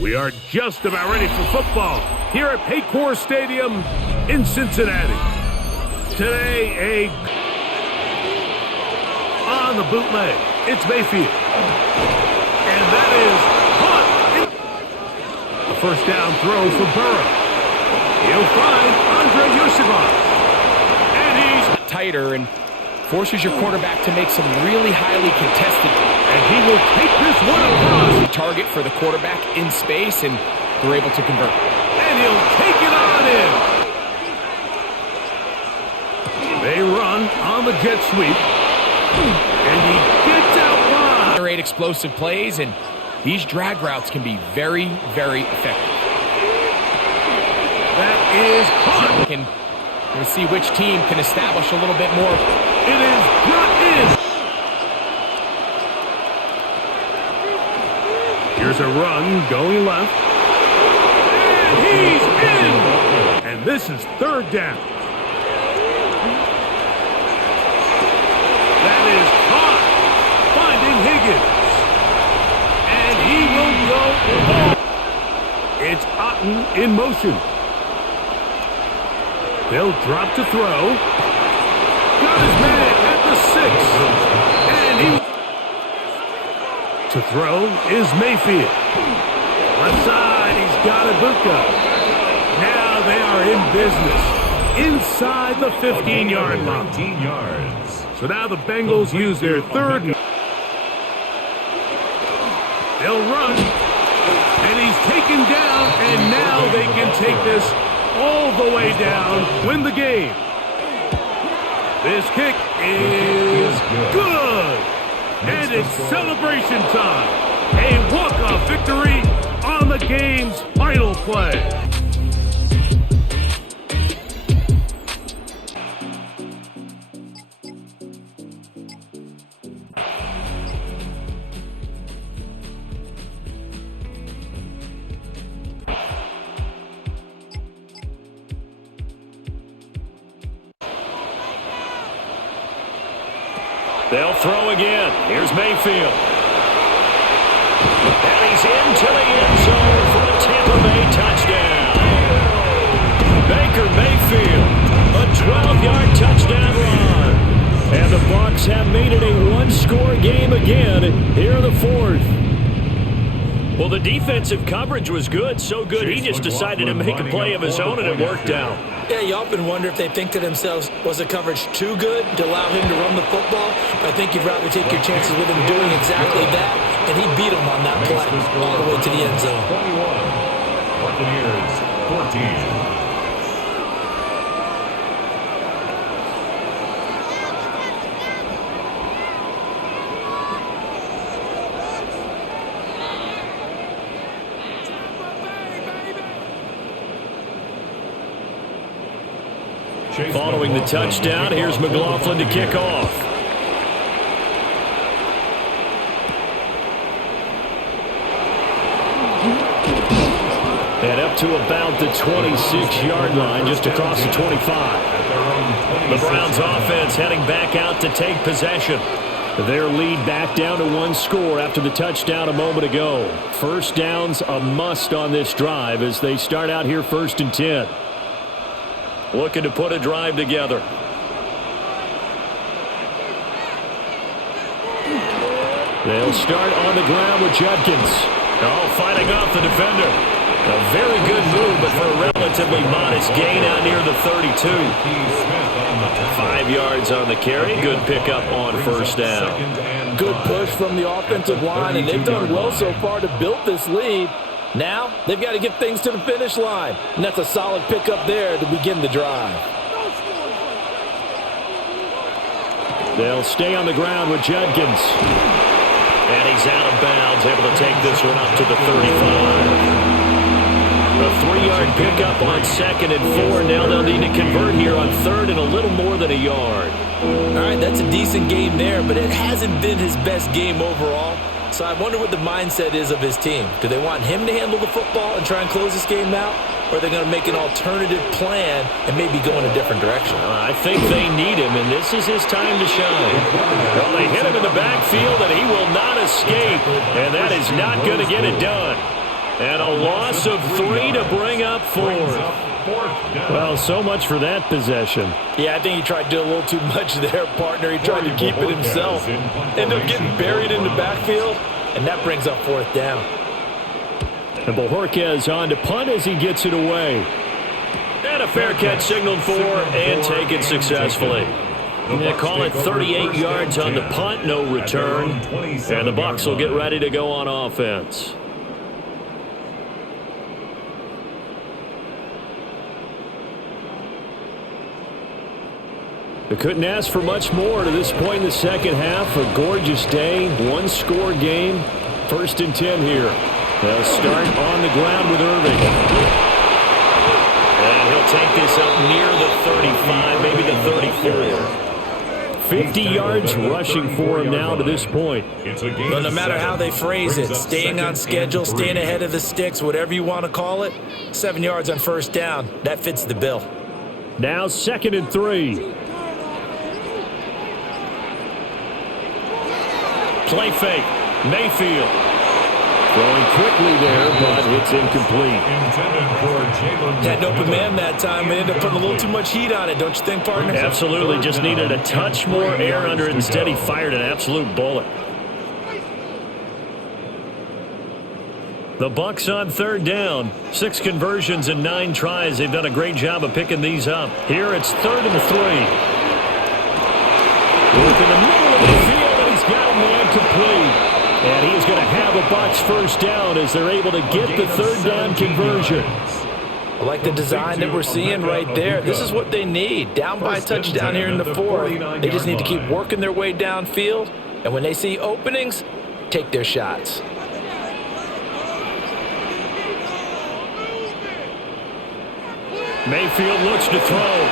We are just about ready for football here at Paycor Stadium in Cincinnati. Today, on the bootleg, it's Mayfield. And that is caught. A first down throw for Burrow. He'll find Andre Yoshivar. And he's tighter and forces your quarterback to make some really highly contested. And he will take this one across. Target for the quarterback in space, and they're able to convert. And he'll take it on in. They run on the jet sweep. And he gets out wide. 8 explosive plays, and these drag routes can be very, very effective. That is caught. We'll see which team can establish a little bit more. It is brought in. Here's a run going left. And he's in. And this is third down. That is caught. Finding Higgins. And he will go. It's Otten in motion. They'll drop to throw. Got his man at the 6. And he... To throw is Mayfield. Left side, he's got Ibuka. Now they are in business. Inside the 15-yard line. 19 yards. So now the Bengals use their third. They'll run. And he's taken down. And now they can take this all the way down, win the game. This kick is good. And it's celebration time. A walk-off victory on the game's final play. They'll throw again. Here's Mayfield. And he's into the end zone for a Tampa Bay touchdown. Baker Mayfield, a 12-yard touchdown run. And the Bucs have made it a one-score game again here in the fourth. Well, the defensive coverage was good, so good he just decided to make a play of his own, and it worked out. Yeah, you often wonder if they think to themselves, was the coverage too good to allow him to run the football? I think you'd rather take your chances with him doing exactly that, and he beat him on that play all the way to the end zone. 21, Buccaneers 14. Following the touchdown, here's McLaughlin to kick off. And up to about the 26-yard line, just across the 25. The Browns offense heading back out to take possession. Their lead back down to one score after the touchdown a moment ago. First down's a must on this drive as they start out here 1st and 10. Looking to put a drive together. They'll start on the ground with Judkins. Oh, fighting off the defender. A very good move, but for a relatively modest gain out near the 32. 5 yards on the carry. Good pickup on first down. Good push from the offensive line, and they've done well so far to build this lead. Now, they've got to get things to the finish line, and that's a solid pickup there to begin the drive. They'll stay on the ground with Judkins. And he's out of bounds, able to take this one up to the 35. A 3-yard pickup on 2nd and 4. Now they'll need to convert here on 3rd and a little more than a yard. All right, that's a decent game there, but it hasn't been his best game overall. So I wonder what the mindset is of his team. Do they want him to handle the football and try and close this game out? Or are they going to make an alternative plan and maybe go in a different direction? I think they need him, and this is his time to shine. Well, they hit him in the backfield, and he will not escape. And that is not going to get it done. And a loss of 3 to bring up 4th. Well, so much for that possession. Yeah, I think he tried to do a little too much there, partner. He tried to keep it himself. Ended up getting buried in the backfield, and that brings up 4th down. And Bojorquez on to punt as he gets it away. And a fair catch signaled for and taken successfully. They call it 38 yards on the punt, no return. And the Bucs will get ready to go on offense. They couldn't ask for much more to this point in the second half. A gorgeous day, one-score game. 1st and 10 here. They'll start on the ground with Irving. And he'll take this up near the 35, maybe the 34. 50 yards rushing for him now to this point. But no matter how they phrase it, staying on schedule, staying ahead of the sticks, whatever you want to call it, 7 yards on 1st down, that fits the bill. Now 2nd and 3. Play fake. Mayfield. Throwing quickly there, but it's incomplete. Had an open man that time. They ended up putting a little too much heat on it, don't you think, partner? Absolutely. Just needed a touch more air under it. Instead, he fired an absolute bullet. The Bucs on 3rd down. 6 conversions and 9 tries. They've done a great job of picking these up. Here it's 3rd and 3. Look in the middle of the field, and he's got a man complete. And he's going to have a Bucs 1st down as they're able to get the 3rd down conversion. I like the design that we're seeing right there. This is what they need. Down by a touchdown here in the 4th. They just need to keep working their way downfield. And when they see openings, take their shots. Mayfield looks to throw.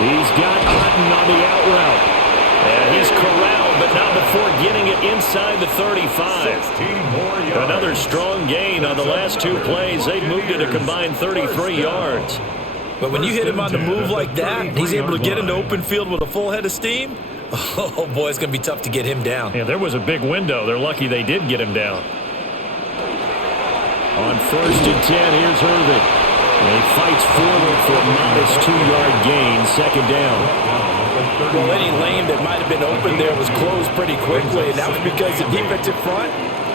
He's got Otten on the out route. And he's corralled, but not before getting it inside the 35. Another strong gain on the last 2 plays. They've moved it a combined 33 yards. But when you hit him on the move like that, he's able to get into open field with a full head of steam. Oh, boy, it's going to be tough to get him down. Yeah, there was a big window. They're lucky they did get him down. On 1st and 10, here's Irving. And he fights forward for a modest 2-yard gain, 2nd down. Well, any lane that might have been open there was closed pretty quickly, and that was because the defensive front,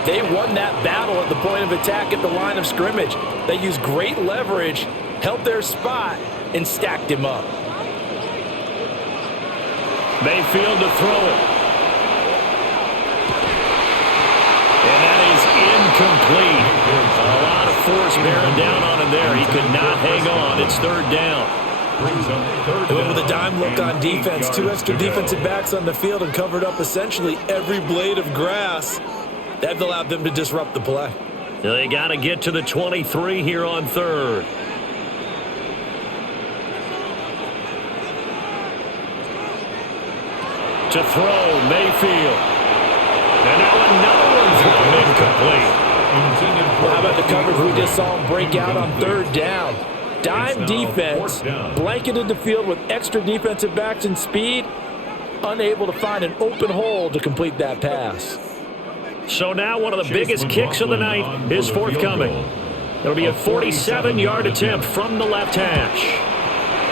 they won that battle at the point of attack at the line of scrimmage. They used great leverage, held their spot, and stacked him up. Mayfield to throw it. And that is incomplete. A lot of force bearing down on him there. He could not hang on. It's 3rd down. They went with a dime look on defense. 2 extra defensive backs on the field and covered up essentially every blade of grass. That allowed them to disrupt the play. They got to get to the 23 here on 3rd. To throw, Mayfield. And now another one thrown incomplete. Well, how about the coverage we just saw him break out on 3rd down? Dime defense, blanketed the field with extra defensive backs and speed, unable to find an open hole to complete that pass. So now one of the biggest kicks of the night is forthcoming. It'll be a 47-yard attempt from the left hash.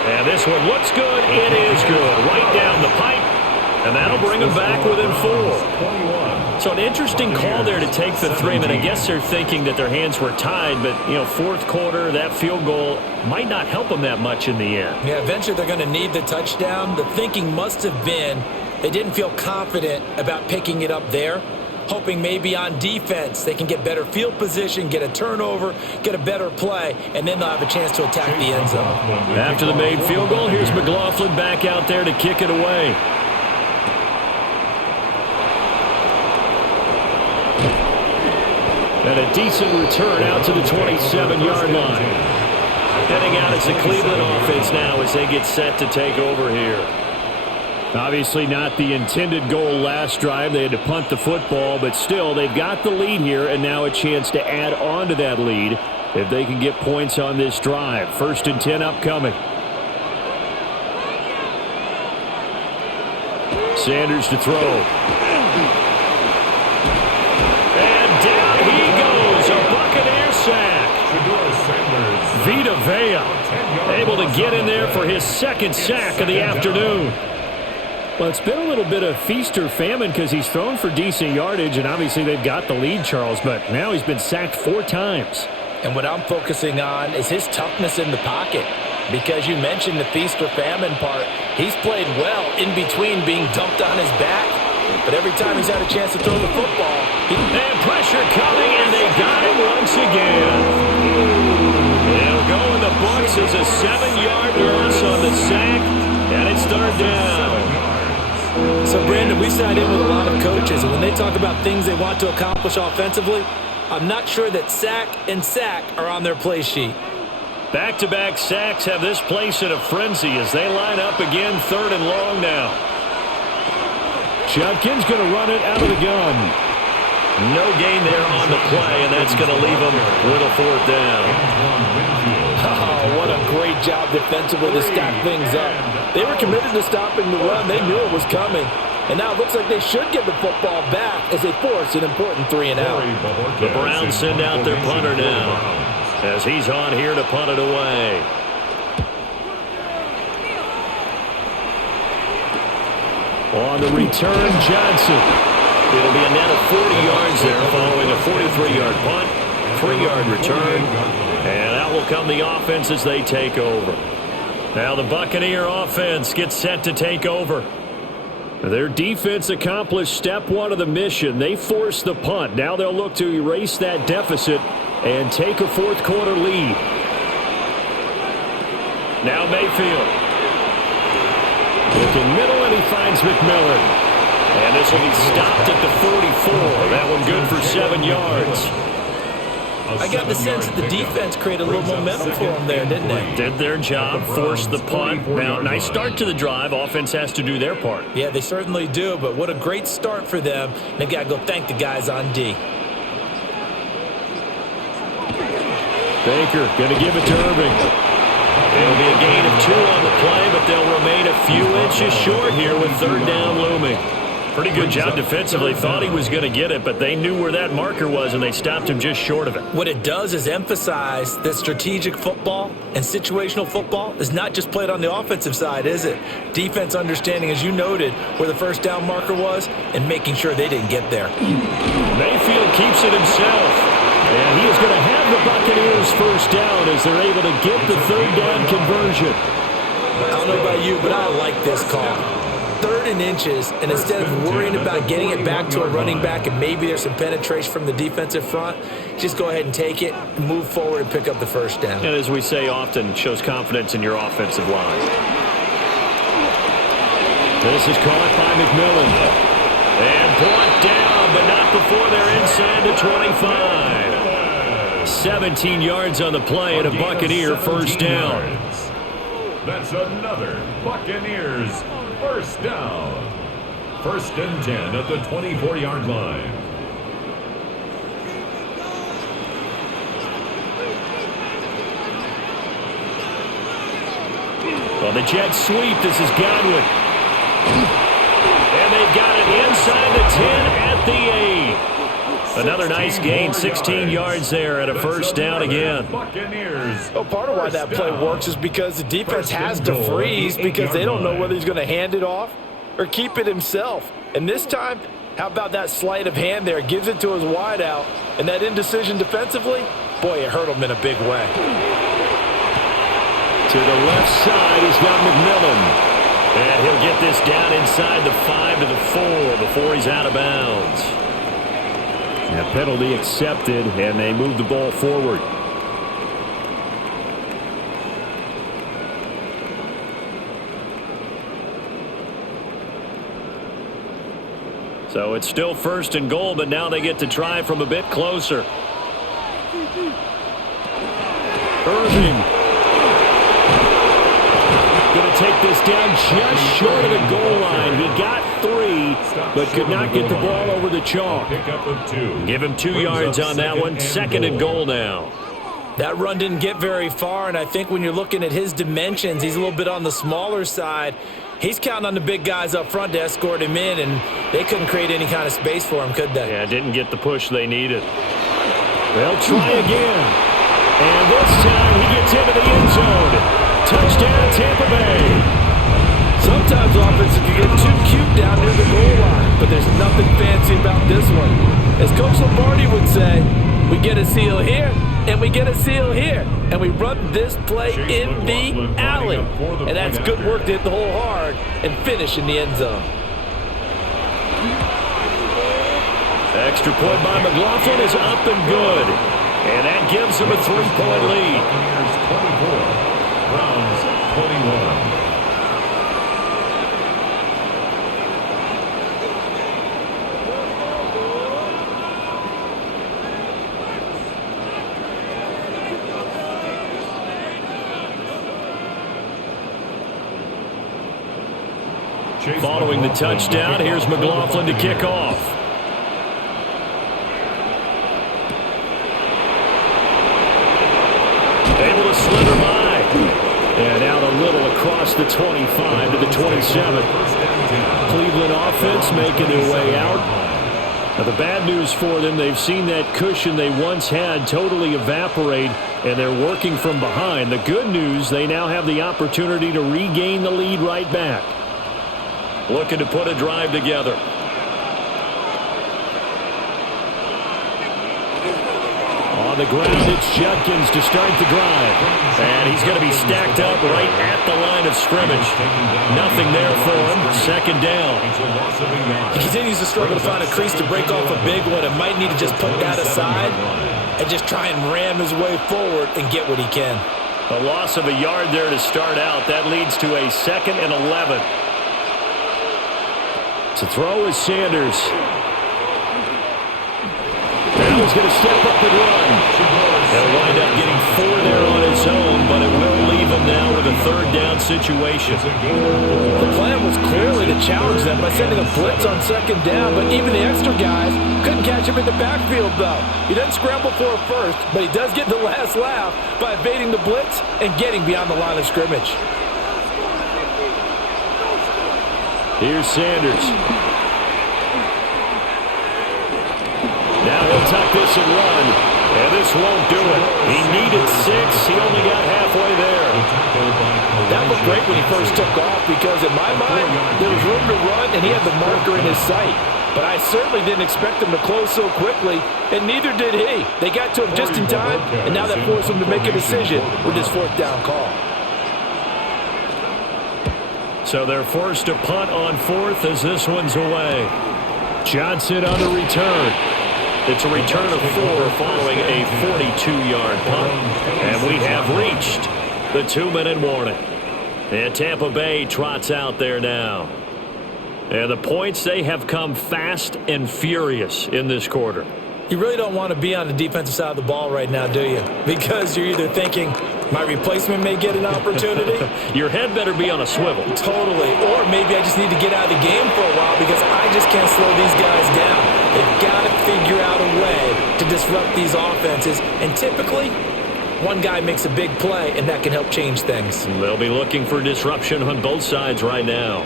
And this one looks good. It is good. Right down the pipe. And that'll bring them back within 4. So an interesting call there to take the 3. I mean, I guess they're thinking that their hands were tied, but, 4th quarter, that field goal might not help them that much in the end. Yeah, eventually they're going to need the touchdown. The thinking must have been they didn't feel confident about picking it up there, hoping maybe on defense they can get better field position, get a turnover, get a better play, and then they'll have a chance to attack the end zone. After the made field goal, here's McLaughlin back out there to kick it away. And a decent return out to the 27-yard line. Heading out as the Cleveland offense now as they get set to take over here. Obviously not the intended goal last drive. They had to punt the football, but still they've got the lead here and now a chance to add on to that lead if they can get points on this drive. 1st and 10 upcoming. Sanders to throw. And down he goes. A to get in there for his second sack of the afternoon. Well, it's been a little bit of feast or famine because he's thrown for decent yardage, and obviously they've got the lead, Charles, but now he's been sacked 4 times. And what I'm focusing on is his toughness in the pocket. Because you mentioned the feast or famine part, he's played well in between being dumped on his back. But every time he's had a chance to throw the football, and pressure coming, and they got him once again. They'll go in the Bucs as a 7-yard loss on the sack, and it's 3rd down. So, Brandon, we sat in with a lot of coaches, and when they talk about things they want to accomplish offensively, I'm not sure that sack and sack are on their play sheet. Back-to-back sacks have this place in a frenzy as they line up again, 3rd and long now. Judkins going to run it out of the gun. No gain there on the play, and that's going to leave them with a 4th down. Oh, what a great job defensively to stack things up. They were committed to stopping the run. They knew it was coming. And now it looks like they should get the football back as they force an important 3-and-out. The Browns send out their punter now as he's on here to punt it away. On the return, Johnson. It'll be a net of 40 yards there following a 43-yard punt, 3-yard return, and out will come the offense as they take over. Now the Buccaneer offense gets set to take over. Their defense accomplished step 1 of the mission. They forced the punt. Now they'll look to erase that deficit and take a 4th quarter lead. Now Mayfield. Looking middle, and he finds McMillan. And this will be stopped at the 44. That one good for 7 yards. I got the sense that the defense created a little momentum for them there, didn't they? Did their job, forced the punt. Now, nice start to the drive. Offense has to do their part. Yeah, they certainly do, but what a great start for them. They've got to go thank the guys on D. Baker going to give it to Irving. It'll be a gain of 2 on the play, but they'll remain a few inches short here with 3rd down looming. Pretty good job defensively. Thought he was going to get it, but they knew where that marker was, and they stopped him just short of it. What it does is emphasize that strategic football and situational football is not just played on the offensive side, is it? Defense understanding, as you noted, where the 1st down marker was and making sure they didn't get there. Mayfield keeps it himself. And he is going to have the Buccaneers 1st down as they're able to get the 3rd down conversion. I don't know about you, but I like this call. 3rd and inches, and instead of worrying about getting it back to a running back and maybe there's some penetration from the defensive front, just go ahead and take it, move forward, and pick up the 1st down. And as we say often, shows confidence in your offensive line. This is caught by McMillan. And brought down, but not before they're inside the 25. 17 yards on the play and a Buccaneer 1st down. That's another Buccaneers 1st down. 1st and 10 at the 24-yard line. Well, the Jets sweep. This is Godwin. And they've got it inside the 10 at the 8. Another nice gain, 16 yards there and a 1st down again. Well, part of why that play works is because the defense has to freeze because they don't know whether he's going to hand it off or keep it himself. And this time, how about that sleight of hand there? Gives it to his wideout. And that indecision defensively, boy, it hurt him in a big way. To the left side, he's got McMillan. And he'll get this down inside the 5 to the 4 before he's out of bounds. A penalty accepted, and they move the ball forward. So it's still 1st and goal, but now they get to try from a bit closer. Irving. Going to take this down just short of the goal line. He got 3, but could not get the ball over the chalk. Give him 2 yards on that one. 2nd and goal now. That run didn't get very far, and I think when you're looking at his dimensions, he's a little bit on the smaller side. He's counting on the big guys up front to escort him in, and they couldn't create any kind of space for him, could they? Yeah, didn't get the push they needed. They'll try again. And this time he gets into the end zone. Touchdown, Tampa Bay. Sometimes offenses can get too cute down near the goal line, but there's nothing fancy about this one. As Coach Lombardi would say, we get a seal here, and we get a seal here, and we run this play in the alley. And that's good work to hit the hole hard and finish in the end zone. Extra point by McLaughlin is up and good. And that gives them a 3-point lead. Browns 21. Following the touchdown, here's McLaughlin to kick off. Able to slither by. And out a little across the 25 to the 27. Cleveland offense making their way out. Now the bad news for them, they've seen that cushion they once had totally evaporate, and they're working from behind. The good news, they now have the opportunity to regain the lead right back. Looking to put a drive together. On the ground, it's Judkins to start the drive. And he's going to be stacked up right at the line of scrimmage. Nothing there for him. Second down. He continues to struggle to find a crease to break off a big one and might need to just put that aside and just try and ram his way forward and get what he can. A loss of a yard there to start out. That leads to a 2nd and 11. To throw is Sanders. Now he's going to step up and run. He'll wind up getting 4 there on his own, but it will leave him now with a 3rd down situation. The plan was clearly to challenge them by sending a blitz on 2nd down, but even the extra guys couldn't catch him in the backfield, though. He doesn't scramble for a first, but he does get the last laugh by evading the blitz and getting beyond the line of scrimmage. Here's Sanders. Now he'll tuck this and run. And this won't do it. He needed 6. He only got halfway there. That was great when he first took off because, in my mind, there was room to run and he had the marker in his sight. But I certainly didn't expect him to close so quickly, and neither did he. They got to him just in time, and now that forced him to make a decision with his 4th down call. So they're forced to punt on 4th as this one's away. Johnson on the return. It's a return of 4 following a 42-yard punt. And we have reached the 2-minute warning. And Tampa Bay trots out there now. And the points, they have come fast and furious in this quarter. You really don't want to be on the defensive side of the ball right now, do you? Because you're either thinking, my replacement may get an opportunity. Your head better be on a swivel. Totally. Or maybe I just need to get out of the game for a while because I just can't slow these guys down. They've got to figure out a way to disrupt these offenses. And typically, one guy makes a big play, and that can help change things. They'll be looking for disruption on both sides right now.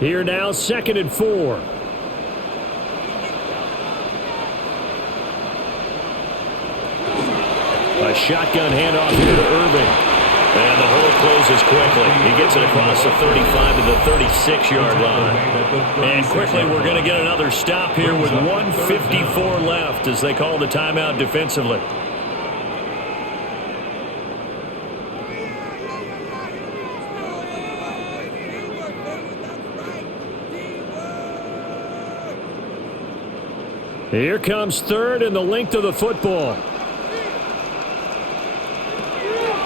Here now, 2nd and 4. A shotgun handoff here to Irving. And the hole closes quickly. He gets it across the 35 to the 36-yard line. And quickly, we're going to get another stop here with 1:54 left as they call the timeout defensively. Here comes 3rd and the length of the football.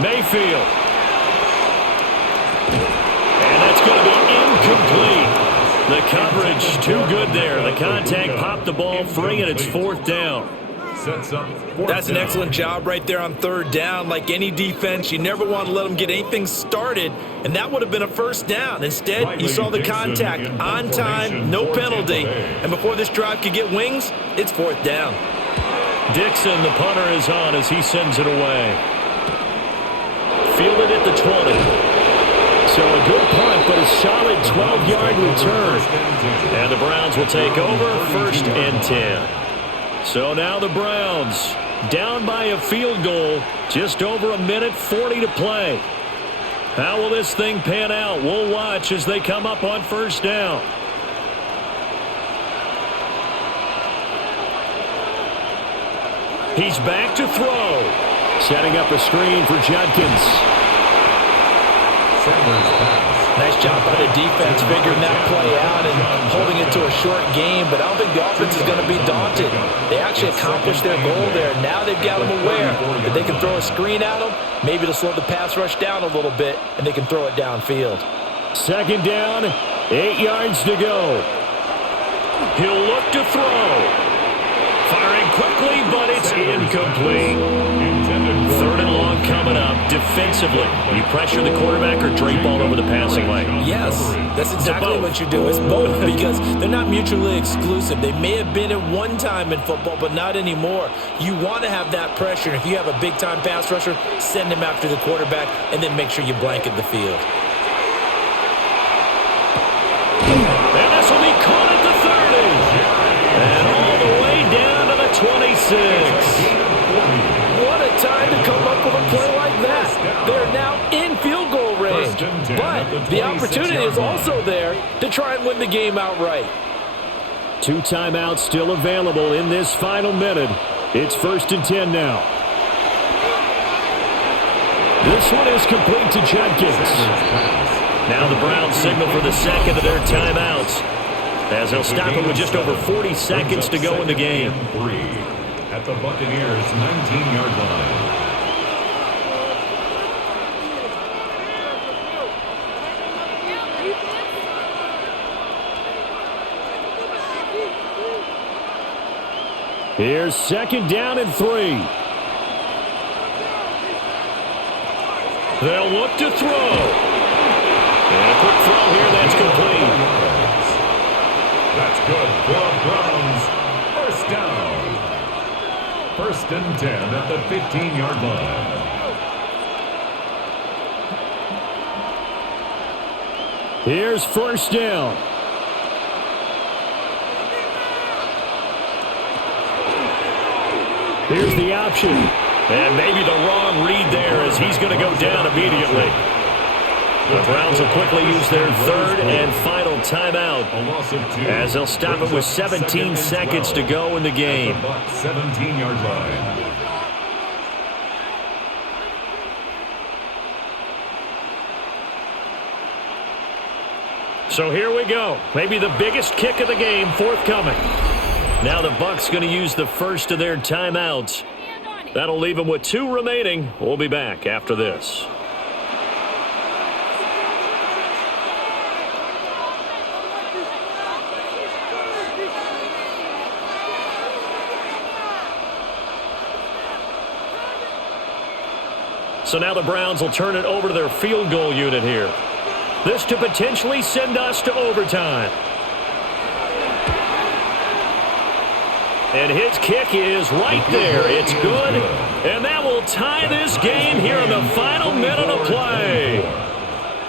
Mayfield. And that's going to be incomplete. The coverage too good there. The contact popped the ball free, and it's 4th down. That's an excellent job right there on 3rd down. Like any defense, you never want to let them get anything started, and that would have been a 1st down. Instead, you saw the contact on time, no penalty, and before this drive could get wings, it's 4th down. Dixon, the punter, is on as he sends it away. Fielded at the 20. So a good punt, but a solid 12-yard return. And the Browns will take over 1st and 10. So now the Browns down by a field goal. Just over a minute, 40 to play. How will this thing pan out? We'll watch as they come up on first down. He's back to throw. Setting up a screen for Judkins. Nice job by the defense figuring that play out and holding it to a short game, but I don't think the offense is going to be daunted. They actually accomplished their goal there. Now they've got them aware that they can throw a screen at them. Maybe to slow the pass rush down a little bit, and they can throw it downfield. Second down, 8 yards to go. He'll look to throw. Firing quickly, but it's incomplete. Third and long coming up. Defensively, you pressure the quarterback or drape all over the passing lane? Yes, that's exactly what you do. It's both because they're not mutually exclusive. They may have been at one time in football, but not anymore. You want to have that pressure. And if you have a big-time pass rusher, send him after the quarterback and then make sure you blanket the field. And this will be caught at the 30. And all the way down to the 26. What a time to come up with a play like that. They're now in field goal range. But the opportunity is also there to try and win the game outright. 2 timeouts still available in this final minute. It's 1st and 10 now. This one is complete to Judkins. Now the Browns signal for the second of their timeouts, as they'll stop it with just over 40 seconds to go in the game. At the Buccaneers' 19-yard line. Here's second down and 3. They'll look to throw. And a quick throw here that's complete. That's good for Browns. First down. 1st and 10 at the 15-yard line. Here's first down. Here's the option. And maybe the wrong read there as he's going to go down immediately. The Browns will quickly use their 3rd and final timeout as they'll stop it with 17 seconds to go in the game. 17-yard line. So here we go. Maybe the biggest kick of the game forthcoming. Now the Bucs going to use the first of their timeouts. That'll leave them with 2 remaining. We'll be back after this. So now the Browns will turn it over to their field goal unit here. This to potentially send us to overtime. And his kick is right there. It's good. And that will tie this game here in the final minute of play.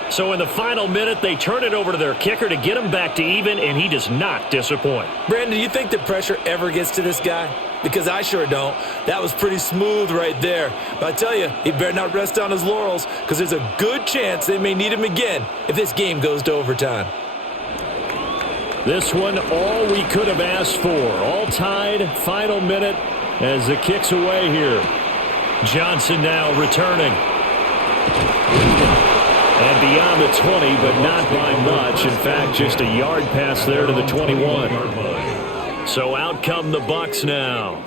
So in the final minute, they turn it over to their kicker to get him back to even, and he does not disappoint. Brandon, do you think the pressure ever gets to this guy? Because I sure don't. That was pretty smooth right there. But I tell you, he better not rest on his laurels because there's a good chance they may need him again if this game goes to overtime. This one, all we could have asked for. All tied, final minute as the kick's away here. Johnson now returning. And beyond the 20, but not by much. In fact, just a yard pass there to the 21. So out come the Bucs now.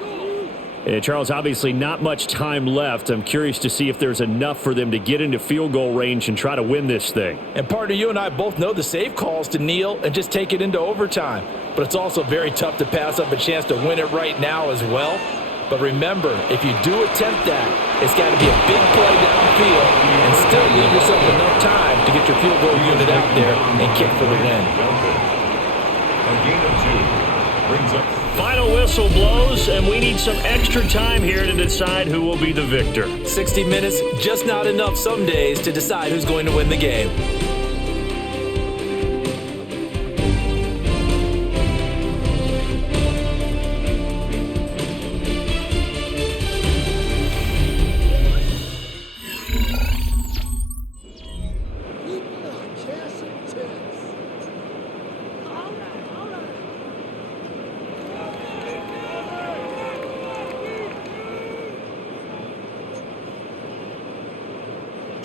And Charles, obviously not much time left. I'm curious to see if there's enough for them to get into field goal range and try to win this thing. And partner, you and I both know the safe calls to kneel and just take it into overtime. But it's also very tough to pass up a chance to win it right now as well. But remember, if you do attempt that, it's got to be a big play downfield and still leave yourself enough time to get your field goal unit out there and kick for the win. A gain of 2. Brings up final whistle blows, and we need some extra time here to decide who will be the victor. 60 minutes, just not enough some days to decide who's going to win the game.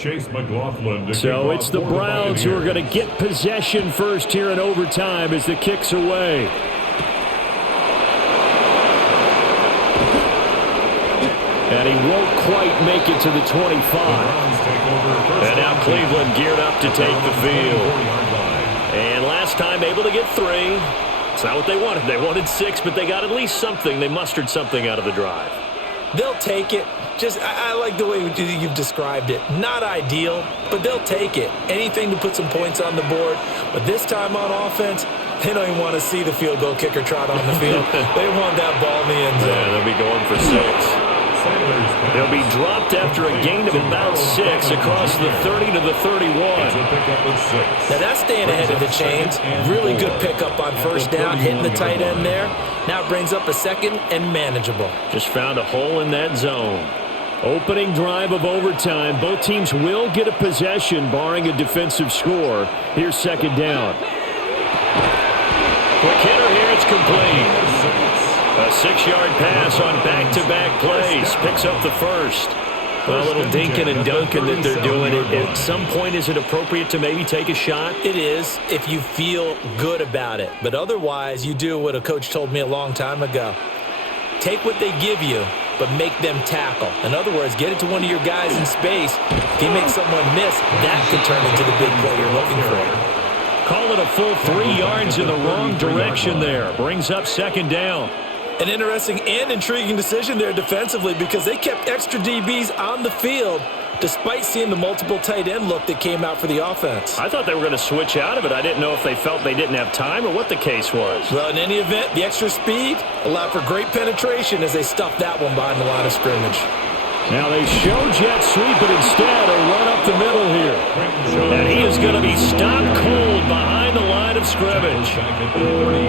Chase McLaughlin to So kick it's off the for Browns who are Buccaneers. going to get possession first here in overtime as the kick's away. And he won't quite make it to the 25. And now Cleveland geared up to take the field. And last time able to get 3. It's not what they wanted. They wanted 6, but they got at least something. They mustered something out of the drive. They'll take it. I like the way you've described it. Not ideal, but they'll take it. Anything to put some points on the board. But this time on offense, they don't even want to see the field goal kicker trot on the field. They want that ball in the end zone. Yeah, they'll be going for 6. They'll be dropped after a gain of about 6 across the 30 to the 31. Now that's staying ahead of the chains. Really good pickup on first down, hitting the tight end there. Now it brings up a second and manageable. Just found a hole in that zone. Opening drive of overtime. Both teams will get a possession, barring a defensive score. Here's second down. Quick hitter here. It's complete. A 6-yard pass on back-to-back plays. Picks up the first. Well, a little dinking and dunking that they're doing. At some point, is it appropriate to maybe take a shot? It is if you feel good about it. But otherwise, you do what a coach told me a long time ago. Take what they give you, but make them tackle. In other words, get it to one of your guys in space. If you make someone miss, that could turn into the big play you're looking for. Call it a full 3 yards in the wrong direction there. Brings up second down. An interesting and intriguing decision there defensively because they kept extra DBs on the field despite seeing the multiple tight end look that came out for the offense. I thought they were going to switch out of it. I didn't know if they felt they didn't have time or what the case was. Well, in any event, the extra speed allowed for great penetration as they stuffed that one behind the line of scrimmage. Now they show jet sweep, but instead a run up the middle here. And he is going to be stopped cold behind the line of scrimmage.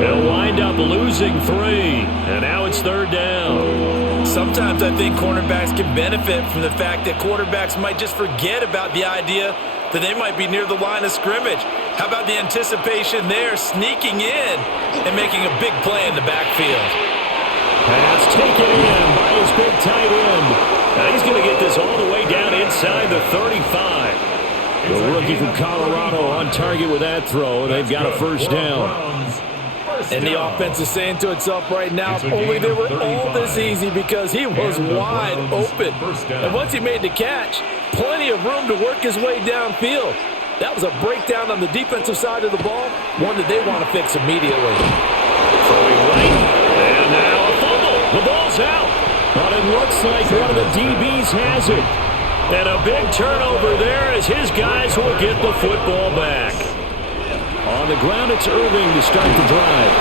They'll wind up losing 3. And now it's third down. Sometimes I think cornerbacks can benefit from the fact that quarterbacks might just forget about the idea that they might be near the line of scrimmage. How about the anticipation there, sneaking in and making a big play in the backfield? Pass taken in by his big tight end. Now he's going to get this all the way down inside the 35. The rookie from Colorado on target with that throw. They've got a first down. And the offense is saying to itself right now, if only they were all this easy because he was wide open. And once he made the catch, plenty of room to work his way downfield. That was a breakdown on the defensive side of the ball, one that they want to fix immediately. Throwing right, and now a fumble. The ball's out. But it looks like one of the DBs has it. And a big turnover there as his guys will get the football back. On the ground, it's Irving to start the drive.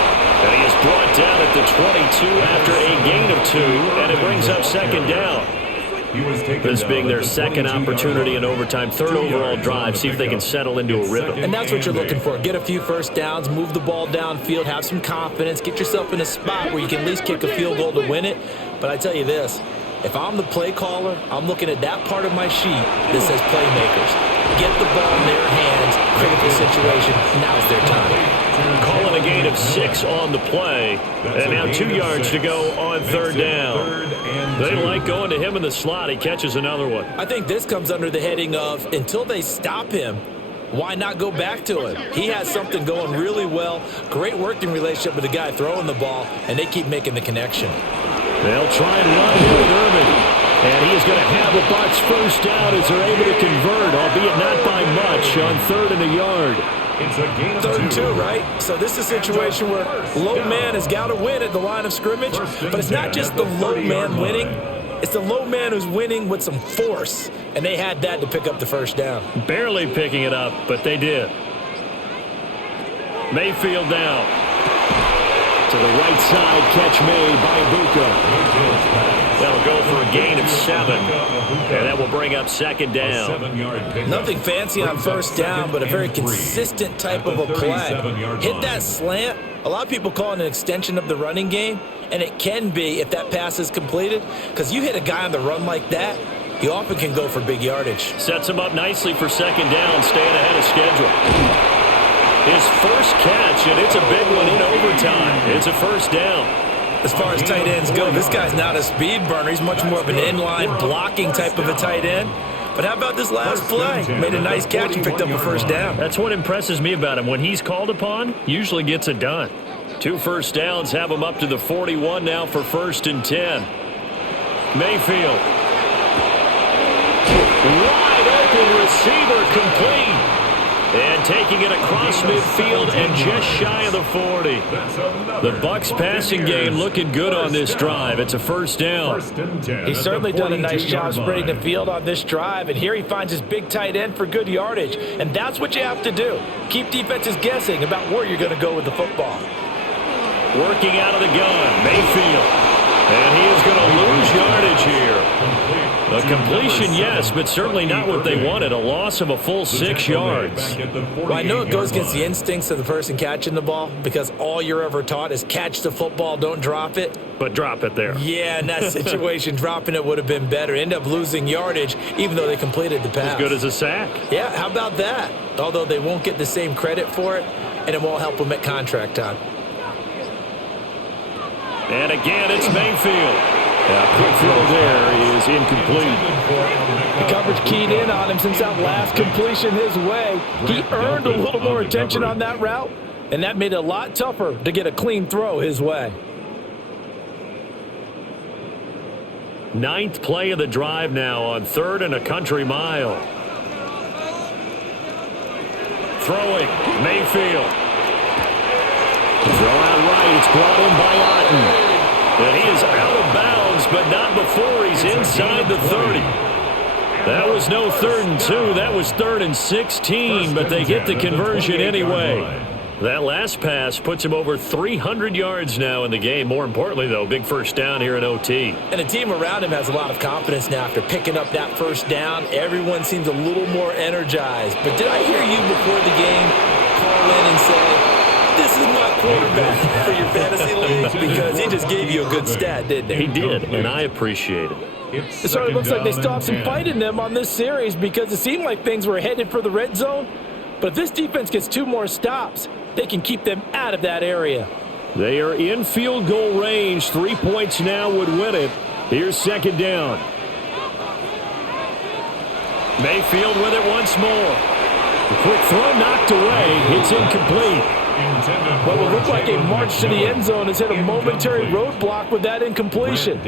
And he is brought down at the 22 after a gain of 2, and it brings up second down. This being their second opportunity in overtime, third overall drive, see if they can settle into a rhythm. And that's what you're looking for. Get a few first downs, move the ball downfield, have some confidence, get yourself in a spot where you can at least kick a field goal to win it. But I tell you this, if I'm the play caller, I'm looking at that part of my sheet that says playmakers. Get the ball in their hands, critical situation, now's their time. Calling a gain of 6 on the play, and now 2 yards to go on third down. They like going to him in the slot. He catches another one. I think this comes under the heading of until they stop him, why not go back to him? He has something going really well, great working relationship with the guy throwing the ball, and they keep making the connection. They'll try and run here with Irving. And he is going to have the Bucs first down as they're able to convert, albeit not by much, on third and a yard. It's a gain of 3rd and 2, right? So this is a situation where low man has got to win at the line of scrimmage, but it's not just the low man winning. It's the low man who's winning with some force, and they had that to pick up the first down. Barely picking it up, but they did. Mayfield down. To the right side, catch made by Buka. They'll go for a gain of 7, and that will bring up second down. Nothing fancy on first down, but a very consistent type of a play. Hit that slant. A lot of people call it an extension of the running game, and it can be if that pass is completed, because you hit a guy on the run like that, you often can go for big yardage. Sets him up nicely for second down, staying ahead of schedule. His first catch, and it's a big one in overtime. It's a first down. As far as tight ends go, this guy's not a speed burner. He's much more of an inline blocking type of a tight end. But But how about this last play? Made a nice catch and picked up a first down. That's what impresses me about him. When he's called upon, usually gets it done. 2 first downs have him up to the 41 now for 1st and 10. Mayfield. Wide open receiver, complete. And taking it across midfield and just shy of the 40. The Bucs passing game looking good on this drive. It's a first down. He's certainly done a nice job spreading the field on this drive. And here he finds his big tight end for good yardage. And that's what you have to do. Keep defenses guessing about where you're going to go with the football. Working out of the gun, Mayfield. And he is going to lose yardage here. A completion, yes, but certainly not what they wanted. A loss of a full 6 yards. Well, I know it goes against the instincts of the person catching the ball because all you're ever taught is catch the football, don't drop it. But drop it there. Yeah, in that situation, dropping it would have been better. End up losing yardage, even though they completed the pass. As good as a sack. Yeah, how about that? Although they won't get the same credit for it, and it won't help them at contract time. And again, it's Mayfield. Quick throw there is incomplete. The coverage keyed in on him since that last completion his way. He earned a little more attention on that route, and that made it a lot tougher to get a clean throw his way. 9th play of the drive now on 3rd and a country mile. Throwing, Mayfield. Throw out right, it's brought in by Otten. And he is out of bounds, but not before he's inside the 30. That was no 3rd and 2, that was 3rd and 16, but they get the conversion anyway. That last pass puts him over 300 yards now in the game. More importantly, though, big first down here in OT. And the team around him has a lot of confidence now after picking up that first down. Everyone seems a little more energized. But did I hear you before the game call in and say, this is my quarterback for your fantasy league? Because he just gave you a good stat, didn't he? He did, and I appreciate it. It certainly looks like they stopped some fight in them on this series because it seemed like things were headed for the red zone. But if this defense gets 2 more stops, they can keep them out of that area. They are in field goal range. 3 points now would win it. Here's 2nd down. Mayfield with it once more. The quick throw knocked away. It's incomplete. What would look like a march to the end zone has hit a momentary roadblock with that incompletion.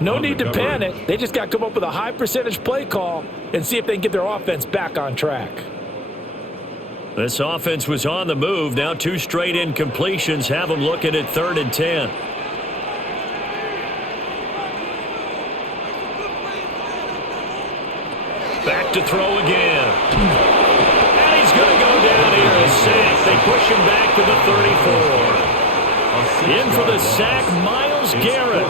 No need to panic. They just got to come up with a high percentage play call and see if they can get their offense back on track. This offense was on the move. Now 2 straight incompletions have them looking at 3rd and 10. Back to throw again. And he's going to go down here. A sack. They push him back to the 34. In for the sack, Myles Garrett.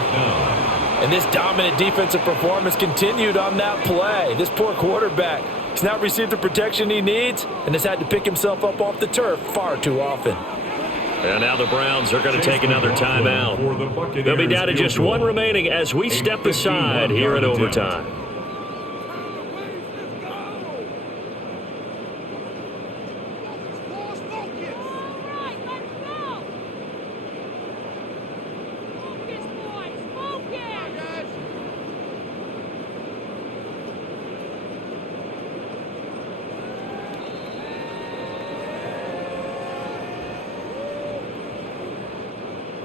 And this dominant defensive performance continued on that play. This poor quarterback has not received the protection he needs and has had to pick himself up off the turf far too often. And now the Browns are going to take another timeout. They'll be down to just 1 remaining as we step aside here in overtime.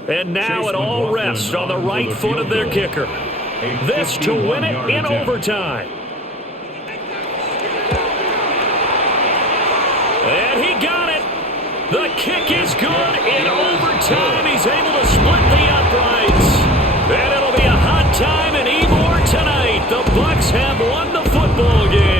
And now it all rests on the right foot of their kicker. This to win it in overtime. And he got it. The kick is good in overtime. He's able to split the uprights. And it'll be a hot time in Ybor tonight. The Bucs have won the football game.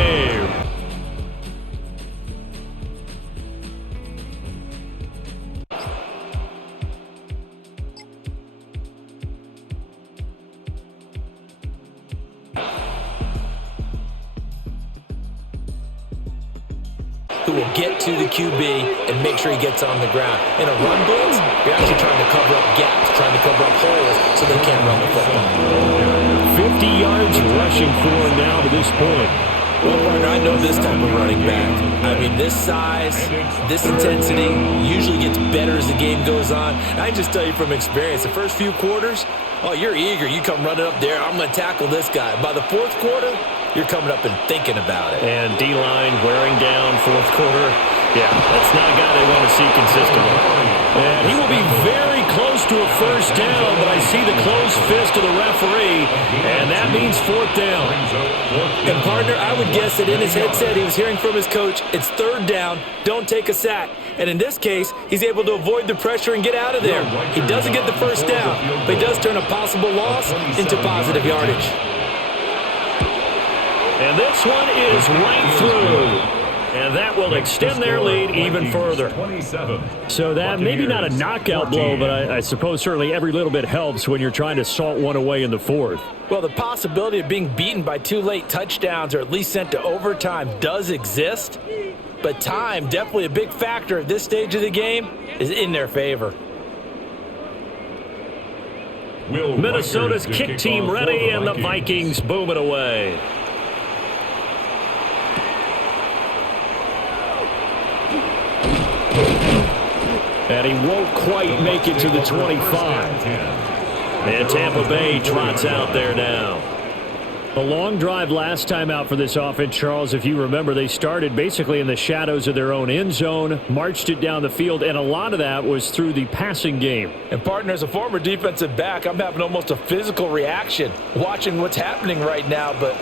Who will get to the QB and make sure he gets on the ground. In a run blitz, you're actually trying to cover up gaps, trying to cover up holes so they can't run the football. 50 yards rushing for him now to this point. Well, partner, I know this type of running back. I mean, this size, this intensity usually gets better as the game goes on. And I just tell you from experience, the first few quarters, oh, you're eager. You come running up there, I'm going to tackle this guy. By the 4th quarter, you're coming up and thinking about it. And D-line wearing down fourth quarter. Yeah, that's not a guy they want to see consistently. And he will be very close to a first down, but I see the closed fist of the referee, and that means fourth down. And, partner, I would guess that in his headset he was hearing from his coach, it's third down, don't take a sack. And in this case, he's able to avoid the pressure and get out of there. He doesn't get the first down, but he does turn a possible loss into positive yardage. And this one is right through. And that will extend their lead even further. So that maybe not a knockout blow, but I suppose certainly every little bit helps when you're trying to salt one away in the fourth. Well, the possibility of being beaten by 2 late touchdowns or at least sent to overtime does exist. But time, definitely a big factor at this stage of the game, is in their favor. Minnesota's kick team ready, and the Vikings boom it away. And he won't quite make it to the 25. And Tampa Bay trots out there now. A long drive last time out for this offense, Charles. If you remember, they started basically in the shadows of their own end zone, marched it down the field, and a lot of that was through the passing game. And, partner, as a former defensive back, I'm having almost a physical reaction watching what's happening right now. But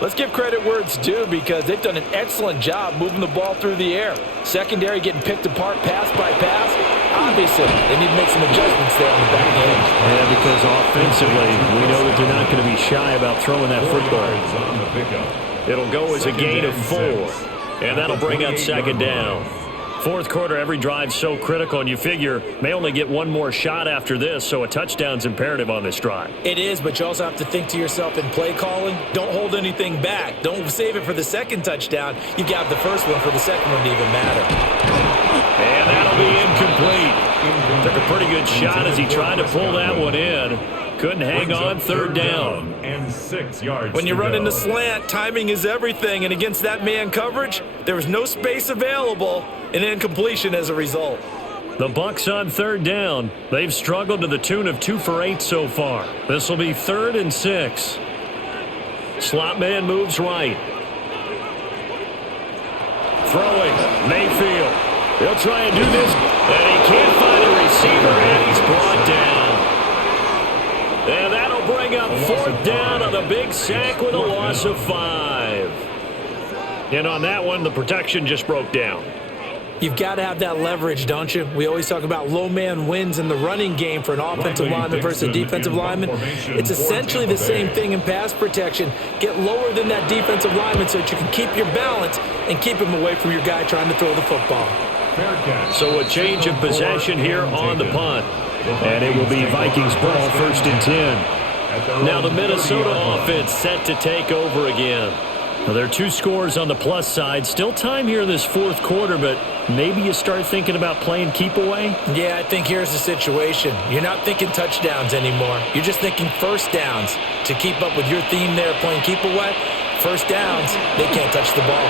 let's give credit where it's due because they've done an excellent job moving the ball through the air. Secondary getting picked apart pass by pass. Obviously, they need to make some adjustments there on the back end. Yeah, because offensively, we know that they're not going to be shy about throwing that football. It'll go as a gain of 4, and that'll bring up second down. Fourth quarter, every drive's so critical, and you figure may only get one more shot after this, so a touchdown's imperative on this drive. It is, but you also have to think to yourself in play calling, don't hold anything back. Don't save it for the second touchdown. You got the first one for the second one to even matter. And that'll be incomplete. Took a pretty good shot as he tried to pull that one in. Couldn't hang on, third down. And 6 yards. When you run in the slant, timing is everything, and against that man coverage, there was no space available, and incompletion as a result. The Bucs on third down. They've struggled to the tune of 2 for 8 so far. This will be 3rd and 6. Slot man moves right. Throwing, Mayfield. He'll try and do this, and he can't find a receiver, and he's brought down. And that'll bring up 4th down on a big sack with a loss of 5. And on that one, the protection just broke down. You've got to have that leverage, don't you? We always talk about low man wins in the running game for an offensive lineman versus a defensive lineman. It's essentially the same thing in pass protection. Get lower than that defensive lineman so that you can keep your balance and keep him away from your guy trying to throw the football. So a change of possession here on the punt. And it will be Vikings ball, 1st and 10. Now the Minnesota offense set to take over again. Well, there are 2 scores on the plus side. Still time here in this fourth quarter, but maybe you start thinking about playing keep away? Yeah, I think here's the situation. You're not thinking touchdowns anymore. You're just thinking first downs. To keep up with your theme there playing keep away, first downs, they can't touch the ball.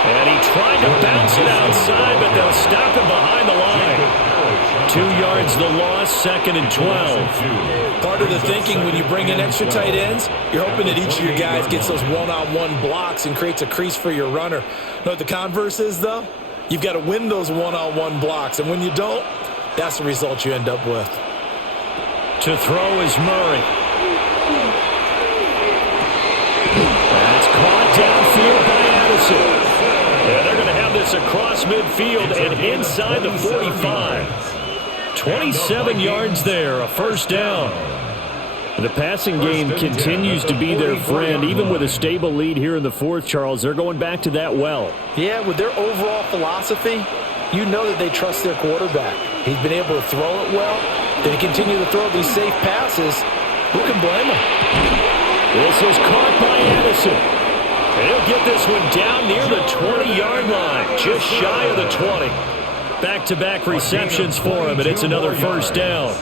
And he tried to bounce it outside, but they'll stop him behind the line. 2 yards the loss, 2nd and 12. Part of the thinking when you bring in extra tight ends, you're hoping that each of your guys gets those one-on-one blocks and creates a crease for your runner. You know what the converse is, though? You've got to win those one-on-one blocks, and when you don't, that's the result you end up with. To throw is Murray. That's caught downfield by Addison. Yeah, they're going to have this across midfield and inside the 45. 27 yards there, a first down. The passing game continues to be their friend, even with a stable lead here in the fourth, Charles. They're going back to that well. Yeah, with their overall philosophy, you know that they trust their quarterback. He's been able to throw it well. They continue to throw these safe passes. Who can blame him? This is caught by Addison. And he'll get this one down near the 20-yard line, just shy of the 20. Back-to-back receptions for him, and it's another first down.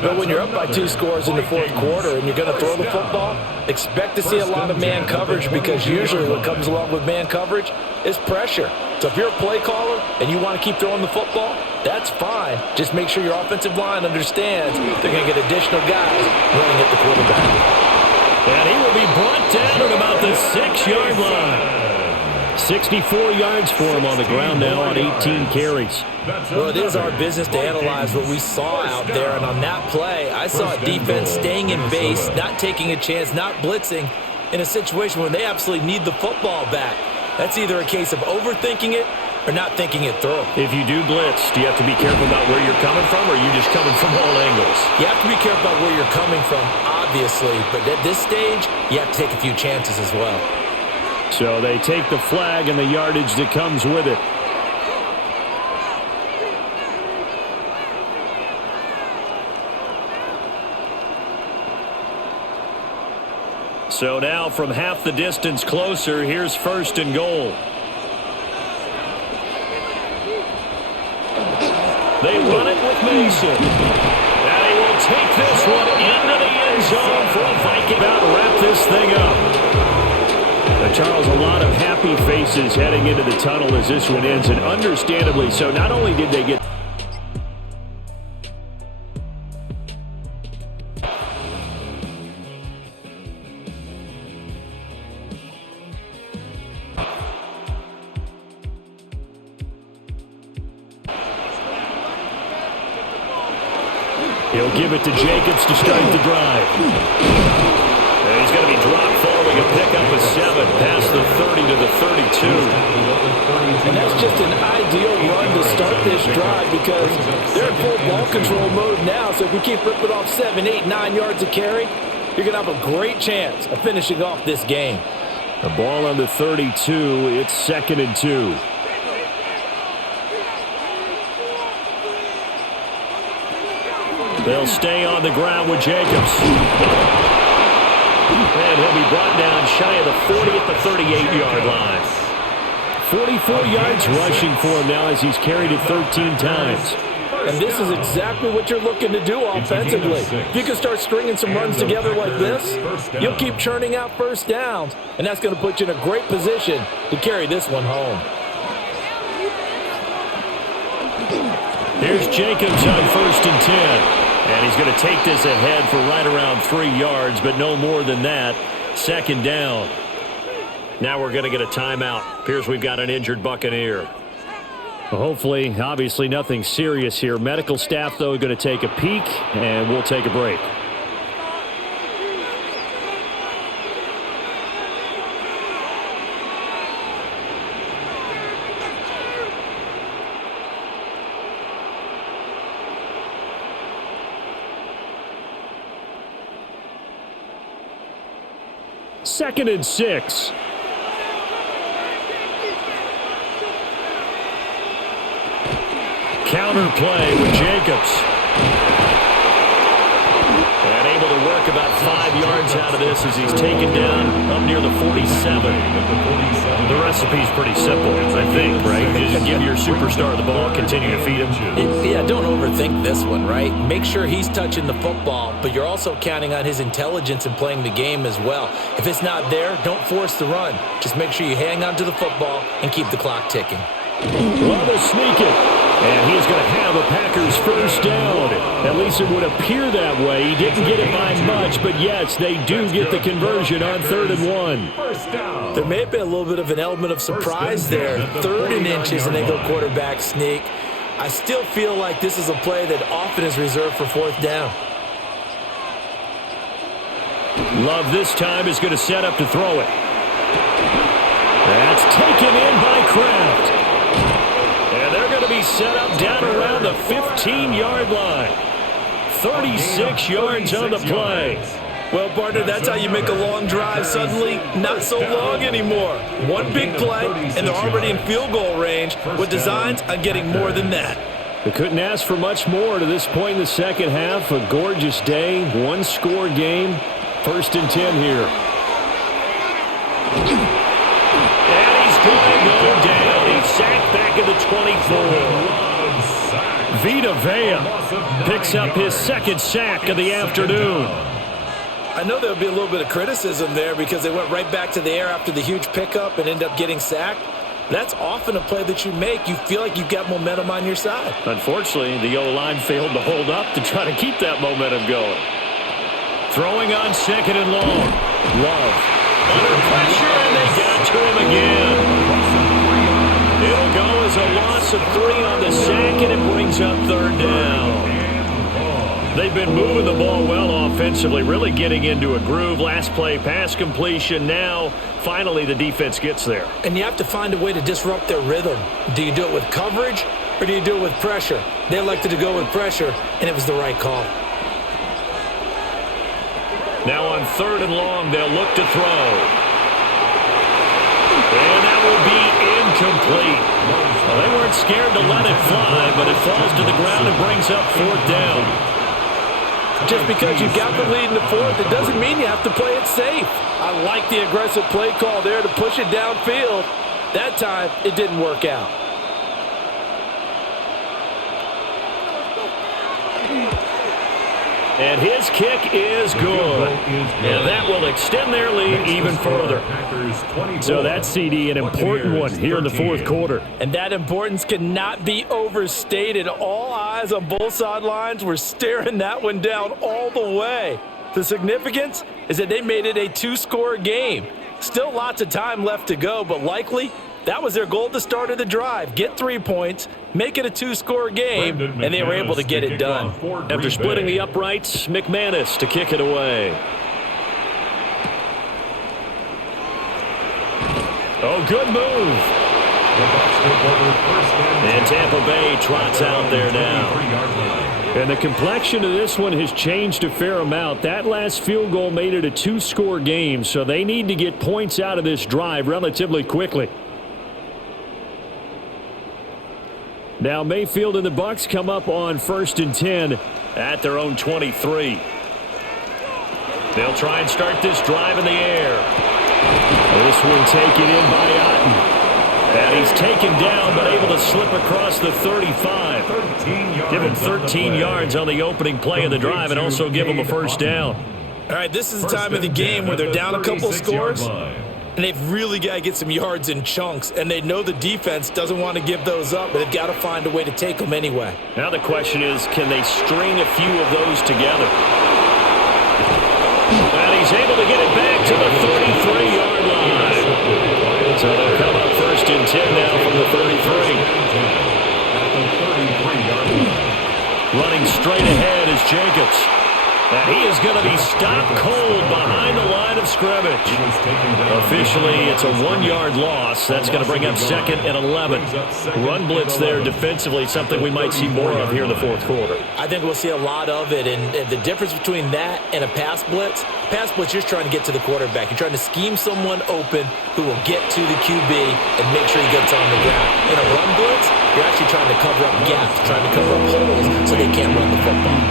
But when you're up by 2 scores in the fourth quarter and you're going to throw the football, expect to see a lot of man coverage because usually what comes along with man coverage is pressure. So if you're a play caller and you want to keep throwing the football, that's fine. Just make sure your offensive line understands they're going to get additional guys running at the quarterback. And he will be brought down at about the 6-yard line. 64 yards for him on the ground now on 18 carries. Well, it is our business to analyze what we saw out there. And on that play, I saw a defense staying in base, not taking a chance, not blitzing in a situation where they absolutely need the football back. That's either a case of overthinking it or not thinking it through. If you do blitz, do you have to be careful about where you're coming from, or are you just coming from all angles? You have to be careful about where you're coming from, obviously. But at this stage, you have to take a few chances as well. So they take the flag and the yardage that comes with it. So now from half the distance closer, here's 1st and goal. They run it with Mason. And he will take this one into the end zone for a Viking. About to wrap this thing up. Now, Charles, a lot of happy faces heading into the tunnel as this one ends, and understandably so. Not only did they get he'll give it to Jacobs to start the drive. And he's going to be dropped following a pickup of 7 past the 30 to the 32. And that's just an ideal run to start this drive because they're in full ball control mode now. So if we keep ripping off 7, 8, 9 yards of carry, you're going to have a great chance of finishing off this game. The ball on the 32. It's 2nd and 2. They'll stay on the ground with Jacobs. And he'll be brought down shy of the 40 at the 38-yard line. 44 yards rushing for him now as he's carried it 13 times. And this is exactly what you're looking to do offensively. If you can start stringing some runs together like this, you'll keep churning out first downs, and that's going to put you in a great position to carry this one home. Here's Jacobs on 1st and 10. And he's going to take this ahead for right around 3 yards, but no more than that. 2nd down. Now we're going to get a timeout. Appears we've got an injured Buccaneer. Hopefully, obviously nothing serious here. Medical staff, though, going to take a peek, and we'll take a break. Second and 6. Counter play with Jacobs. And able to work about 5 yards out of this as he's taken down up near the 47. The recipe's pretty simple, I think, right? Just give your superstar the ball, continue to feed him. Yeah, don't overthink this one, right? Make sure he's touching the football, but you're also counting on his intelligence in playing the game as well. If it's not there, don't force the run. Just make sure you hang on to the football and keep the clock ticking. Love to sneak it. And he's going to have a Packers first down. At least it would appear that way. He didn't get it by much, but yes, they do get the conversion on 3rd and 1. There may have been a little bit of an element of surprise there. 3rd and inches and they go quarterback sneak. I still feel like this is a play that often is reserved for 4th down. Love this time is going to set up to throw it. That's taken in by Kraft. And they're going to be set up down around the 15-yard line. 36 yards on the play. Well, partner, that's how you make a long drive suddenly not so long anymore. One big play, and they're already in field goal range with designs on getting more than that. They couldn't ask for much more to this point in the second half. A gorgeous day, one-score game. 1st and 10 here. And he's going to go down. He's sacked back at the 24. Vita Vea picks up his 2nd sack of the afternoon. I know there'll be a little bit of criticism there because they went right back to the air after the huge pickup and end up getting sacked. That's often a play that you make. You feel like you've got momentum on your side. Unfortunately, the O-line failed to hold up to try to keep that momentum going. Throwing on second and long. Love. Under pressure, and they got to him again. It'll go as a loss of 3 on the sack, and it brings up third down. They've been moving the ball well offensively, really getting into a groove. Last play, pass completion. Now, finally, the defense gets there. And you have to find a way to disrupt their rhythm. Do you do it with coverage, or do you do it with pressure? They elected to go with pressure, and it was the right call. Now on third and long, they'll look to throw. And that will be incomplete. Well, they weren't scared to let it fly, but it falls to the ground and brings up fourth down. Just because you got the lead in the fourth, it doesn't mean you have to play it safe. I like the aggressive play call there to push it downfield. That time, it didn't work out. And his kick is good. And that will extend their lead even further. So that's CD, an important one here in the fourth quarter. And that importance cannot be overstated. All eyes on both sidelines were staring that one down all the way. The significance is that they made it a 2-score game. Still lots of time left to go, but likely that was their goal at the start of the drive. Get 3 points, make it a 2-score game, and they were able to get it done. After splitting the uprights, McManus to kick it away. Oh, good move. And Tampa Bay trots out there now. And the complexion of this one has changed a fair amount. That last field goal made it a 2-score game, so they need to get points out of this drive relatively quickly. Now Mayfield and the Bucs come up on 1st and 10 at their own 23. They'll try and start this drive in the air. This one taken in by Otten. And he's taken down but able to slip across the 35. Give him 13 yards on the opening play of the drive and also give him a first down. All right, this is the time of the game where they're down a couple scores. And they've really got to get some yards in chunks. And they know the defense doesn't want to give those up, but they've got to find a way to take them anyway. Now the question is, can they string a few of those together? And he's able to get it back to the 33-yard line. So they'll come up 1st and 10 now from the 33. Running straight ahead is Jacobs. And he is going to be stopped cold behind the line of scrimmage. Officially, it's a 1-yard loss. That's going to bring up 2nd and 11. Run blitz there defensively, something we might see more of here in the fourth quarter. I think we'll see a lot of it. And the difference between that and a pass blitz, you're just trying to get to the quarterback. You're trying to scheme someone open who will get to the QB and make sure he gets on the ground. In a run blitz, you're actually trying to cover up gaps, trying to cover up holes so they can't run the football.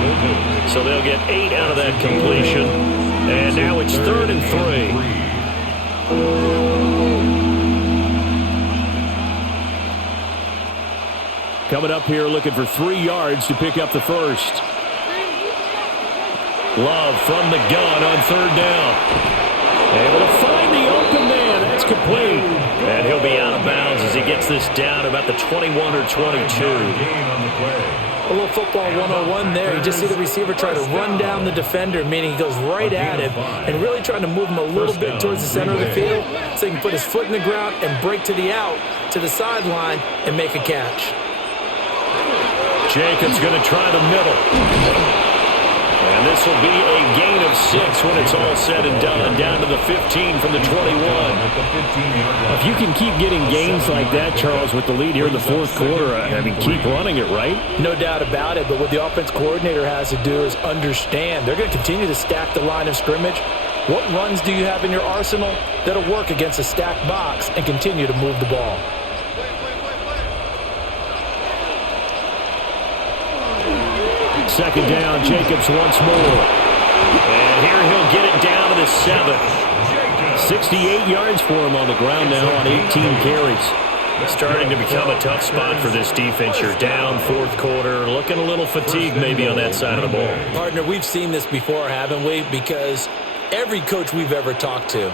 So they'll get 8 out of that completion. And now it's 3rd and 3. Coming up here looking for 3 yards to pick up the first. Love from the gun on 3rd down. Able to find the open man. That's complete. And he'll be out of bounds as he gets this down about the 21 or 22. A little football 101 there. You just see the receiver try to run down the defender, meaning he goes right at him and really trying to move him a little bit towards the center of the field so he can put his foot in the ground and break to the out, to the sideline, and make a catch. Jacobs going to try the middle. And this will be a gain of 6 when it's all said and done, down to the 15 from the 21. If you can keep getting gains like that, Charles, with the lead here in the fourth quarter, I mean, keep running it, right? No doubt about it, but what the offense coordinator has to do is understand. They're going to continue to stack the line of scrimmage. What runs do you have in your arsenal that'll work against a stacked box and continue to move the ball? Second down, Jacobs once more. And here he'll get it down to the 7. 68 yards for him on the ground now on 18 carries. Starting to become a tough spot for this defense. You're down fourth quarter, looking a little fatigued maybe on that side of the ball. Partner, we've seen this before, haven't we? Because every coach we've ever talked to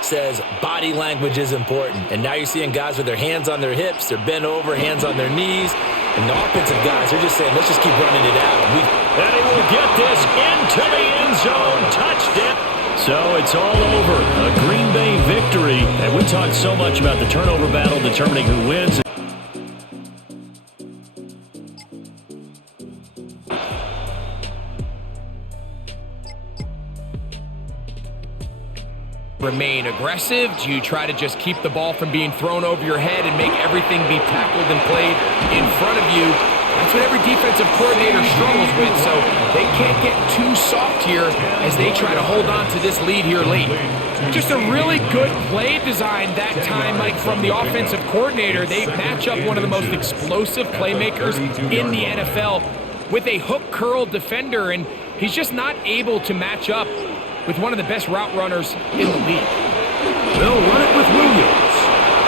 says body language is important. And now you're seeing guys with their hands on their hips, they're bent over, hands on their knees. And the offensive guys, they're just saying, let's just keep running it out. And he will get this into the end zone. So it's all over. A Green Bay victory. And we talked so much about the turnover battle determining who wins. Remain aggressive? Do you try to just keep the ball from being thrown over your head and make everything be tackled and played in front of you? That's what every defensive coordinator struggles with, so they can't get too soft here as they try to hold on to this lead here late. Just a really good play design that time, Mike, from the offensive coordinator. They match up one of the most explosive playmakers in the NFL with a hook curl defender, and he's just not able to match up with one of the best route runners in the league. They'll run it with Williams.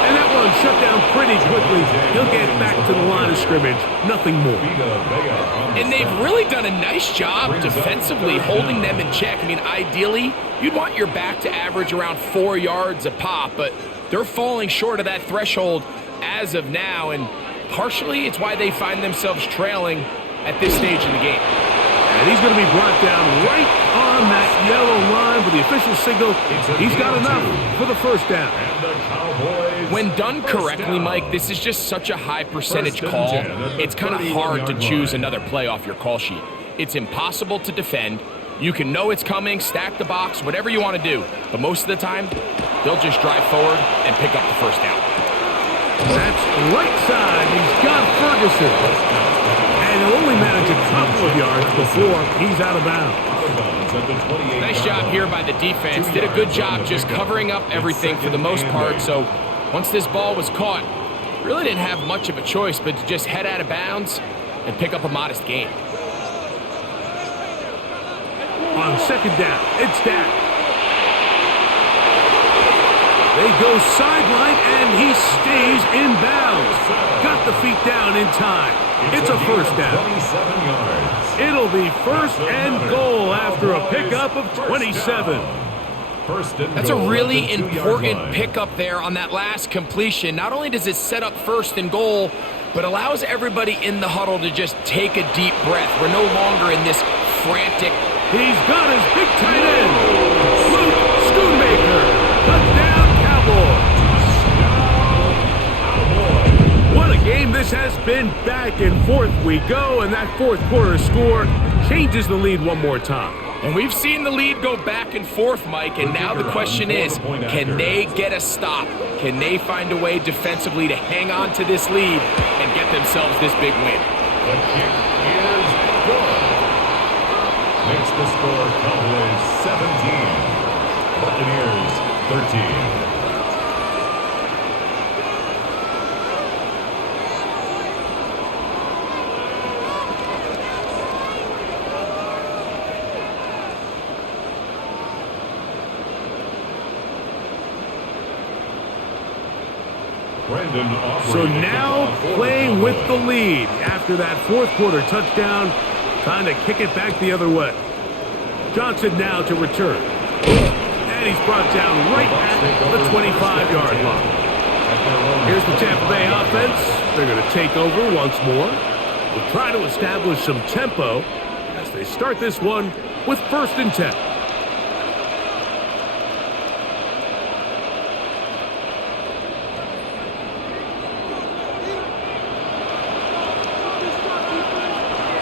And that one shut down pretty quickly. He'll get back to the line of scrimmage. Nothing more. And they've really done a nice job defensively holding them in check. I mean, ideally, you'd want your back to average around 4 yards a pop, but they're falling short of that threshold as of now, and partially it's why they find themselves trailing at this stage in the game. And he's going to be brought down right on that yellow line with the official signal. He's got enough for the first down. When done correctly, Mike, this is just such a high percentage call. It's kind of hard to choose another play off your call sheet. It's impossible to defend. You can know it's coming, stack the box, whatever you want to do. But most of the time, they'll just drive forward and pick up the first down. That's right side. He's got Ferguson. And he'll only manage a couple of yards before he's out of bounds. Nice job here by the defense. Did a good job just covering up everything for the most part. So once this ball was caught, really didn't have much of a choice but to just head out of bounds and pick up a modest gain. On second down, it's Dak. They go sideline, and he stays in bounds. Got the feet down in time. It's a first down. It'll be first and goal after a pickup of 27. That's a really important pickup there on that last completion. Not only does it set up first and goal, but allows everybody in the huddle to just take a deep breath. We're no longer in this frantic. He's got his big tight end, Luke Schoonmaker. Touchdown, Cowboys. What a game this has been. Back and forth we go, and that fourth quarter score changes the lead one more time. And we've seen the lead go back and forth, Mike, and now the question is, can they get a stop? Can they find a way defensively to hang on to this lead and get themselves this big win? The kick is good. Makes the score Cowboys 17, Buccaneers 13. So now playing with the lead after that fourth quarter touchdown, trying to kick it back the other way. Johnson now to return. And he's brought down right at the 25-yard line. Here's the Tampa Bay offense. They're going to take over once more. We'll try to establish some tempo as they start this one with first and 10.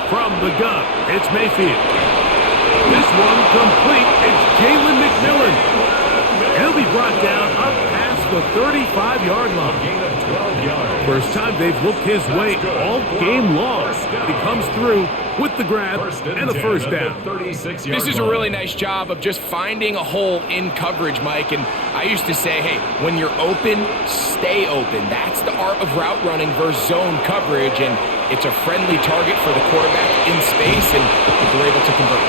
From the gun, it's Mayfield. This one complete. It's Jalen McMillan. He'll be brought down up past the 35-yard line. First time they've looked his way all game long. He comes through with the grab and a first down. This is a really nice job of just finding a hole in coverage, Mike. And I used to say, hey, when you're open, stay open. That's the art of route running versus zone coverage. And it's a friendly target for the quarterback in space, and they're able to convert.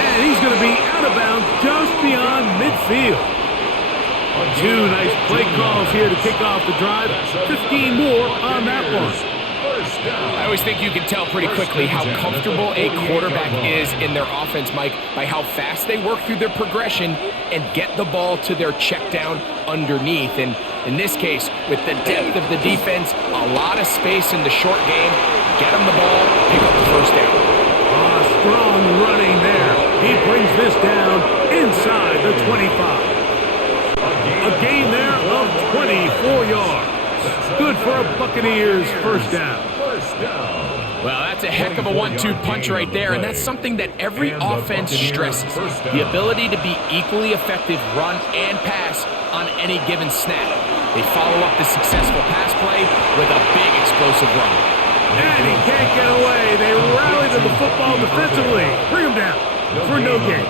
And he's going to be out of bounds just beyond midfield. Two nice play calls here to kick off the drive. 15 more on that one. I always think you can tell pretty quickly how comfortable a quarterback is in their offense, Mike, by how fast they work through their progression and get the ball to their check down underneath. And in this case, with the depth of the defense, a lot of space in the short game, get them the ball, pick up the first down. Strong running there. He brings this down inside the 25. A gain there of 24 yards. Good for a Buccaneers first down. Well, that's a heck of a 1-2 punch right there, and that's something that every offense stresses. The ability to be equally effective run and pass on any given snap. They follow up the successful pass play with a big explosive run. And he can't get away. They rally to the football defensively. Bring him down for no gain.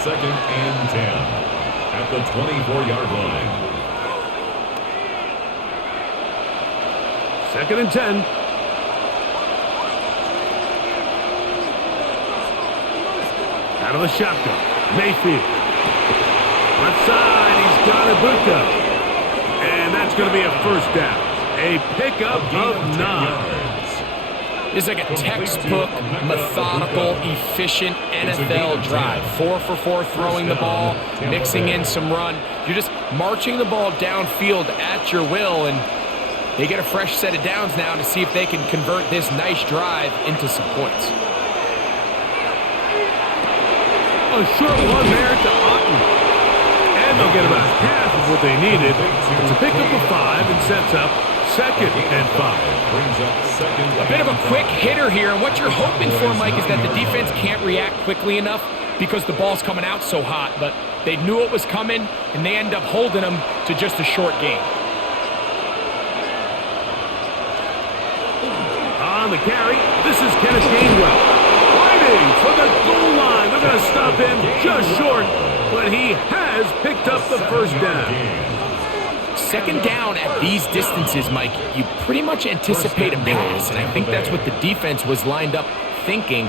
Second and 10 at the 24-yard line. Second and 10. Out of the shotgun. Mayfield. Left side. He's got Ibuka. And that's going to be a first down. A pickup of 9. It's like a textbook, methodical, efficient NFL drive. 4 for 4 throwing the ball, mixing in some run. You're just marching the ball downfield at your will, and they get a fresh set of downs now to see if they can convert this nice drive into some points. A short one there to Otten. And they'll get about half of what they needed. It's a pickup of 5 and sets up second and 5. A bit of a quick hitter here, and what you're hoping for, Mike, is that the defense can't react quickly enough because the ball's coming out so hot, but they knew it was coming, and they end up holding them to just a short gain. On the carry, this is Kenneth Gainwell. Fighting for the goal line. They're going to stop him just short, but he has picked up the first down. Second down at these distances, Mike, you pretty much anticipate a pass, and I think that's what the defense was lined up thinking.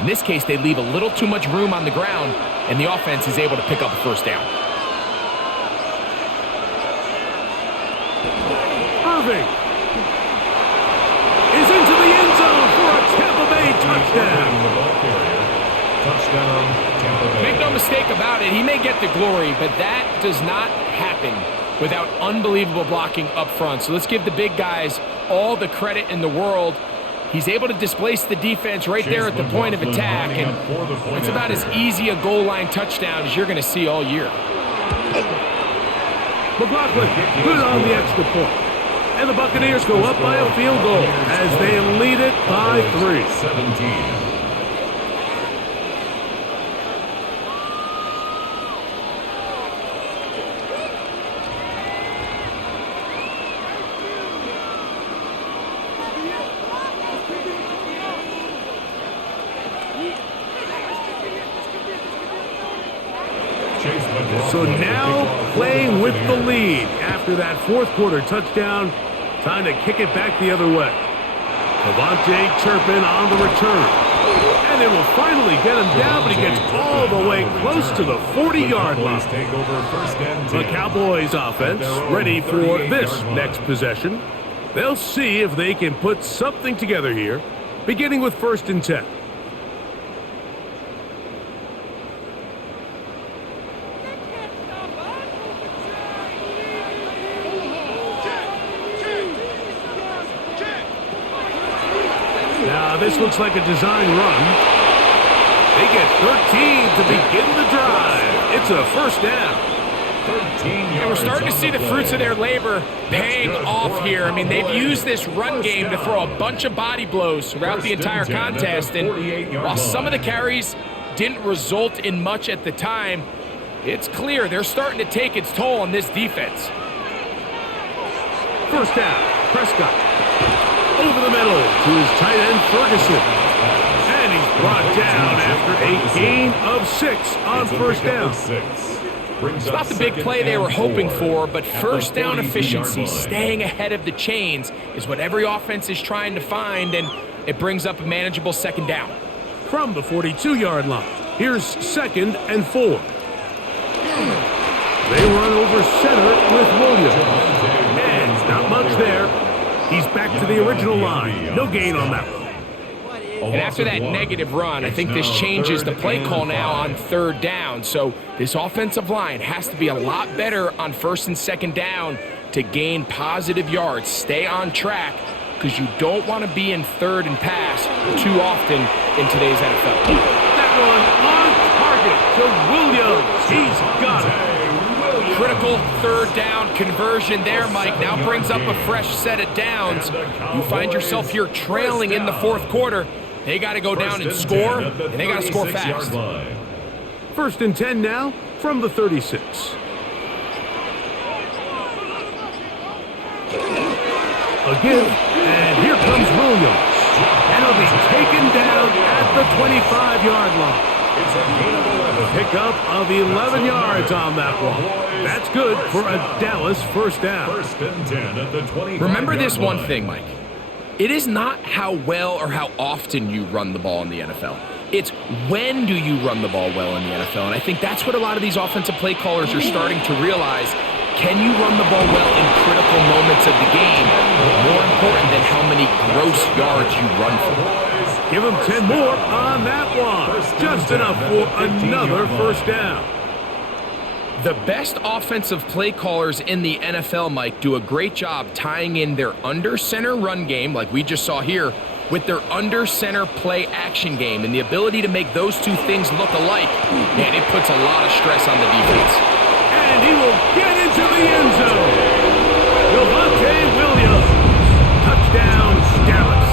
In this case, they leave a little too much room on the ground, and the offense is able to pick up a first down. Irving is into the end zone for a Tampa Bay touchdown. Touchdown, Tampa Bay. Make no mistake about it, he may get the glory, but that does not happen without unbelievable blocking up front. So let's give the big guys all the credit in the world. He's able to displace the defense right there at the point of attack, and it's about as easy a goal line touchdown as you're going to see all year. McLaughlin, good on the extra point. And the Buccaneers go up by a field goal as they lead it by 3. 17. So now playing with the lead after that fourth quarter touchdown. Time to kick it back the other way. Devontae Turpin on the return. And they will finally get him down, but he gets all the way close to the 40-yard line. The Cowboys offense ready for this next possession. They'll see if they can put something together here, beginning with 1st and 10. This looks like a design run. They get 13 to begin the drive. It's a first down. And we're starting to see the fruits of their labor paying off here. I mean, they've used this run game to throw a bunch of body blows throughout the entire contest. And while some of the carries didn't result in much at the time, it's clear they're starting to take its toll on this defense. First down, Prescott. Over the middle to his tight end, Ferguson. And he's brought down after a gain of 6 on first down. It's not the big play they were hoping for, but first down efficiency, staying ahead of the chains, is what every offense is trying to find, and it brings up a manageable second down. From the 42-yard line, here's 2nd and 4. They run over center with Williams. And not much there. He's back to the original line. No gain on that one. And after that negative run, I think this changes the play call now on 3rd down. So this offensive line has to be a lot better on 1st and 2nd down to gain positive yards. Stay on track, because you don't want to be in 3rd and pass too often in today's NFL. That one on critical third down conversion there, Mike. Now brings up a fresh set of downs. You find yourself here trailing in the fourth quarter. They got to go down and score, and they got to score fast. 1st and 10 now from the 36. A give, and here comes Williams. And he'll be taken down at the 25-yard line. It's a gain of 11. Pickup of 11 yards on that one. That's good for a Dallas first down. 1st and 10 at the 25. Remember this one thing, Mike. It is not how well or how often you run the ball in the NFL. It's when do you run the ball well in the NFL. And I think that's what a lot of these offensive play callers are starting to realize. Can you run the ball well in critical moments of the game? More important than how many gross yards you run for. Give him 10 more on that one. Just enough for another first down. The best offensive play callers in the NFL, Mike, do a great job tying in their under-center run game, like we just saw here, with their under-center play action game. And the ability to make those two things look alike, man, it puts a lot of stress on the defense. And he will get into the end zone. Javonte Williams. Touchdown, Dallas.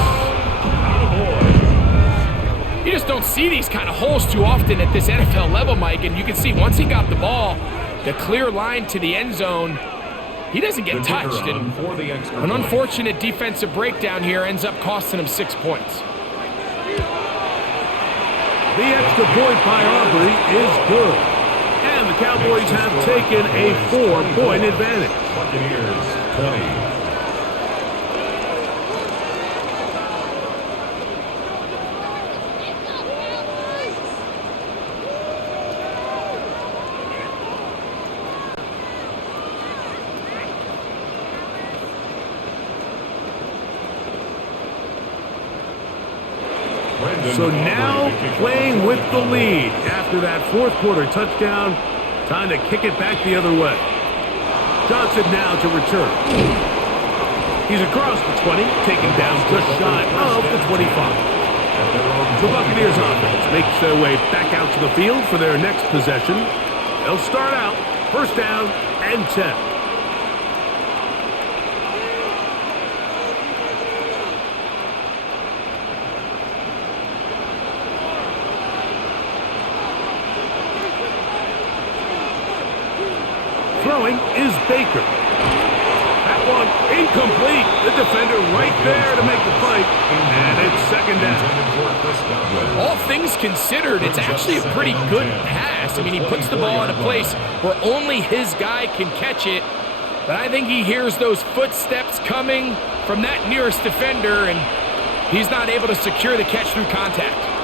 You just don't see these kind of holes too often at this NFL level, Mike. And you can see once he got the ball, the clear line to the end zone, he doesn't get touched. And an unfortunate defensive breakdown here ends up costing him 6 points. The extra point by Aubrey is good. And the Cowboys have taken a 4-point advantage. Buccaneers 20. So now playing with the lead after that fourth quarter touchdown. Time to kick it back the other way. Johnson now to return. He's across the 20, taken down just shy of the 25. The Buccaneers offense makes their way back out to the field for their next possession. They'll start out first down and 10. Throwing is Baker. That one incomplete. The defender right there to make the play. And it's second down. All things considered, it's actually a pretty good pass. I mean, he puts the ball in a place where only his guy can catch it. But I think he hears those footsteps coming from that nearest defender, and he's not able to secure the catch through contact.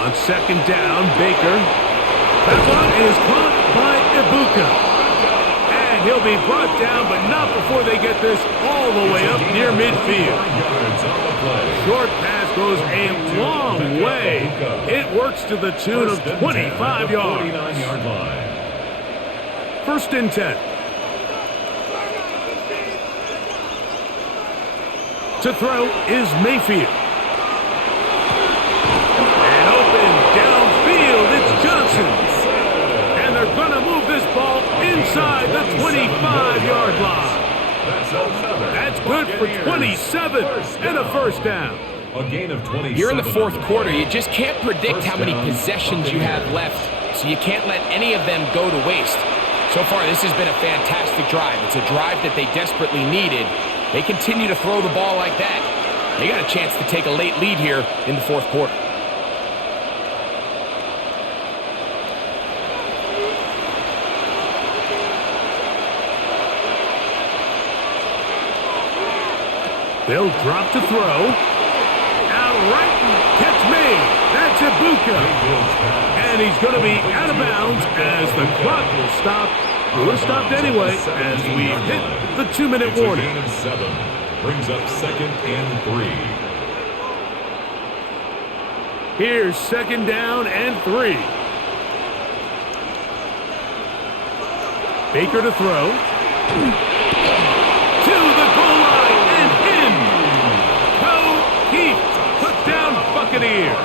On second down, Baker. That one is caught by Ibuka. And he'll be brought down, but not before they get this all the way up near midfield. Short pass goes a long way. It works to the tune of 25 yards. 1st and 10. To throw is Mayfield. And they're going to move this ball inside the 25-yard line. That's good for 27 and a first down. A gain of 27. You're in the fourth quarter. You just can't predict how many possessions you have left, so you can't let any of them go to waste. So far, this has been a fantastic drive. It's a drive that they desperately needed. They continue to throw the ball like that. They got a chance to take a late lead here in the fourth quarter. They'll drop to throw. Out right, catch me. That's Ibuka. And he's going to be out of bounds as the clock will stop. It would have stopped anyway as we hit the 2-minute warning. Gain of 7. Brings up 2nd and 3. Here's 2nd down and 3. Baker to throw. To the goal line and in. Touchdown Buccaneers.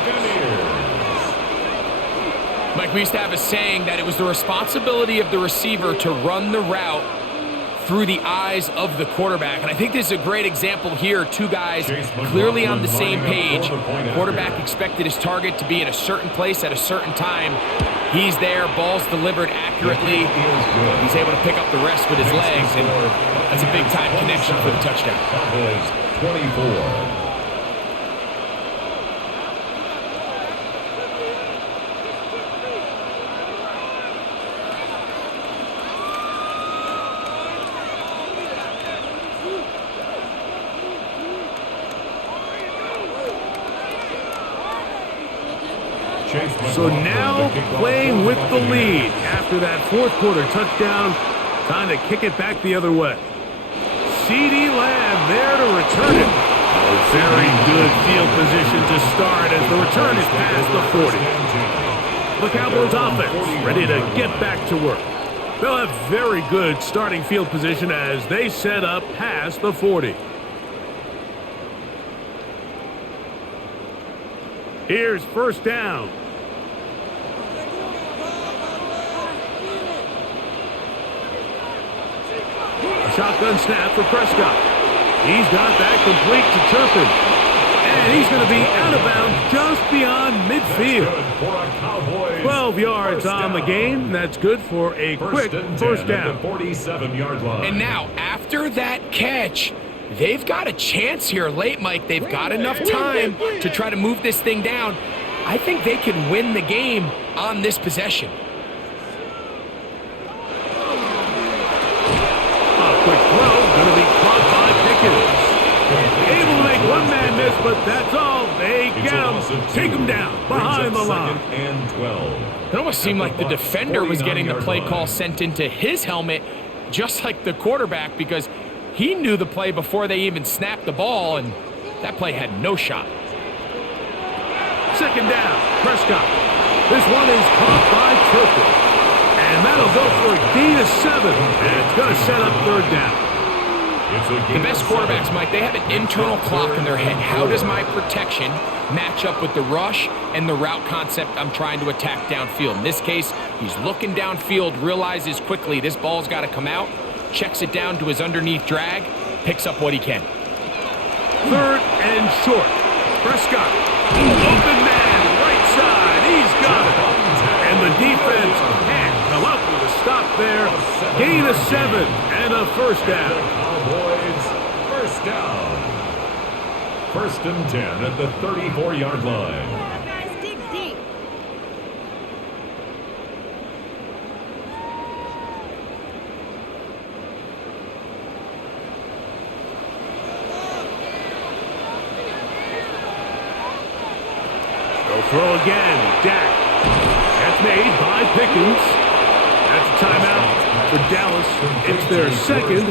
we used to have a saying that it was the responsibility of the receiver to run the route through the eyes of the quarterback. And I think this is a great example here. Two guys clearly on the same page. Quarterback expected his target to be in a certain place at a certain time. He's there, ball's delivered accurately. He's able to pick up the rest with his legs, and that's a big-time connection for the touchdown. Cowboys 24. So now playing with the lead after that fourth quarter touchdown, time to kick it back the other way. CeeDee Lamb there to return it. A very good field position to start as the return is past the 40. The Cowboys offense ready to get back to work. They'll have very good starting field position as they set up past the 40. Here's first down. Shotgun snap for Prescott. He's got that complete to Turpin. And he's going to be out of bounds just beyond midfield. 12 yards on the game. That's good for a quick first down. 47-yard line. And now, after that catch, they've got a chance here late, Mike. They've got enough time to try to move this thing down. I think they can win the game on this possession. Quick throw, going to be caught by Pickens. Able to make one man miss, but that's all. They get him. Take him down behind the line. And 12. It almost seemed like the defender was getting the play call sent into his helmet, just like the quarterback, because he knew the play before they even snapped the ball, and that play had no shot. Second down, Prescott. This one is caught by Turpin. And that'll go for a gain of 7. And it's going to set up third down. The best quarterbacks, Mike, they have an internal clock in their head. How does my protection match up with the rush and the route concept I'm trying to attack downfield? In this case, he's looking downfield, realizes quickly this ball's got to come out, checks it down to his underneath drag, picks up what he can. Third and short. Prescott. Open man, right side. He's got it. And the defense can't come up with a stop there. Gain of 7 and a first down. Cowboys first down. First and 10 at the 34-yard line. Guys, dig deep. They'll throw again. Dak. That's made by Pickens. That's a timeout for Dallas. It's their second.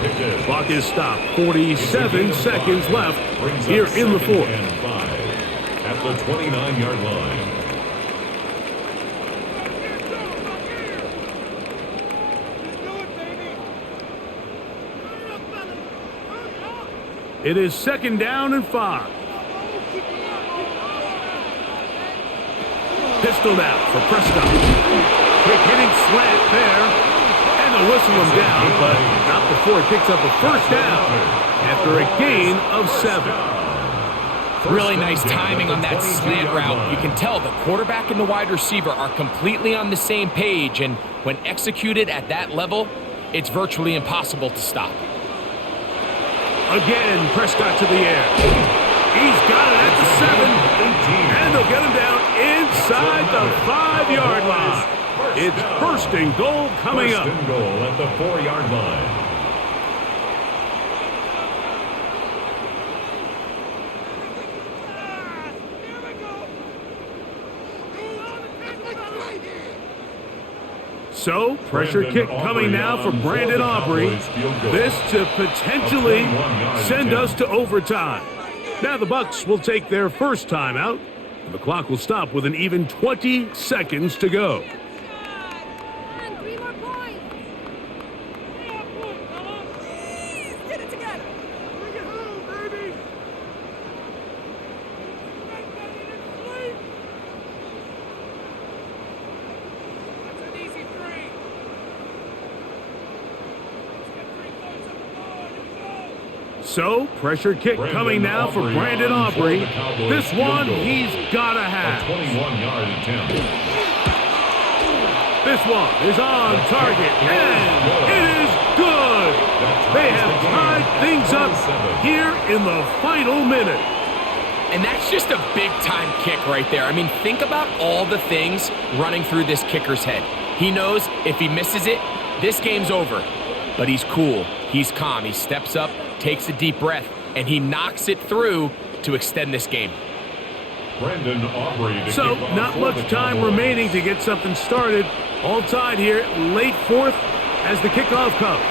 Clock is stopped. 47 seconds left here in the fourth. At the 29-yard line. It is second down and 5. Pistol out for Prescott. Quick hitting slant there. And they'll whistle him down, but not before he picks up a first down after a gain of 7. Really nice timing on that slant route. You can tell the quarterback and the wide receiver are completely on the same page, and when executed at that level, it's virtually impossible to stop. Again, Prescott to the air. He's got it at the 7. And they'll get him down inside the 5-yard line. It's first and goal coming up. First and goal at the 4-yard line. So, pressure kick coming now for Brandon Aubrey. This to potentially send us to overtime. Now the Bucs will take their first timeout. The clock will stop with an even 20 seconds to go. And 3 more points. Please, get it together. Bring it home, baby. So, pressure kick coming now for Brandon Aubrey. This one, he's got to have. 21-yard attempt. This one is on target, and it is good. They have tied things up here in the final minute. And that's just a big-time kick right there. I mean, think about all the things running through this kicker's head. He knows if he misses it, this game's over. But he's cool. He's calm. He steps up, takes a deep breath, and he knocks it through to extend this game. Brandon Aubrey. So, not much time remaining to get something started. All tied here, late fourth as the kickoff comes.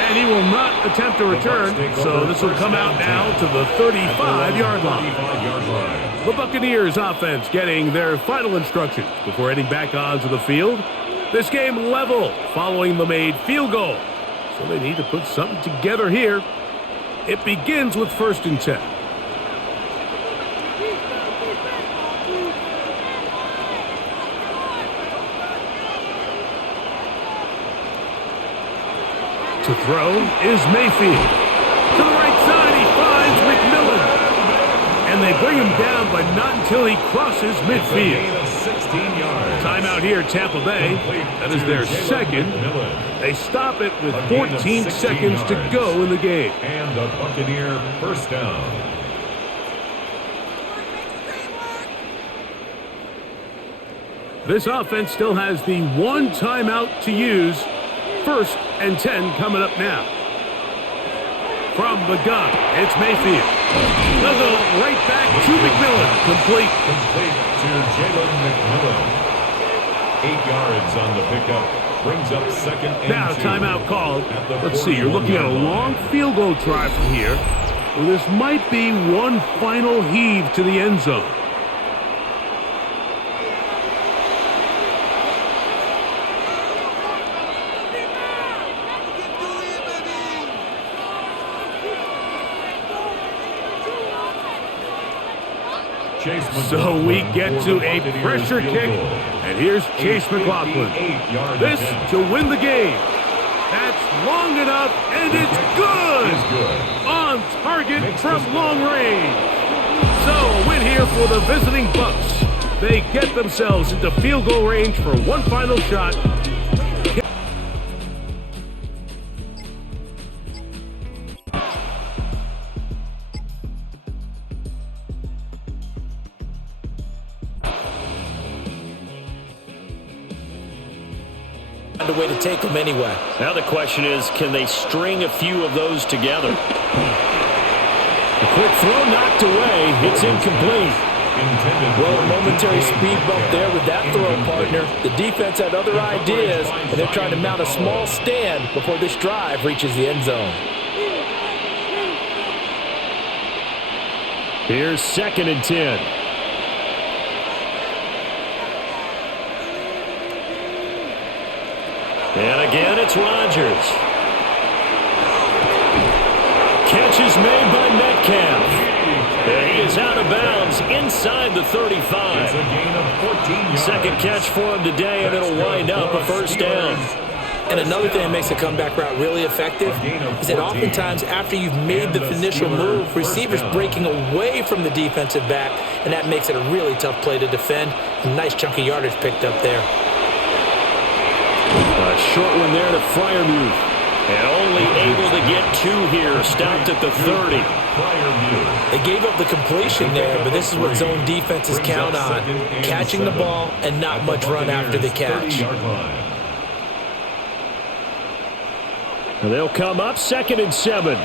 And he will not attempt a return, so this will come out now to the 35-yard line. The Buccaneers offense getting their final instructions before heading back onto the field. This game level following the made field goal. So they need to put something together here. It begins with 1st and 10. To throw is Mayfield. To the right side, he finds McMillan. And they bring him down, but not until he crosses midfield. 16 yards. Timeout here, Tampa Bay. That is their second. They stop it with 14 seconds to go in the game. And the Buccaneer first down. This offense still has the one timeout to use. 1st and 10 coming up now. From the gun, it's Mayfield. They'll go right back to McMillan. Complete to Jalen McMillan. 8 yards on the pickup. Brings up 2nd and 2. Now timeout called. Let's see, you're looking at a long field goal try from here. Well, this might be one final heave to the end zone. So we get to a pressure kick, and here's Chase McLaughlin. This to win the game. That's long enough, and it's good. On target from long range. So a win here for the visiting Bucs. They get themselves into field goal range for one final shot. A way to take them anyway. Now the question is, can they string a few of those together? A quick throw knocked away. It's incomplete. Well, a momentary speed bump there with that throw, partner. The defense had other ideas, and they're trying to mount a small stand before this drive reaches the end zone. Here's 2nd and 10. And again, it's Rodgers. Catch is made by Metcalf. And he is out of bounds inside the 35. It's a gain of 14 yards. Second catch for him today, and it'll wind up a first down. And another thing that makes a comeback route really effective is that oftentimes after you've made the initial move, receivers breaking away from the defensive back, and that makes it a really tough play to defend. A nice chunk of yardage picked up there. A short one there to Freiermuth. And only able to get 2 here. Stopped at the 30. They gave up the completion there, but this is what zone defenses count on. Catching the ball and not much run after the catch. They'll come up 2nd and 7.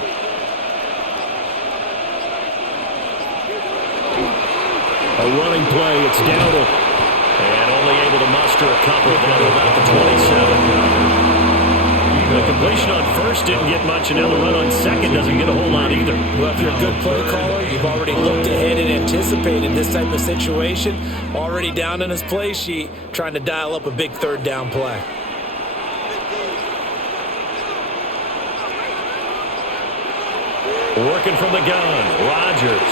A running play. It's Dowdle. And only able to muster a couple down to about the 27. The completion on 1st didn't get much, and now the run on 2nd doesn't get a whole lot either. Well, if you're a good play caller, you've already looked ahead and anticipated this type of situation. Already down on his play sheet, trying to dial up a big 3rd down play. Working from the gun, Rodgers.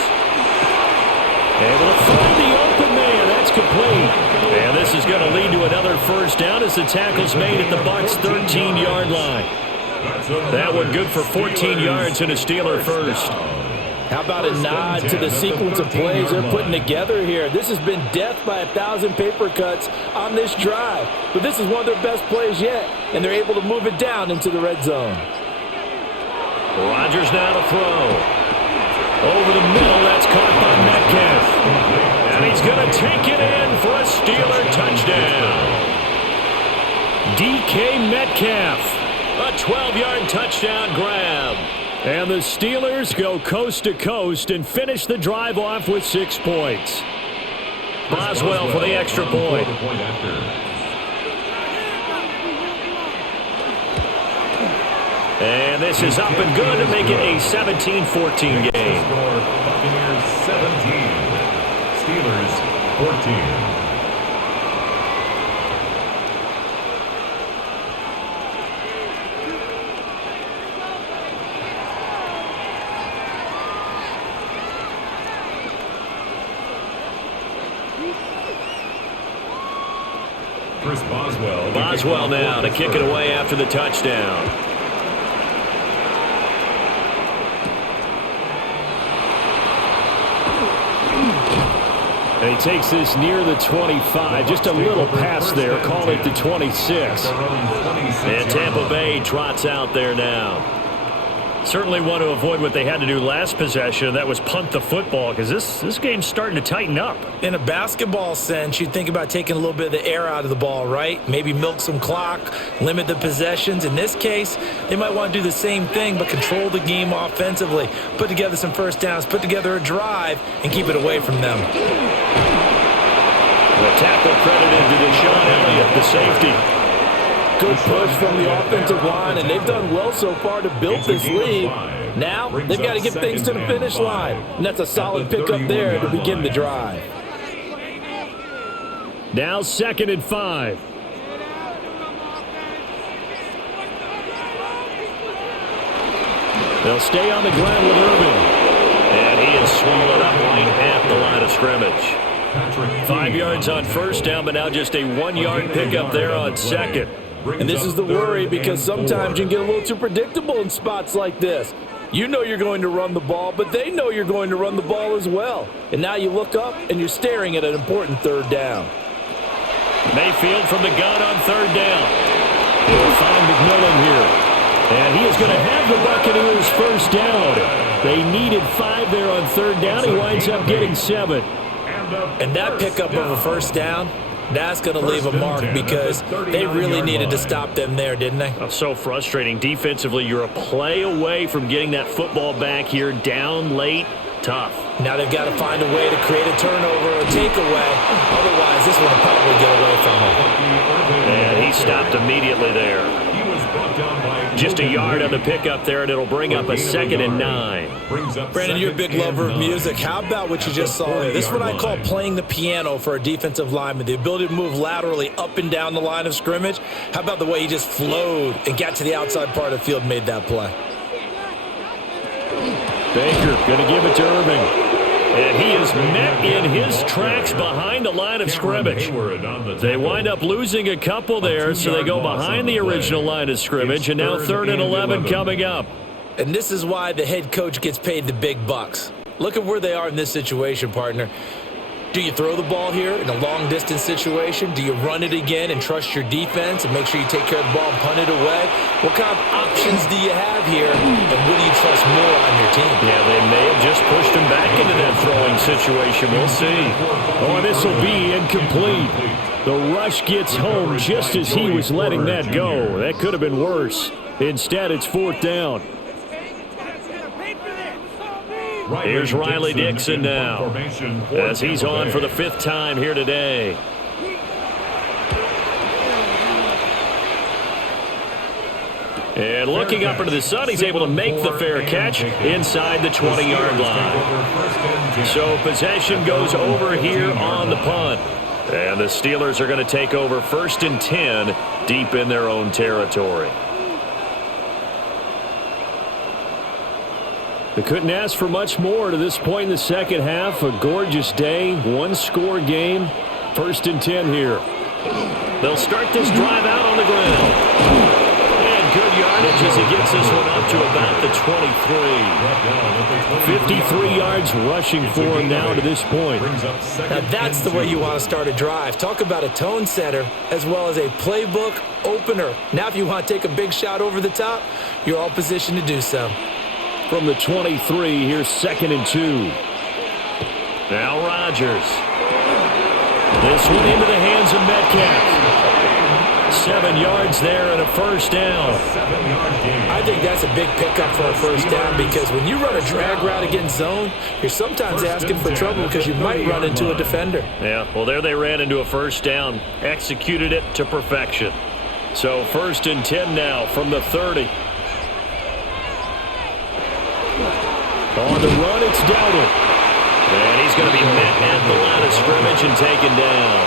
Able to find the open man. That's complete. And this is going to lead to another first down as the tackle's made at the Bucs' 13-yard line. That one good for 14 yards and a Steeler first. How about a nod to the sequence of plays they're putting together here? This has been death by 1,000 paper cuts on this drive. But this is one of their best plays yet, and they're able to move it down into the red zone. Rodgers now to throw. Over the middle, that's caught by Metcalf. And he's going to take it in for a Steeler touchdown. DK Metcalf, a 12-yard touchdown grab. And the Steelers go coast to coast and finish the drive off with 6 points. Boswell for the extra point. And this is up and good to make it a 17-14 game. Buccaneers 17, Steelers 14. Boswell now to kick it away after the touchdown. And he takes this near the 25. Just a little pass there. Call it the 26. And Tampa Bay trots out there now. Certainly want to avoid what they had to do last possession. That was punt the football, because this game's starting to tighten up. In a basketball sense, you'd think about taking a little bit of the air out of the ball, right? Maybe milk some clock, limit the possessions. In this case, they might want to do the same thing, but control the game offensively. Put together some first downs, put together a drive, and keep it away from them. The tackle credited to Deshaun Elliott, the safety. Good push from the offensive line, and they've done well so far to build this lead. Now, they've got to get things to the finish line, and that's a solid pickup there to begin the drive. Now 2nd and 5. They'll stay on the ground with Irvin. And he is swallowed up right at the line of scrimmage. 5 yards on first down, but now just a 1-yard pickup there on 2nd. And this is the worry, because sometimes you can get a little too predictable in spots like this. You know you're going to run the ball, but they know you're going to run the ball as well. And now you look up, and you're staring at an important 3rd down. Mayfield from the gun on 3rd down. He'll find McMillan here. And he is going to have the Buccaneers first down. They needed 5 there on 3rd down. He winds up getting 7. And that pickup of a first down, that's going to leave a mark, because they really needed to stop them there, didn't they? Oh, so frustrating. Defensively, you're a play away from getting that football back here, down late. Tough. Now they've got to find a way to create a turnover or takeaway. Otherwise, this one will probably get away from them. And he stopped immediately there. Just a yard on the pickup there, and it'll bring up a 2nd and 9. Brandon, you're a big lover of music. How about what you just saw there? This is what I call playing the piano for a defensive lineman. The ability to move laterally up and down the line of scrimmage. How about the way he just flowed and got to the outside part of the field and made that play? Baker going to give it to Irving. And he is met in his tracks behind the line of scrimmage. They wind up losing a couple there, so they go behind the original line of scrimmage, and now 3rd and 11 coming up. And this is why the head coach gets paid the big bucks. Look at where they are in this situation, partner. Do you throw the ball here in a long-distance situation? Do you run it again and trust your defense and make sure you take care of the ball and punt it away? What kind of options do you have here, and what do you trust more on your team? Yeah, they may have just pushed him back into that throwing situation. We'll see. Oh, this will be incomplete. The rush gets home just as he was letting that go. That could have been worse. Instead, it's 4th down. Here's Riley Dixon now, as he's on for the 5th time here today. And looking up into the sun, he's able to make the fair catch inside the 20-yard line. So possession goes over here on the punt. And the Steelers are going to take over 1st and 10 deep in their own territory. They couldn't ask for much more to this point in the second half. A gorgeous day, 1-score game. 1st and 10 here. They'll start this drive out on the ground. And good yardage yardage as he gets this one up to about the 23. 53 yards rushing for him now to this point. Now that's the way you want to start a drive. Talk about a tone setter as well as a playbook opener. Now if you want to take a big shot over the top, you're all positioned to do so. From the 23, here's 2nd and 2. Now Rodgers. This one into the hands of Metcalf. 7 yards there and a first down. I think that's a big pickup for a first down because when you run a drag route against zone, you're sometimes asking for trouble because you might run into a defender. Yeah, well, there they ran into a first down. Executed it to perfection. So 1st and 10 now from the 30. On the run, it's Dowdle. And he's going to be met at the line of scrimmage and taken down.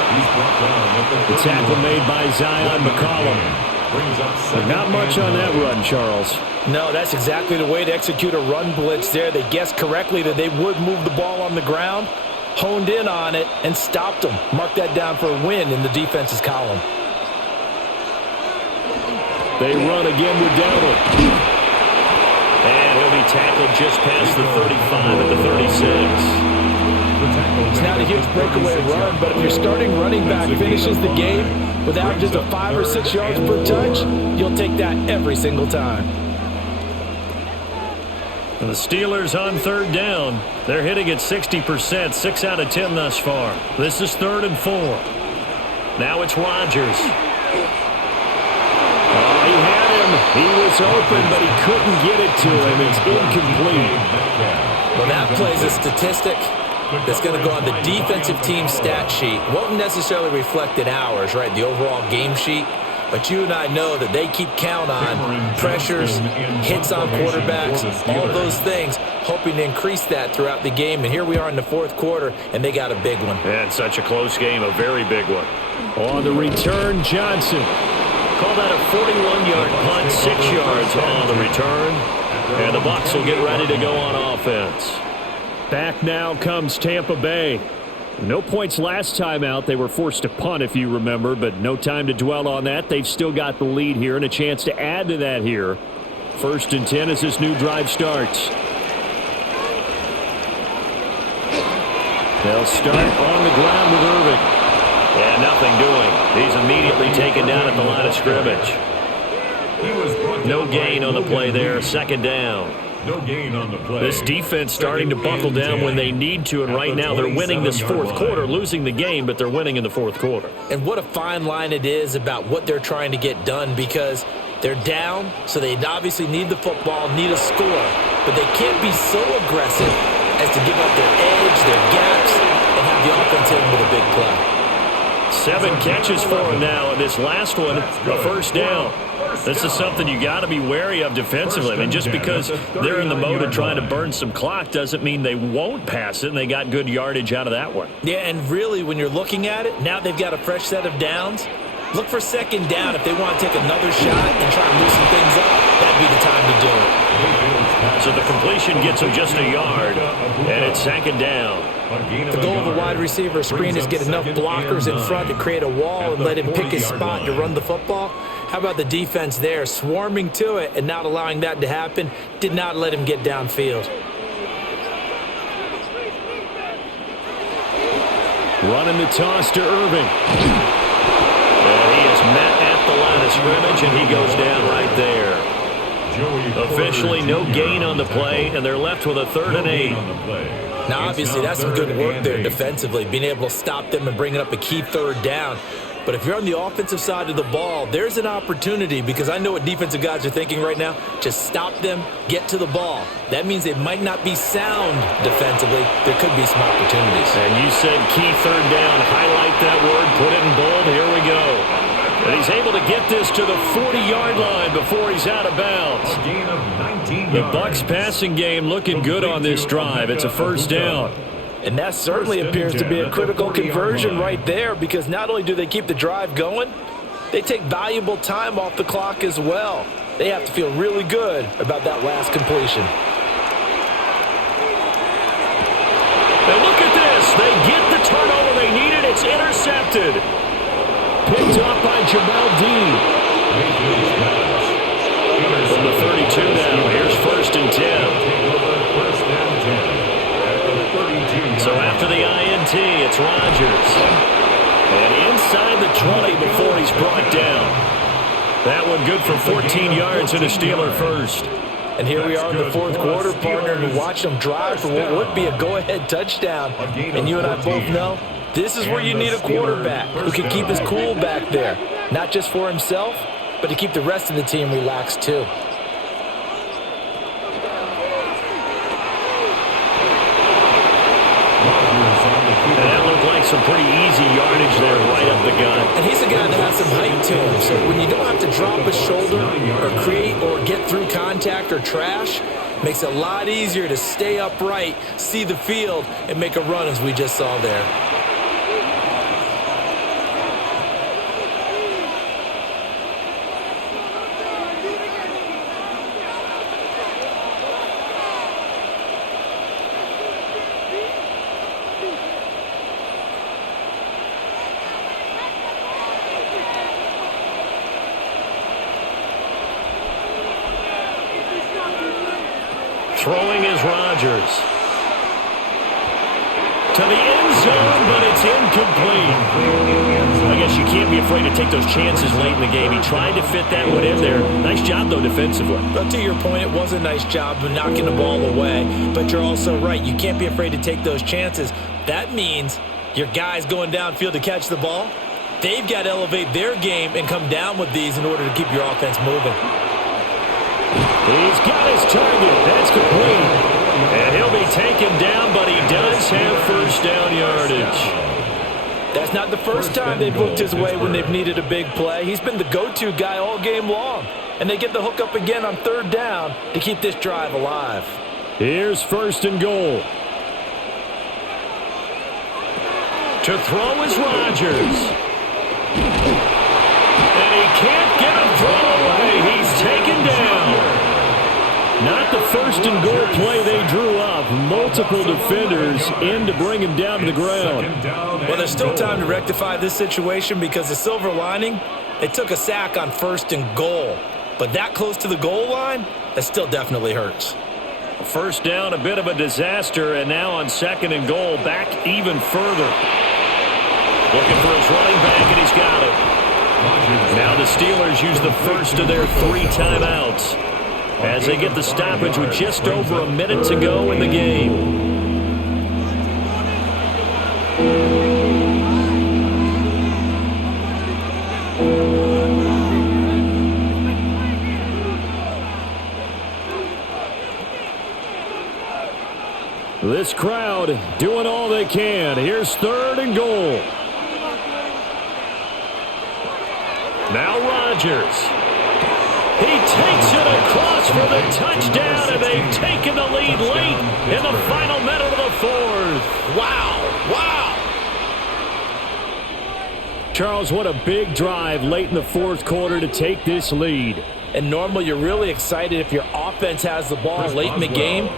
The tackle made by Zion McCollum. But not much on that run, Charles. No, that's exactly the way to execute a run blitz there. They guessed correctly that they would move the ball on the ground, honed in on it, and stopped them. Mark that down for a win in the defense's column. They run again with Dowdle. And he'll be tackled just past the 35 at the 36. It's not a huge breakaway run, but if your starting running back finishes the game without just a 5 or 6 yards per touch, you'll take that every single time. And the Steelers on 3rd down. They're hitting at 60%, 6 out of 10 thus far. This is 3rd and 4. Now it's Rodgers. Oh, he had him. He was open, but he couldn't get it to him. It's incomplete. Well, that plays a statistic that's going to go on the defensive team stat sheet. Won't necessarily reflect in ours, right, the overall game sheet. But you and I know that they keep count on pressures, hits on quarterbacks, all those things, hoping to increase that throughout the game. And here we are in the 4th quarter, and they got a big one. And such a close game, a very big one. On the return, Johnson. Call that a 41-yard punt, 6 yards on the return. And the Bucs will get ready to go on offense. Back now comes Tampa Bay. No points last time out. They were forced to punt, if you remember, but no time to dwell on that. They've still got the lead here and a chance to add to that here. 1st and 10 as this new drive starts. They'll start on the ground with Irving. Yeah, nothing doing. He's immediately taken down at the line of scrimmage. No gain on the play there. 2nd down. No gain on the play. This defense starting to buckle down when they need to, and right now they're winning this 4th quarter, losing the game, but they're winning in the 4th quarter. And what a fine line it is about what they're trying to get done because they're down, so they obviously need the football, need a score, but they can't be so aggressive as to give up their edge, their gaps, and have the offense hit them with a big play. 7 catches for him now, and this last one, a first down. This is something you got to be wary of defensively. I mean, just because they're in the mode of trying to burn some clock doesn't mean they won't pass it, and they got good yardage out of that one. Yeah, and really, when you're looking at it, now they've got a fresh set of downs. Look for 2nd down if they want to take another shot and try and loosen things up. That'd be the time to do it. So the completion gets them just a yard, and it's 2nd down. The goal of a wide receiver screen is get enough blockers in front to create a wall and let him pick his spot to run the football. How about the defense there, swarming to it and not allowing that to happen? Did not let him get downfield. Running the toss to Irving. And he is met at the line of scrimmage, and he goes down right there. Officially no gain on the play, and they're left with a 3rd and 8. Now, obviously, that's some good work there defensively, being able to stop them and bringing up a key 3rd down. But if you're on the offensive side of the ball, there's an opportunity because I know what defensive guys are thinking right now. Just stop them, get to the ball. That means they might not be sound defensively. There could be some opportunities. And you said key 3rd down. Highlight that word, put it in bold. Here we go. And he's able to get this to the 40-yard line before he's out of bounds. The Bucs passing game looking good on this drive. It's a 1st down. And that certainly appears to be a critical conversion right there because not only do they keep the drive going, they take valuable time off the clock as well. They have to feel really good about that last completion. And look at this. They get the turnover they needed. It's intercepted. Picked up by Jamal Dean. first and 10. First and 10 at the 32. So after the INT, it's Rodgers. And inside the 20 before he's brought down. That one good for 14 yards and a Steeler first. And here we are in the fourth quarter, partner, and watch them drive for what would be a go-ahead touchdown. And you and I both know this is where you need a quarterback who can keep his cool back there, not just for himself, but to keep the rest of the team relaxed too. That looked like some pretty easy yardage there right up the gut. And he's a guy that has some height to him, so when you don't have to drop a shoulder or create or get through contact or trash, makes it a lot easier to stay upright, see the field, and make a run as we just saw there. Throwing is Rodgers. To the end zone, but it's incomplete. I guess you can't be afraid to take those chances late in the game. He tried to fit that one in there. Nice job, though, defensively. But to your point, it was a nice job of knocking the ball away. But you're also right. You can't be afraid to take those chances. That means your guys going downfield to catch the ball, they've got to elevate their game and come down with these in order to keep your offense moving. He's got his target. That's complete. And he'll be taken down, but he does have first down yardage. That's not the first time they've looked his way when they've needed a big play. He's been the go-to guy all game long. And they get the hook up again on third down to keep this drive alive. Here's first and goal. To throw is Rodgers. And he can't get a throw away. He's taken down. Not the first and goal play they drew up. Multiple defenders in to bring him down to the ground. Well, there's still time to rectify this situation because the silver lining, they took a sack on first and goal. But that close to the goal line, that still definitely hurts. First down, a bit of a disaster, and now on second and goal, back even further. Looking for his running back, and he's got it. Now the Steelers use the first of their 3 timeouts as they get the stoppage with just over a minute to go in the game. This crowd doing all they can. Here's third and goal. Now Rodgers. He takes it across for the touchdown, and they've taken the lead late in the final minute of the fourth. Wow. Charles, what a big drive late in the fourth quarter to take this lead. And normally you're really excited if your offense has the ball late in the game.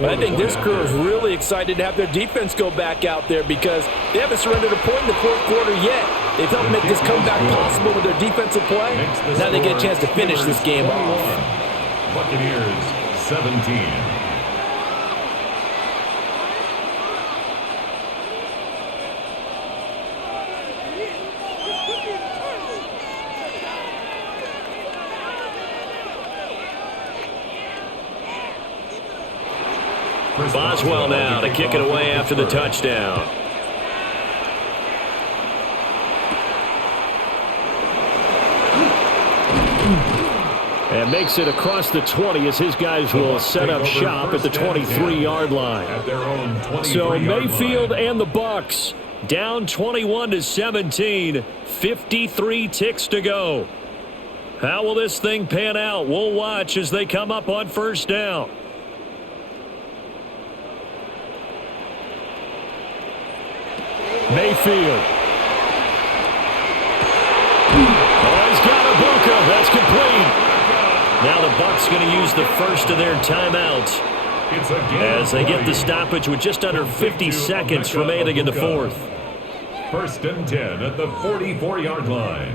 But I think this crew is really excited to have their defense go back out there because they haven't surrendered a point in the fourth quarter yet. They've helped make this comeback possible with their defensive play. Now they get a chance to finish this game off. Buccaneers 17. Boswell now to kick it away after the touchdown. And makes it across the 20 as his guys will set up shop at the 23-yard line. So Mayfield and the Bucs down 21-17, 53 ticks to go. How will this thing pan out? We'll watch as they come up on first down. Mayfield. Oh, he's got a Bucca. That's complete. Now the Bucs going to use the first of their timeouts as they get the stoppage with just under 50 seconds remaining in the fourth. First and 10 at the 44-yard line.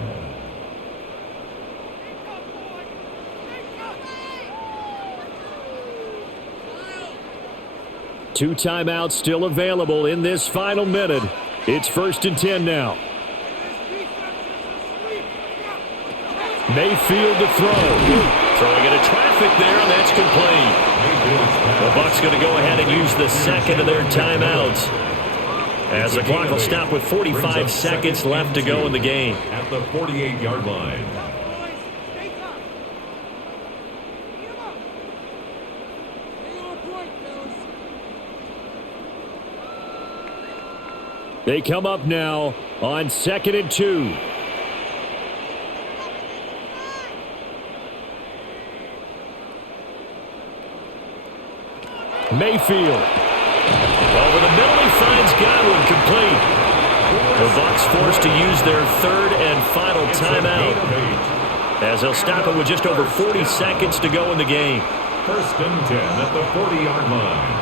2 timeouts still available in this final minute. It's 1st and 10 now. Mayfield to throw. Throwing into traffic there, and that's complete. The Bucs going to go ahead and use the second of their timeouts, as the clock will stop with 45 seconds left to go in the game. At the 48-yard line. They come up now on 2nd and 2. Mayfield. Over the middle, he finds Godwin, complete. The Bucs forced to use their 3rd and final timeout, as they'll stop it with just over 40 seconds to go in the game. 1st and 10 at the 40-yard line.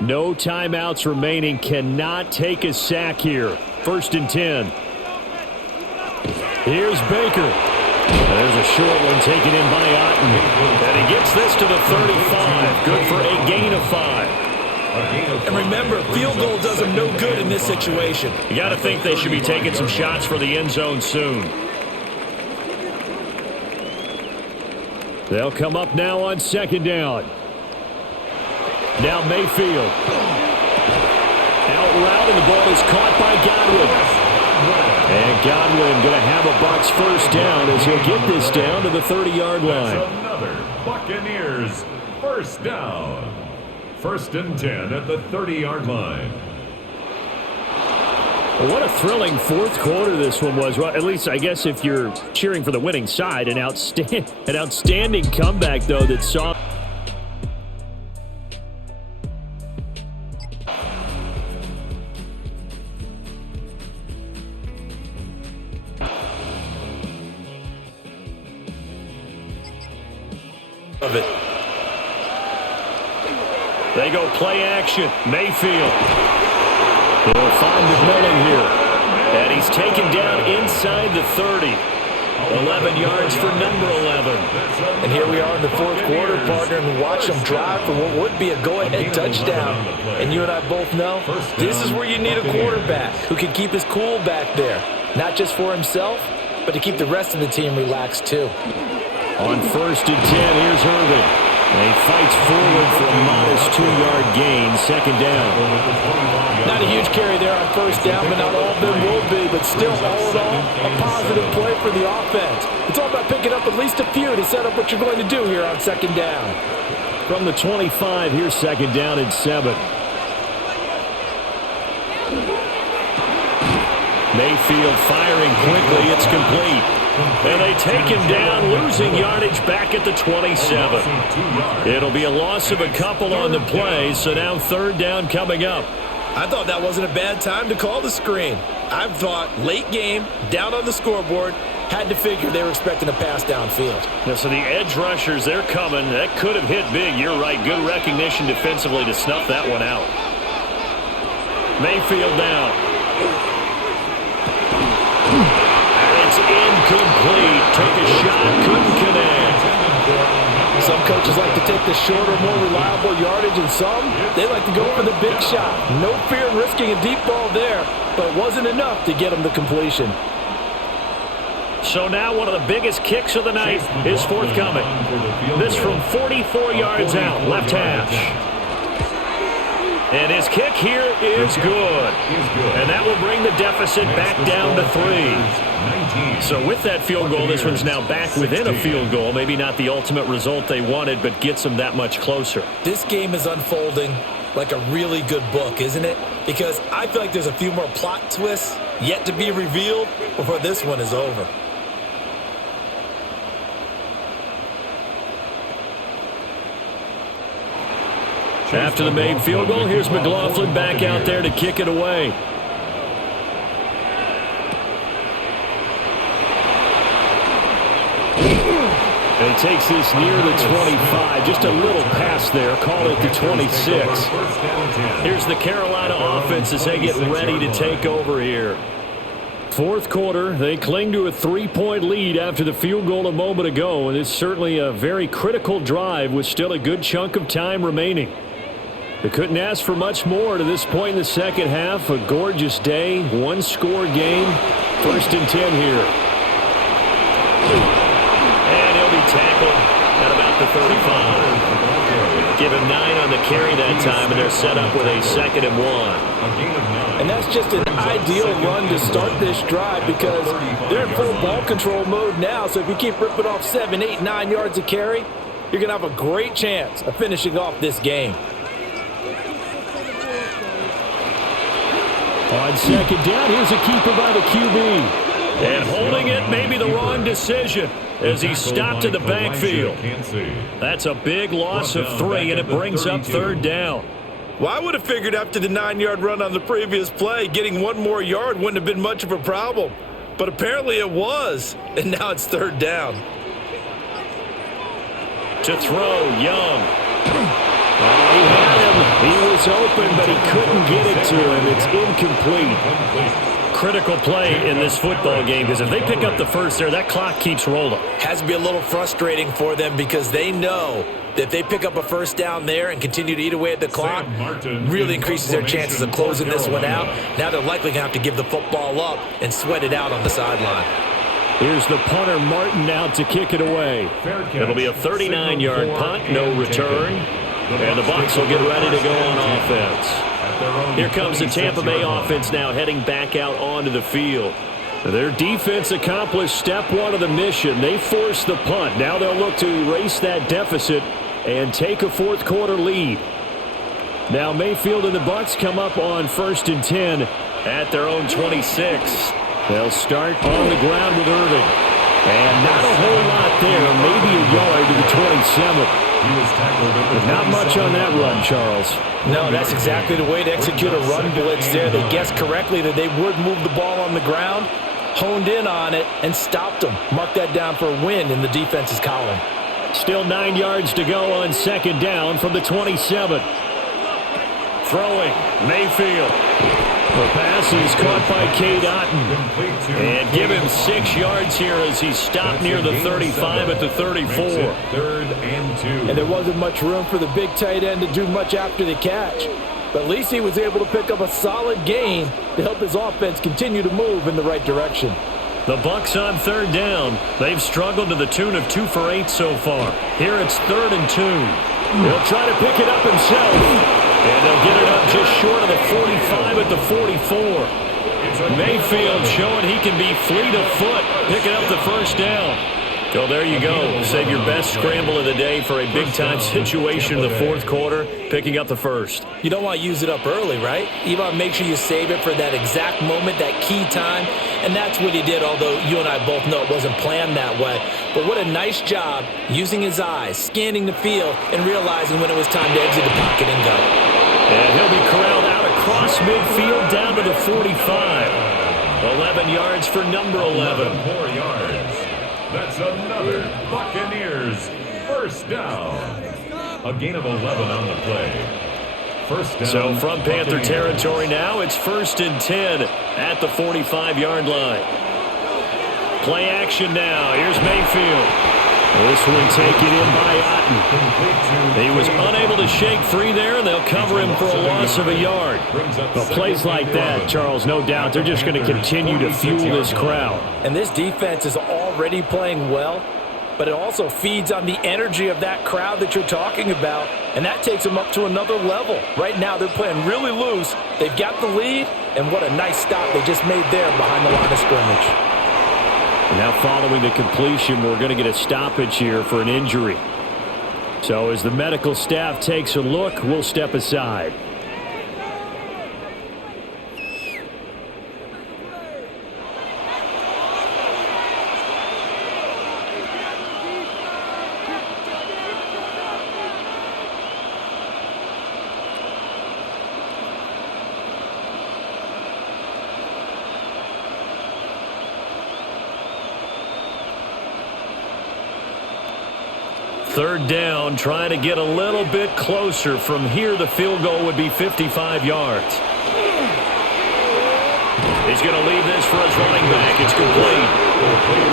No timeouts remaining. Cannot take a sack here. 1st and 10. Here's Baker. There's a short one taken in by Otten. And he gets this to the 35. Good for a gain of 5. And remember, field goal does them no good in this situation. You got to think they should be taking some shots for the end zone soon. They'll come up now on 2nd down. Now Mayfield. Out route, and the ball is caught by Godwin. And Godwin going to have a Bucs 1st down as he'll get this down to the 30-yard line. That's another Buccaneers 1st down. 1st and 10 at the 30-yard line. Well, what a thrilling 4th quarter this one was. Well, at least, I guess, if you're cheering for the winning side, an outstanding comeback, though, that saw... Of it. They go play action. Mayfield. He'll find McMillan here. And he's taken down inside the 30. 11 yards for number 11. And here we are in the 4th quarter, partner, and watch them drive for what would be a go-ahead touchdown. And you and I both know this is where you need a quarterback who can keep his cool back there. Not just for himself, but to keep the rest of the team relaxed too. On 1st and 10, here's Irvin. And he fights forward for a modest 2-yard gain, 2nd down. Not a huge carry there on 1st down, but not all of them will be. But still, all in all, a positive play for the offense. It's all about picking up at least a few to set up what you're going to do here on 2nd down. From the 25, here's 2nd down and 7. Mayfield firing quickly. It's complete. And they take him down, losing yardage back at the 27. It'll be a loss of a couple on the play, so now 3rd down coming up. I thought that wasn't a bad time to call the screen. I thought late game, down on the scoreboard, had to figure they were expecting a pass downfield. Yeah, so the edge rushers, they're coming. That could have hit big. You're right. Good recognition defensively to snuff that one out. Mayfield down. It's incomplete. Take a shot, couldn't connect. Some coaches like to take the shorter, more reliable yardage, and some, they like to go for the big shot. No fear in risking a deep ball there, but it wasn't enough to get them the completion. So now one of the biggest kicks of the night is forthcoming. This from 44 yards out, left hash. And his kick here is good. And that will bring the deficit back down to 3. So with that field goal, this one's now back within a field goal. Maybe not the ultimate result they wanted, but gets them that much closer. This game is unfolding like a really good book, isn't it? Because I feel like there's a few more plot twists yet to be revealed before this one is over. After the made field goal, here's McLaughlin back out there to kick it away. And he takes this near the 25. Just a little pass there. Call it the 26. Here's the Carolina offense as they get ready to take over here. Fourth quarter, they cling to a 3-point lead after the field goal a moment ago, and it's certainly a very critical drive with still a good chunk of time remaining. They couldn't ask for much more to this point in the second half. A gorgeous day, one-score game. First and 10 here. And he'll be tackled at about the 35. Give him 9 on the carry that time, and they're set up with a 2nd and 1. And that's just an ideal run to start this drive because they're in full ball control mode now. So if you keep ripping off 7, 8, 9 yards of carry, you're going to have a great chance of finishing off this game. On second down, here's a keeper by the QB. And holding it may be the wrong decision as he stopped in the backfield. That's a big loss of 3, and it brings up 3rd down. Well, I would have figured after the 9-yard run on the previous play, getting 1 more yard wouldn't have been much of a problem. But apparently it was, and now it's 3rd down. To throw, Young. He had him. He was open, but he couldn't get it to him. It's incomplete. Critical play in this football game because if they pick up the first there, that clock keeps rolling. Has to be a little frustrating for them because they know that if they pick up a first down there and continue to eat away at the clock, really increases their chances of closing this one out. Now they're likely going to have to give the football up and sweat it out on the sideline. Here's the punter, Martin, out to kick it away. It'll be a 39-yard punt, no return. And the Bucs will get ready to go on offense. Here comes the Tampa Bay offense now heading back out onto the field. Their defense accomplished step 1 of the mission. They forced the punt. Now they'll look to erase that deficit and take a fourth quarter lead. Now Mayfield and the Bucs come up on 1st and 10 at their own 26. They'll start on the ground with Irving. And not a whole lot there, maybe a yard to the 27. But not much on that run, Charles. No, that's exactly the way to execute a run blitz there. They guessed correctly that they would move the ball on the ground, honed in on it, and stopped them. Mark that down for a win in the defense's column. Still 9 yards to go on 2nd down from the 27. Throwing, Mayfield. The pass is caught by Cade Otton. And give him 6 yards here as he stopped near the 35 at the 34. 3rd and 2. And there wasn't much room for the big tight end to do much after the catch. But at least he was able to pick up a solid gain to help his offense continue to move in the right direction. The Bucs on 3rd down. They've struggled to the tune of 2 for 8 so far. Here it's 3rd and 2. He'll try to pick it up himself. And they'll get it up just short of the 45 at the 44. Mayfield showing he can be fleet of foot, picking up the 1st down. So there you go. Save your best scramble of the day for a big-time situation in the 4th quarter, picking up the 1st. You don't want to use it up early, right? You want to make sure you save it for that exact moment, that key time. And that's what he did, although you and I both know it wasn't planned that way. But what a nice job using his eyes, scanning the field, and realizing when it was time to exit the pocket and go. And he'll be corralled out across midfield down to the 45. 11 yards for number 11. 4 yards. That's another Buccaneers first down. A gain of 11 on the play. First down. So from Panther territory now, it's 1st and 10 at the 45-yard line. Play action now. Here's Mayfield. This one taken in by Otton. He was unable to shake free there, and they'll cover him for a loss of a yard. But plays like that, Charles, no doubt, they're just going to continue to fuel this crowd. And this defense is already playing well, but it also feeds on the energy of that crowd that you're talking about, and that takes them up to another level. Right now, they're playing really loose. They've got the lead, and what a nice stop they just made there behind the line of scrimmage. Now following the completion, we're going to get a stoppage here for an injury. So as the medical staff takes a look, we'll step aside. Third down, trying to get a little bit closer. From here, the field goal would be 55 yards. They He's going to leave this for his running back. It's complete.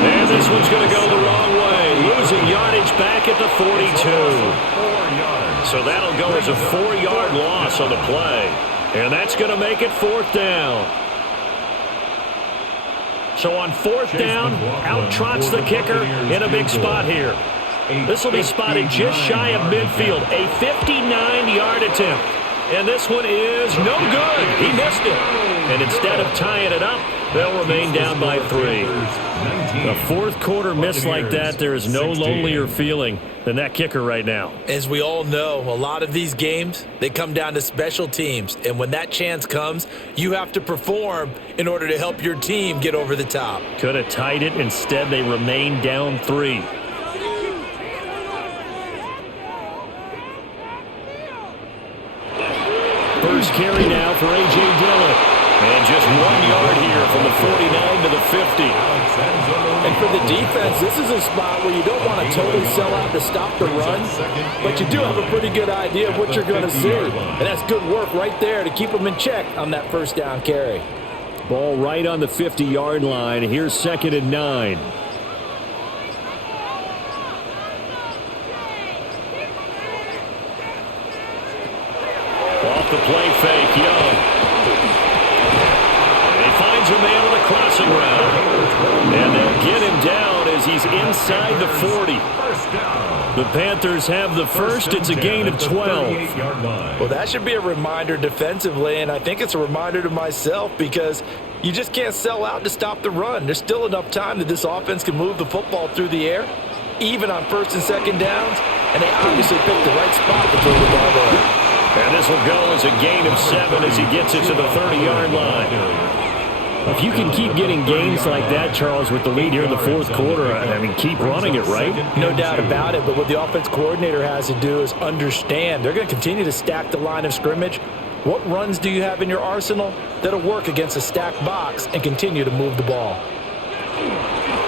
And this one's going to go the wrong way. Losing yardage back at the 42. So that'll go as a 4-yard loss on the play. And that's going to make it 4th down. So on 4th down, out trots the kicker in a big spot here. This will be spotted just shy of midfield. A 59-yard attempt. And this one is no good. He missed it. And instead of tying it up, they'll remain down by 3. A fourth quarter miss like that, there is no lonelier feeling than that kicker right now. As we all know, a lot of these games, they come down to special teams. And when that chance comes, you have to perform in order to help your team get over the top. Could have tied it. Instead, they remain down 3. First carry now for A.J. Dillon. And just 1 yard here from the 49 to the 50. And for the defense, this is a spot where you don't want to totally sell out to stop the run, but you do have a pretty good idea of what you're going to see. And that's good work right there to keep them in check on that first down carry. Ball right on the 50-yard line. Here's 2nd and 9. Off the play fake, Young. A man on the crossing route. And they'll get him down as he's inside the 40. The Panthers have the first. It's a gain of 12. Well, that should be a reminder defensively, and I think it's a reminder to myself because you just can't sell out to stop the run. There's still enough time that this offense can move the football through the air, even on 1st and 2nd downs, and they obviously picked the right spot to throw the ball there. And this will go as a gain of 7 as he gets it to the 30-yard line. If you can keep getting gains like that, Charles, with the lead here in the fourth quarter, I mean, keep running it, right? No doubt about it, but what the offense coordinator has to do is understand. They're going to continue to stack the line of scrimmage. What runs do you have in your arsenal that'll work against a stacked box and continue to move the ball?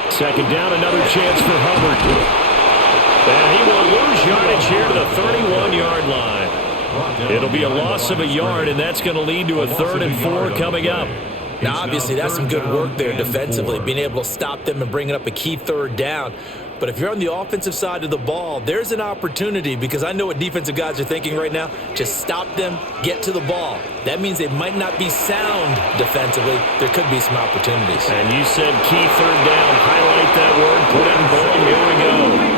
2nd down, another chance for Hubbard. And he will lose yardage here to the 31-yard line. It'll be a loss of a yard, and that's going to lead to a 3rd and 4 coming up. Now, obviously, that's some good work there defensively, being able to stop them and bringing up a key 3rd down. But if you're on the offensive side of the ball, there's an opportunity because I know what defensive guys are thinking right now. Just stop them, get to the ball. That means they might not be sound defensively. There could be some opportunities. And you said key 3rd down. Highlight that word. Put it in bold. Here we go.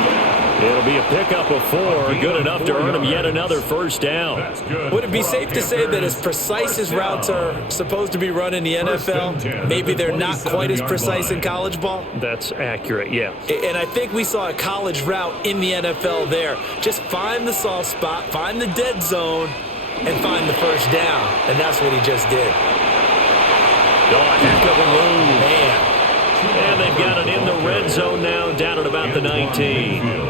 It'll be a pickup of 4, good enough to earn him yet another first down. Would it be safe to say that as precise as routes are supposed to be run in the NFL, maybe they're not quite as precise in college ball? That's accurate, yeah. And I think we saw a college route in the NFL there. Just find the soft spot, find the dead zone, and find the first down. And that's what he just did. Oh, heck of a move. Man. And they've got it in the red zone now, down at about the 19.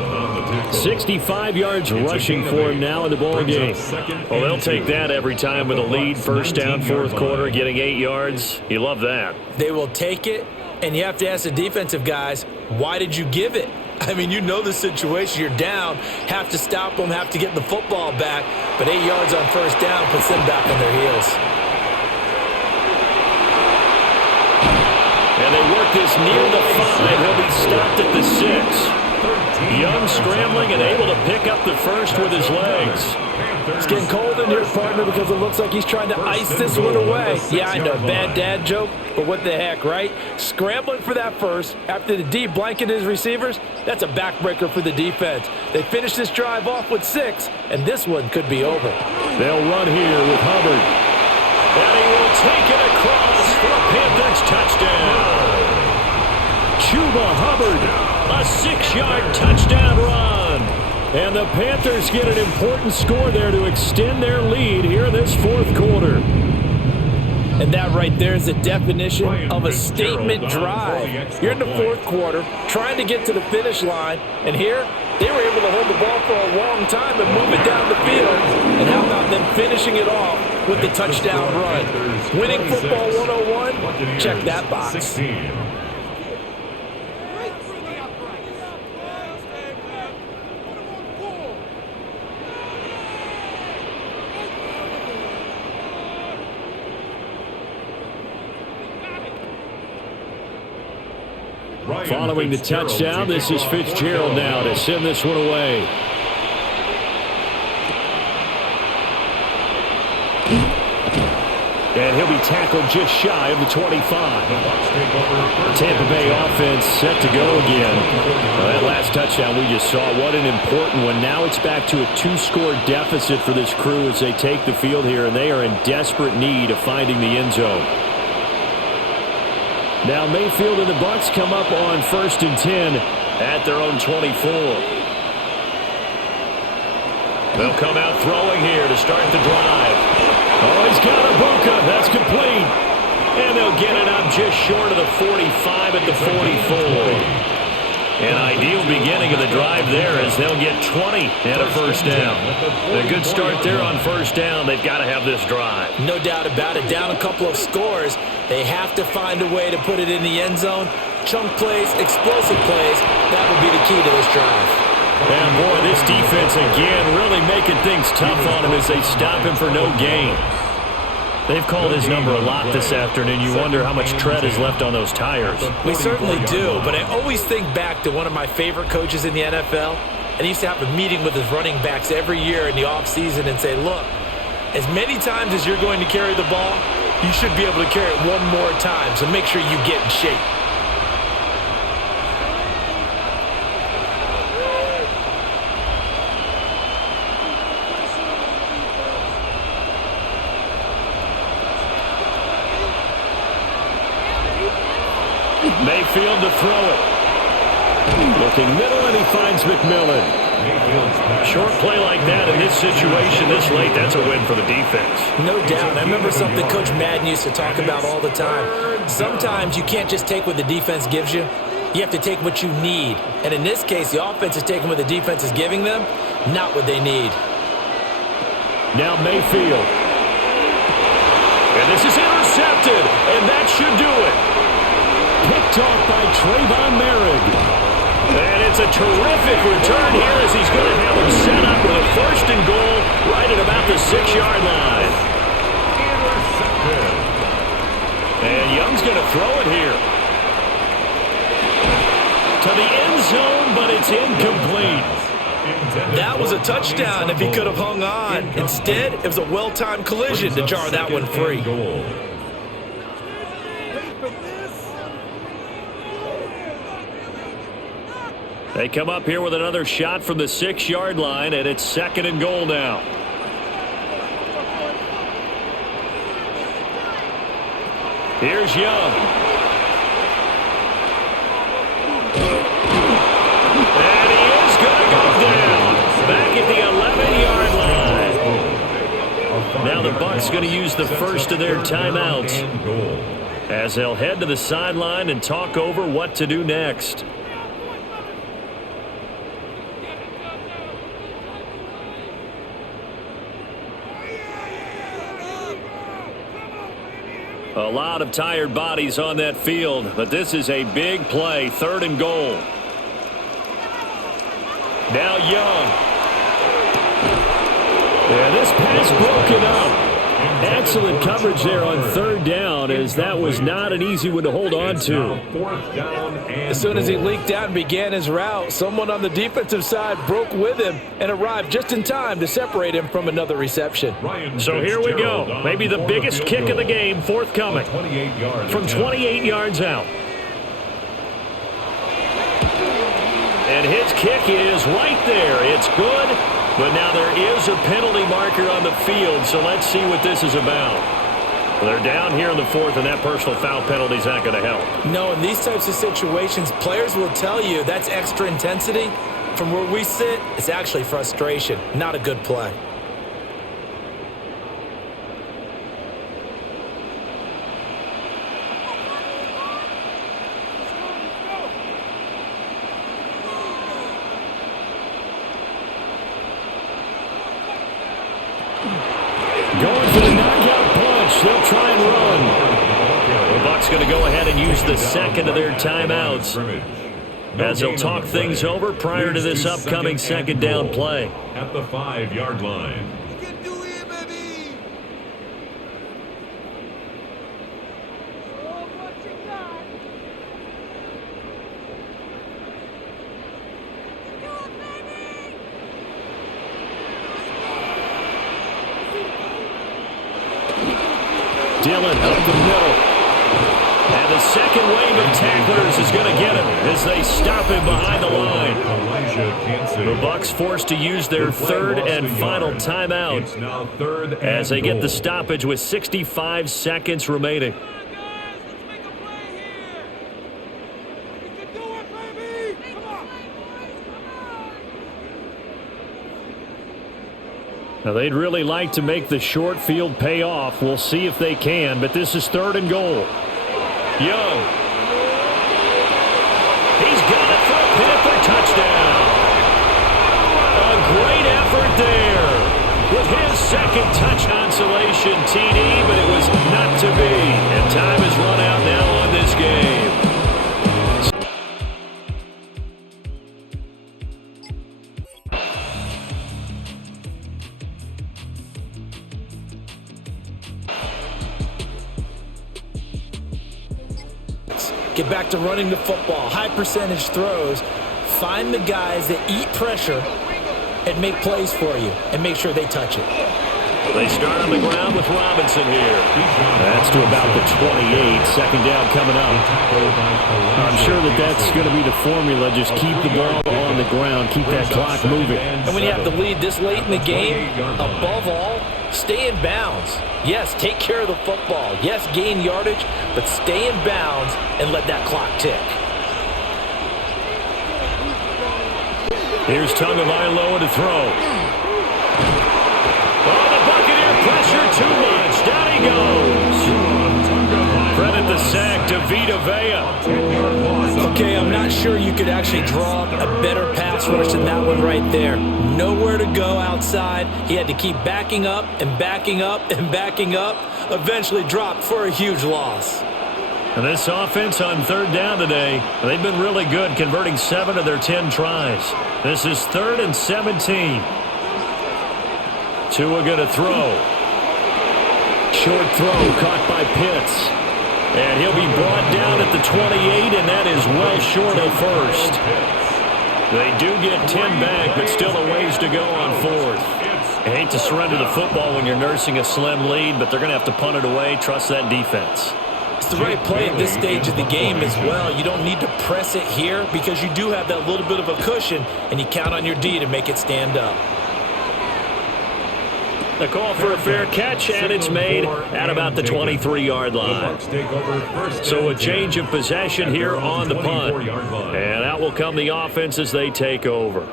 65 yards rushing for him now in the ball game. Well, they'll take that every time with a lead. First down, fourth quarter, getting 8 yards. You love that. They will take it, and you have to ask the defensive guys, why did you give it? I mean, you know the situation. You're down, have to stop them, have to get the football back, but 8 yards on first down puts them back on their heels. And they work this near the 5. He'll be stopped at the 6. Young scrambling and able to pick up the first with his legs. It's getting cold in here, partner, because it looks like he's trying to ice this one away. Yeah, I know, bad dad joke, but what the heck, right? Scrambling for that first after the D blanketed his receivers, that's a backbreaker for the defense. They finish this drive off with 6, and this one could be over. They'll run here with Hubbard. And he will take it across for a Panthers touchdown. Chuba Hubbard. A 6-yard touchdown run. And the Panthers get an important score there to extend their lead here in this fourth quarter. And that right there is the definition of a statement drive. You're in the fourth quarter, trying to get to the finish line, and here they were able to hold the ball for a long time and move it down the field. And how about them finishing it off with the touchdown run? Winning football 101? Check that box. Following the touchdown, this is Fitzgerald now to send this one away. And he'll be tackled just shy of the 25. The Tampa Bay offense set to go again. That last touchdown we just saw, what an important one. Now it's back to a 2-score deficit for this crew as they take the field here, and they are in desperate need of finding the end zone. Now Mayfield and the Bucs come up on 1st and 10 at their own 24. They'll come out throwing here to start the drive. Oh, he's got a Buca. That's complete. And they'll get it up just short of the 45 at the 44. An ideal beginning of the drive there as they'll get 20 and a first down. A good start there on first down. They've got to have this drive. No doubt about it. Down a couple of scores. They have to find a way to put it in the end zone. Chunk plays, explosive plays. That will be the key to this drive. And boy, this defense again really making things tough on him as they stop him for no gain. They've called his number a lot this afternoon. You wonder how much tread is left on those tires. We certainly do, but I always think back to one of my favorite coaches in the NFL, and he used to have a meeting with his running backs every year in the offseason and say, look, as many times as you're going to carry the ball, you should be able to carry it one more time, so make sure you get in shape. Mayfield to throw it. Looking middle, and he finds McMillan. Short play like that in this situation this late, that's a win for the defense. No doubt. I remember something Coach Madden used to talk about all the time. Sometimes you can't just take what the defense gives you. You have to take what you need. And in this case, the offense is taking what the defense is giving them, not what they need. Now Mayfield. And this is intercepted, and that should do it. Picked off by Trayvon Merrick. And it's a terrific return here as he's going to have him set up with a 1st and goal right at about the 6-yard line. And Young's going to throw it here. To the end zone, but it's incomplete. That was a touchdown if he could have hung on. Instead, it was a well-timed collision to jar that one free. They come up here with another shot from the 6-yard line, and it's 2nd and goal now. Here's Young. And he is going to go down. Back at the 11-yard line. Now the Bucs going to use the first of their timeouts as they'll head to the sideline and talk over what to do next. A lot of tired bodies on that field, but this is a big play, 3rd and goal. Now Young. And this pass broken up. Excellent coverage there on 3rd down, as that was not an easy one to hold on to. As soon as he leaked out and began his route, someone on the defensive side broke with him and arrived just in time to separate him from another reception. So here we go. Maybe the biggest kick of the game forthcoming from 28 yards out. And his kick is right there. It's good. But now there is a penalty marker on the field, so let's see what this is about. Well, they're down here in the 4th, and that personal foul penalty is not going to help. No, in these types of situations, players will tell you that's extra intensity. From where we sit, it's actually frustration, not a good play. Going for the knockout punch. They'll try and run. The Bucs going to go ahead and use the 2nd of their timeouts as they'll talk things over prior to this upcoming 2nd down play. At the 5-yard line. Dillon up the middle. And the second wave of tacklers is going to get him as they stop him behind the line. The Bucs forced to use their third and final timeout as they get the stoppage with 65 seconds remaining. Now, they'd really like to make the short field pay off. We'll see if they can, but this is 3rd and goal. Young. He's got it for a Panther touchdown. A great effort there with his second touch consolation TD, but it was not to be. And time is run out now on this game. Get back to running the football, high percentage throws. Find the guys that eat pressure and make plays for you and make sure they touch it. They start on the ground with Robinson here. That's to about the 28. Second down coming up. I'm sure that's going to be the formula. Just keep the ball on the ground. Keep that clock moving. And when you have the lead this late in the game, above all, stay in bounds. Yes, take care of the football. Yes, gain yardage, but stay in bounds and let that clock tick. Here's Tagovailoa to throw. Oh, the Buccaneer pressure too much. Down he goes. Credit the sack to Vita Vea. Okay, I'm not sure you could actually draw a better pass rush than that one right there. Nowhere to go outside. He had to keep backing up and backing up and backing up. Eventually dropped for a huge loss. And this offense on 3rd down today, they've been really good, converting 7 of their 10 tries. This is 3rd and 17. Tua going to throw. Short throw caught by Pitts. And he'll be brought down at the 28, and that is well short of first. They do get 10 back, but still a ways to go on 4th. I hate to surrender the football when you're nursing a slim lead, but they're going to have to punt it away. Trust that defense. It's the right play at this stage of the game as well. You don't need to press it here because you do have that little bit of a cushion, and you count on your D to make it stand up. The call for a fair catch, and it's made at about the 23-yard line. So a change of possession here on the punt. And out will come the offense as they take over.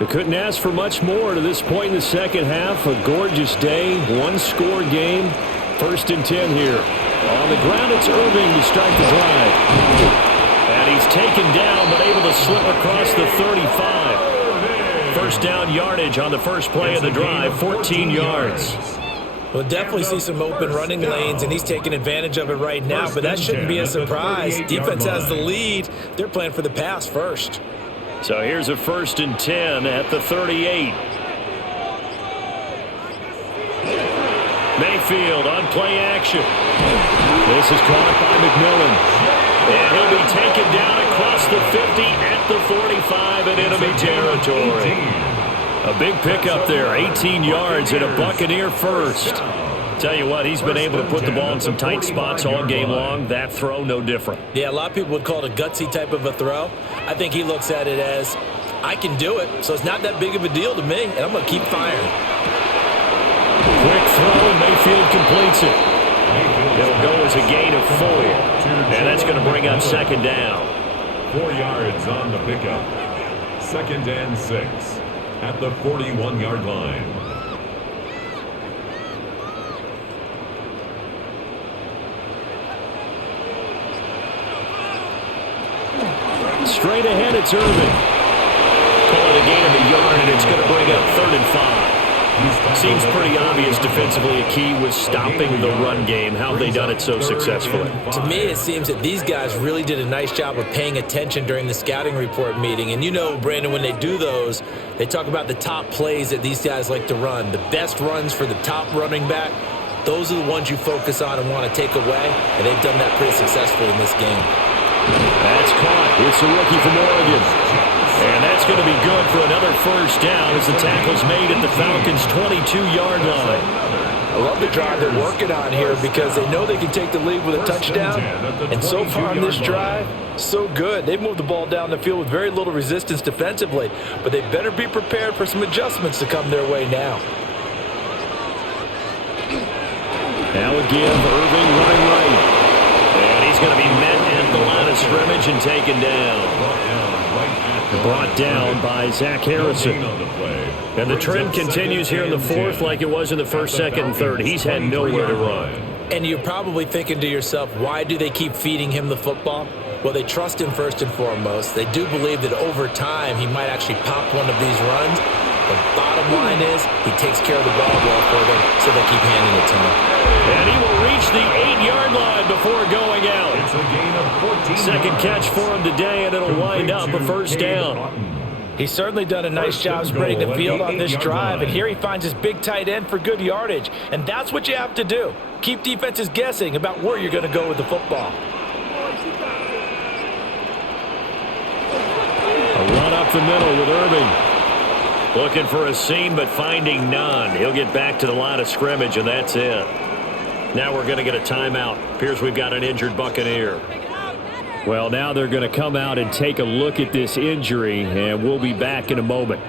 They couldn't ask for much more to this point in the second half. A gorgeous day, one-score game. 1st and 10 here. On the ground, it's Irving to start the drive. And he's taken down, but able to slip across the 35. First down yardage on the first play of the drive, 14 yards. We'll definitely see some open running lanes, and he's taking advantage of it right now, but that shouldn't be a surprise. Defense has the lead. They're playing for the pass first. So here's a 1st and 10 at the 38. Mayfield on play action. This is caught by McMillan. And he'll be taken down across the 50 at the 45 in enemy territory. A big pickup there, 18 yards and a Buccaneer first. Tell you what, he's been able to put the ball in some tight spots all game long. That throw, no different. Yeah, a lot of people would call it a gutsy type of a throw. I think he looks at it as, I can do it, so it's not that big of a deal to me, and I'm going to keep firing. Quick throw, and Mayfield completes it. It'll go as a gain of 4. And that's going to bring up 2nd down. 4 yards on the pickup. 2nd and 6 at the 41-yard line. Straight ahead, it's Irving. Call it a gain of a yard, and it's going to bring up 3rd and 5. Seems pretty obvious defensively a key was stopping the run game. How have they done it so successfully? To me, it seems that these guys really did a nice job of paying attention during the scouting report meeting. And you know, Brandon, when they do those, they talk about the top plays that these guys like to run. The best runs for the top running back, those are the ones you focus on and want to take away. And they've done that pretty successfully in this game. That's caught. It's a rookie from Oregon. And that's going to be good for another first down as the tackle's made at the Falcons' 22-yard line. I love the drive they're working on here because they know they can take the lead with a touchdown. And so far on this drive, so good. They've moved the ball down the field with very little resistance defensively. But they better be prepared for some adjustments to come their way now. Now again, Irving running right. And he's going to be met at the line of scrimmage and taken down. Brought down by Zach Harrison. And the trend continues here in the fourth like it was in the first, second, and third. He's had nowhere to run. And you're probably thinking to yourself, why do they keep feeding him the football? Well, they trust him first and foremost. They do believe that over time he might actually pop one of these runs. The bottom line is he takes care of the ball well for them, so they keep handing it to him. And he will reach the 8-yard line before going out. It's a gain of 14 Second catch for him today, and it'll wind up a first down. He's certainly done a nice job spreading the field on this drive, and here he finds his big tight end for good yardage. And that's what you have to do. Keep defenses guessing about where you're going to go with the football. A run up the middle with Irving. Looking for a seam, but finding none. He'll get back to the line of scrimmage, and that's it. Now we're going to get a timeout. Appears we've got an injured Buccaneer. Well, now they're going to come out and take a look at this injury, and we'll be back in a moment.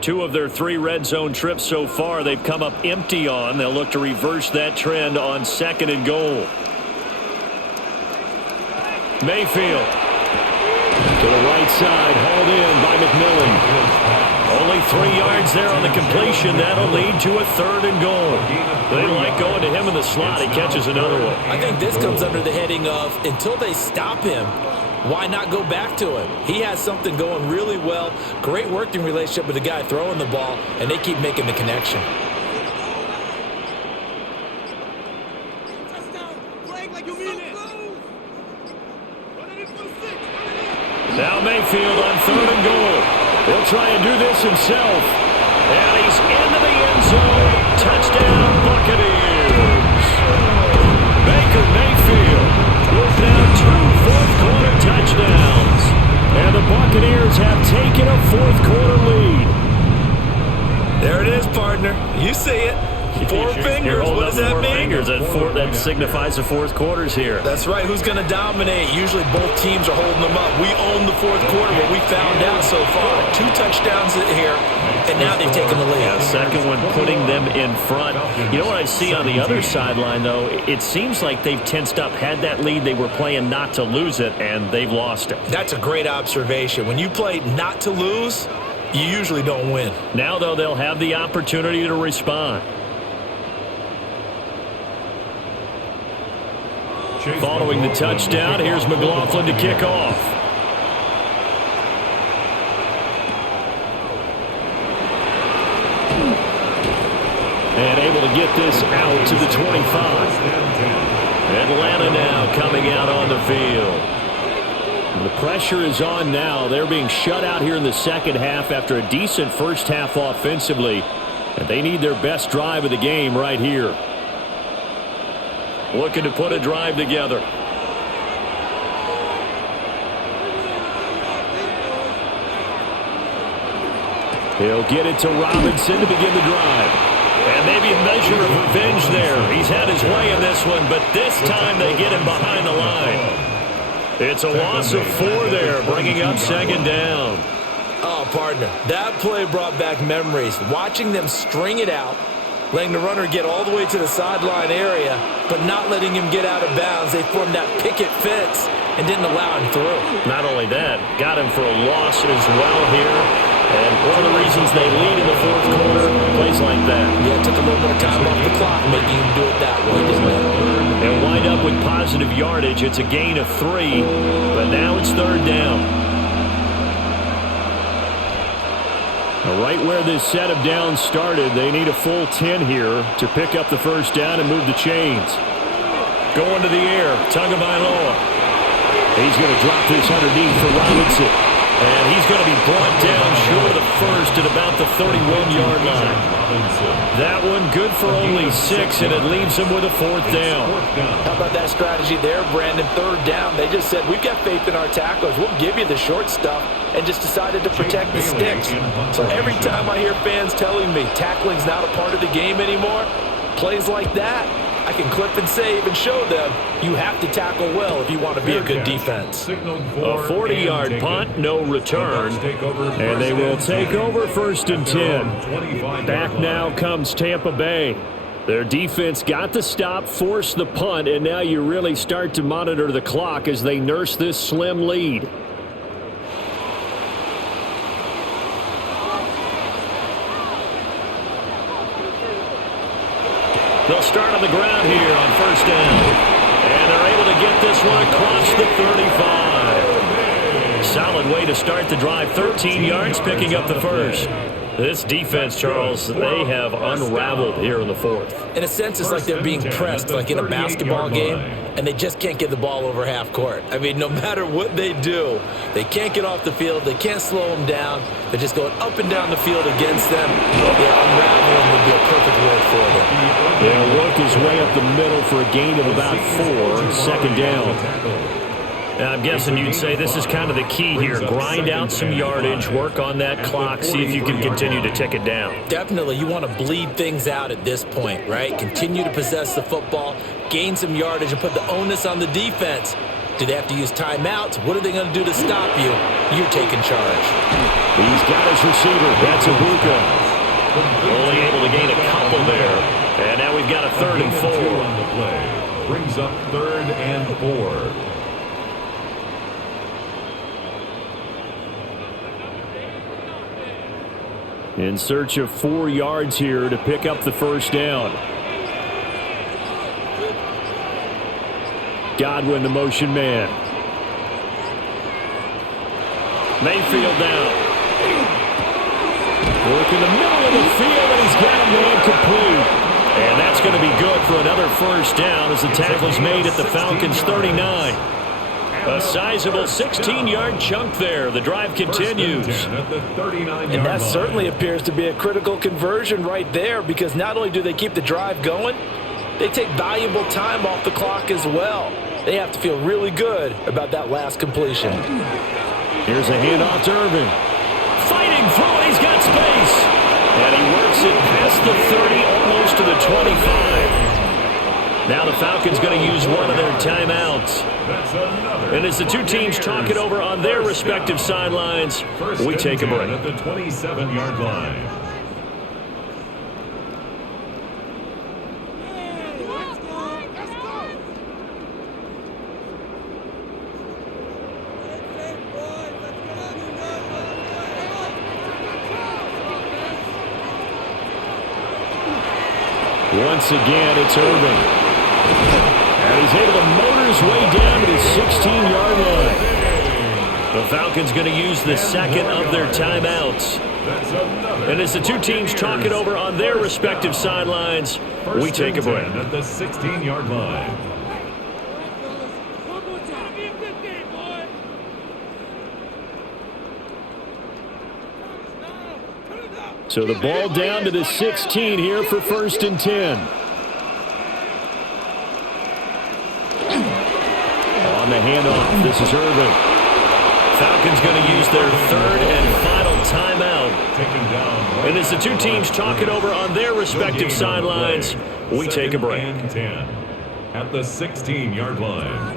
Two of their 3 red zone trips so far, they've come up empty on. They'll look to reverse that trend on 2nd and goal. Mayfield to the right side, hauled in by McMillan. Only 3 yards there on the completion. That'll lead to a 3rd and goal. They like going to him in the slot. He catches another one. I think this comes under the heading of until they stop him, why not go back to him? He has something going really well. Great working relationship with the guy throwing the ball, and they keep making the connection. Now Mayfield on 3rd and goal. He'll try and do this himself. And he's into the end zone. Touchdown, Buccaneers. Baker Mayfield with now 2 fourth-quarter touchdowns. And the Buccaneers have taken a 4th-quarter lead. There it is, partner. You see it. 4 fingers. What does that mean? That signifies the 4th quarters here. That's right. Who's going to dominate? Usually both teams are holding them up. We own the 4th quarter, what we found out so far. 2 touchdowns here, and now they've taken the lead. Yeah, second one putting them in front. You know what I see on the other sideline, though? It seems like they've tensed up. Had that lead, they were playing not to lose it, and they've lost it. That's a great observation. When you play not to lose, you usually don't win. Now, though, they'll have the opportunity to respond. Following the touchdown, here's McLaughlin to kick off. And able to get this out to the 25. Atlanta now coming out on the field. And the pressure is on now. They're being shut out here in the second half after a decent first half offensively. And they need their best drive of the game right here. Looking to put a drive together. He'll get it to Robinson to begin the drive. And maybe a measure of revenge there. He's had his way in this one, but this time they get him behind the line. It's a loss of 4 there, bringing up 2nd down. Oh, partner, that play brought back memories. Watching them string it out, letting the runner get all the way to the sideline area, but not letting him get out of bounds. They formed that picket fence and didn't allow him through. Not only that, got him for a loss as well here. And one of the reasons they lead in the 4th quarter, plays like that. Yeah, took a little more time off the clock, making him do it that way, didn't it? And wind up with positive yardage. It's a gain of 3, but now it's 3rd down. Right where this set of downs started, they need a full 10 here to pick up the first down and move the chains. Going to the air, Tagovailoa. He's going to drop this underneath for Robinson. And he's going to be brought down short of the first at about the 31-yard line. That one good for only 6, and it leaves him with a 4th down. How about that strategy there, Brandon? 3rd down. They just said, we've got faith in our tacklers. We'll give you the short stuff, and just decided to protect the sticks. So every time I hear fans telling me tackling's not a part of the game anymore, plays like that, I can clip and save and show them you have to tackle well if you want to be a good defense. A 40-yard punt, no return, and they will take over 1st and 10. Back now comes Tampa Bay. Their defense got the stop, forced the punt, and now you really start to monitor the clock as they nurse this slim lead. They'll start on the ground here on 1st down. And they're able to get this one across the 35. Solid way to start the drive. 13 yards, picking up the 1st. This defense, Charles, they have unraveled here in the 4th. In a sense, it's like they're being pressed like in a basketball game, and they just can't get the ball over half court. I mean, no matter what they do, they can't get off the field. They can't slow them down. They're just going up and down the field against them. Yeah, unraveling would be a perfect word for them. They'll work his way up the middle for a gain of about 4, 2nd down. Now, I'm guessing you'd say this is kind of the key here. Grind out some yardage, work on that clock, see if you can continue to tick it down. Definitely. You want to bleed things out at this point, right? Continue to possess the football, gain some yardage, and put the onus on the defense. Do they have to use timeouts? What are they going to do to stop you? You're taking charge. He's got his receiver. That's Ibuka. Only able to gain a couple there. And now we've got a 3rd and 4. On the play. Brings up 3rd and 4. In search of 4 yards here to pick up the 1st down. Godwin, the motion man. Mayfield down. Work in the middle of the field, and he's got a man complete. And that's going to be good for another 1st down as the tackle's made at the Falcons' 39. A sizable 16-yard chunk there. The drive continues. And that certainly appears to be a critical conversion right there, because not only do they keep the drive going, they take valuable time off the clock as well. They have to feel really good about that last completion. Here's a handoff to Irvin. Fighting through it. He's got space. And he works it past the 30, almost to the 25. Now the Falcons going to use one of their timeouts. And as the two teams talk it over on their respective sidelines, we take a break. At the 27-yard line. Once again, it's Irvin. And he's able to motor his way down to the 16-yard line. The Falcons going to use the second of their timeouts. And as the two teams talk it over on their respective sidelines, we take a break. At the 16-yard line. So the ball down to the 16 here for 1st and 10. On the handoff, this is Irvin. Falcons going to use their third and final timeout. And as the two teams talk it over on their respective sidelines, we take a break. And 10 at the 16-yard line.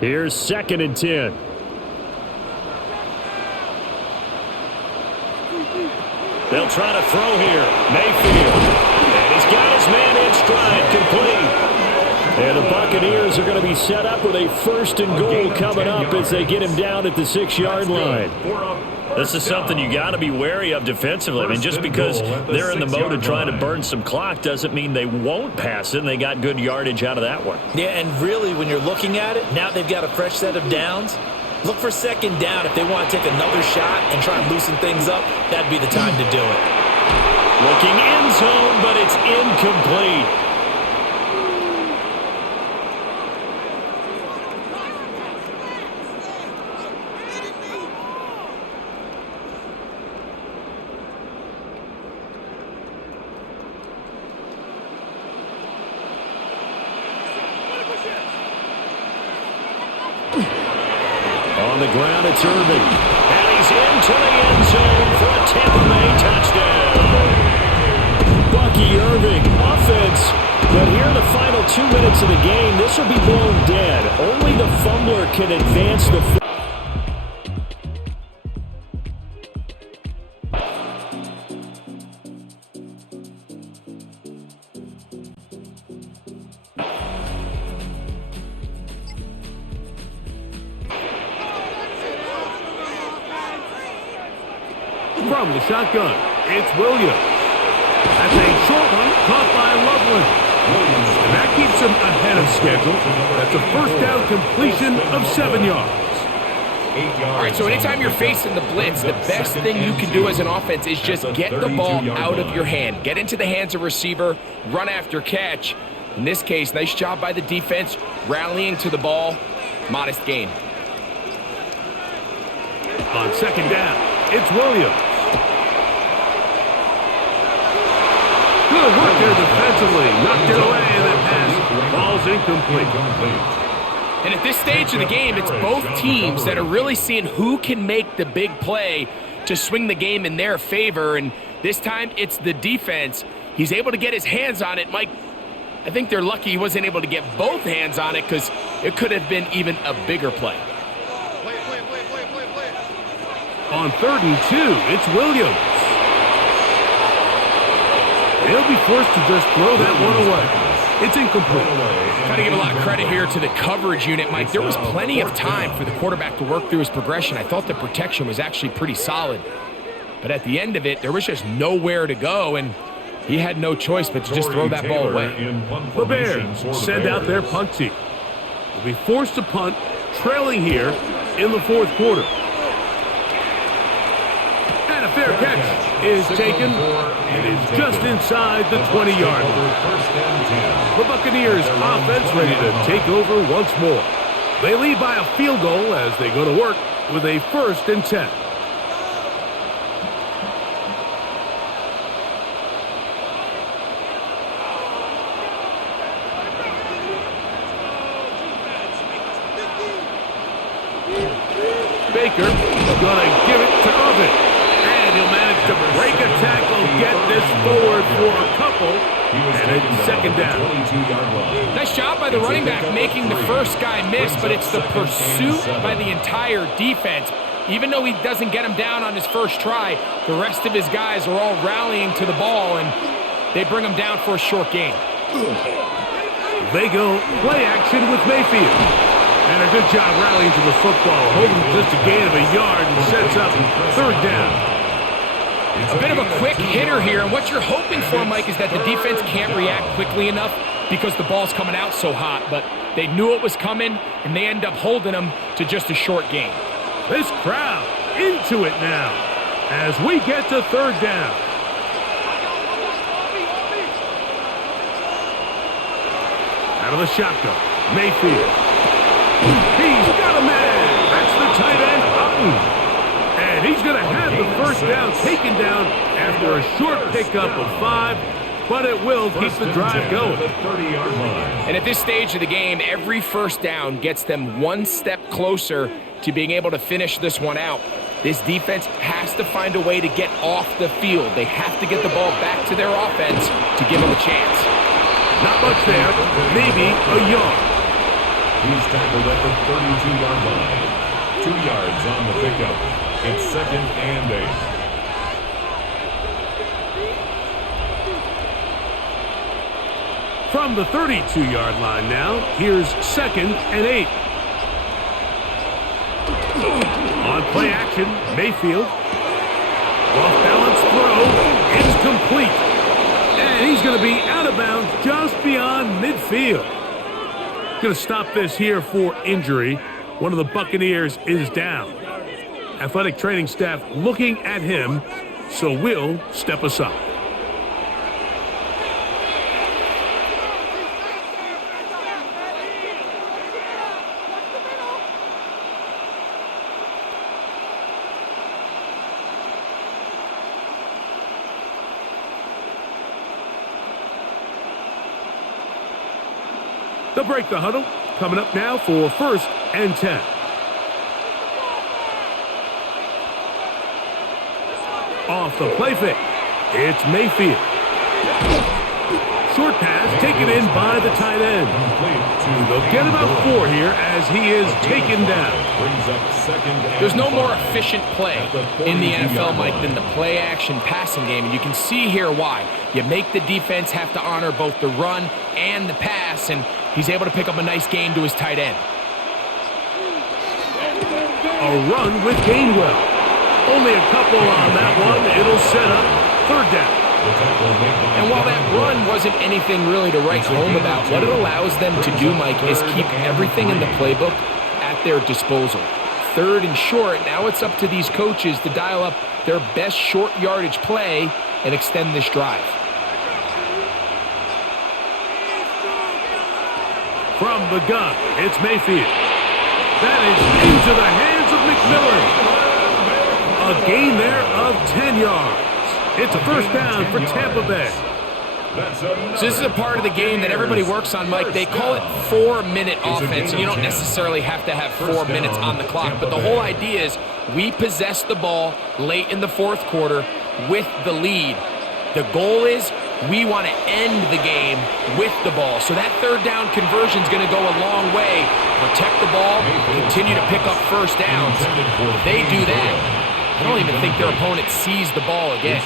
Here's 2nd and 10. They'll try to throw here. Mayfield. And he's got his man in stride, complete. And the Buccaneers are going to be set up with a 1st and goal coming up as they get him down at the 6-yard line. This is something you got to be wary of defensively. I mean, just because they're in the mode of trying to burn some clock doesn't mean they won't pass it, and they got good yardage out of that one. Yeah, and really, when you're looking at it, now they've got a fresh set of downs. Look for second down. If they want to take another shot and try and loosen things up, that'd be the time to do it. Looking end zone, but it's incomplete. On the ground, it's Irving. And he's into the end zone for a Tampa Bay touchdown. Bucky Irving, offense. But here in the final 2 minutes of the game, this will be blown dead. Only the fumbler can advance the field. From the shotgun, it's Williams. That's a short one caught by Loveland. And that keeps him ahead of schedule. That's a first down completion of 7 yards. All right, so anytime you're facing the blitz, the best thing you can do as an offense is just get the ball out of your hand. Get into the hands of receiver, run after catch. In this case, nice job by the defense, rallying to the ball. Modest gain. On second down, it's Williams. Good work there defensively. Knocked it away, and that pass falls incomplete. And at this stage of the game, it's both teams that are really seeing who can make the big play to swing the game in their favor. And this time, it's the defense. He's able to get his hands on it. Mike, I think they're lucky he wasn't able to get both hands on it because it could have been even a bigger play. On 3rd and 2, it's Williams. He'll be forced to just throw that one away. It's incomplete. Got to give a lot of credit here to the coverage unit, Mike. There was plenty of time for the quarterback to work through his progression. I thought the protection was actually pretty solid. But at the end of it, there was just nowhere to go, and he had no choice but to just throw that ball away. The Bears send out their punt team. They'll be forced to punt, trailing here in the 4th quarter. And a fair catch is taken. It is just inside the 20-yard line. The Buccaneers offense ready to take over once more. They lead by a field goal as they go to work with a 1st and 10. Baker gonna give it to Irving. And he'll manage to break a tackle, get this forward for a couple, and it's second down. Nice job by the running back making the first guy miss, but it's the pursuit by the entire defense. Even though he doesn't get him down on his first try, the rest of his guys are all rallying to the ball, and they bring him down for a short gain. They go play action with Mayfield. And a good job rallying to the football, holding just a gain of a yard and sets up 3rd down. A bit of a quick hitter here, and what you're hoping for, Mike, is that the defense can't react quickly enough because the ball's coming out so hot, but they knew it was coming, and they end up holding them to just a short gain. This crowd into it now as we get to 3rd down. Out of the shotgun, Mayfield. He's got a man. That's the tight end, Upton. And he's going to have the first down taken down after a short pickup of 5, but it will keep the drive going. And at this stage of the game, every first down gets them one step closer to being able to finish this one out. This defense has to find a way to get off the field. They have to get the ball back to their offense to give them a chance. Not much there, maybe a yard. He's tackled at the 32-yard line. 2 yards on the pickup. It's 2nd and 8. From the 32-yard line now, here's 2nd and 8. On play action, Mayfield. Off-balance throw. It's complete. And he's going to be out of bounds just beyond midfield. Going to stop this here for injury. One of the Buccaneers is down. Athletic training staff looking at him, so we'll step aside. They'll break the huddle. Coming up now for 1st and 10. Off the play fake. It's Mayfield. Short pass taken in by the tight end. They'll get about 4 here as he is taken down. There's no more efficient play in the NFL, Mike, than the play-action passing game, and you can see here why. You make the defense have to honor both the run and the pass, and he's able to pick up a nice gain to his tight end. A run with Gainwell. Only a couple on that one. It'll set up 3rd down. And while that run wasn't anything really to write home about, what it allows them to do, Mike, is keep everything in the playbook at their disposal. 3rd and short, now it's up to these coaches to dial up their best short yardage play and extend this drive. From the gun, it's Mayfield. That is into the hands of McMillan. A gain there of 10 yards. It's a 1st down for Tampa Bay. So this is a part of the game that everybody works on, Mike. They call it 4-minute offense, and you don't necessarily have to have 4 minutes on the clock. But the whole idea is we possess the ball late in the 4th quarter with the lead. The goal is we want to end the game with the ball. So that 3rd down conversion is going to go a long way. Protect the ball, continue to pick up 1st downs. If they do that, I don't even think their opponent sees the ball again.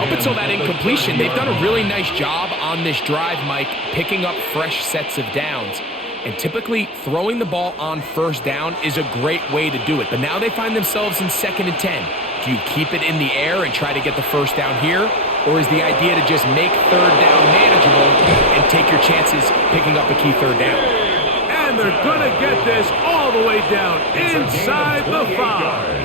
Up until that incompletion, they've done a really nice job on this drive, Mike, picking up fresh sets of downs. And typically, throwing the ball on 1st down is a great way to do it. But now they find themselves in 2nd and 10. Do you keep it in the air and try to get the 1st down here? Or is the idea to just make 3rd down manageable and take your chances picking up a key 3rd down? And they're going to get this all the way down inside the 5.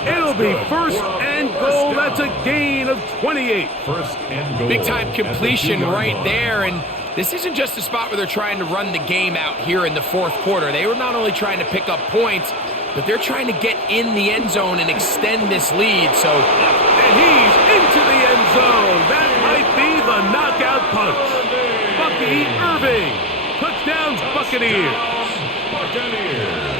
It'll be 1st and goal. That's a gain of 28. 1st and goal. Big-time completion right there, and this isn't just a spot where they're trying to run the game out here in the 4th quarter. They were not only trying to pick up points, but they're trying to get in the end zone and extend this lead. And he's into the end zone. That might be the knockout punch. Bucky Irving. Touchdown, Buccaneers. Buccaneers.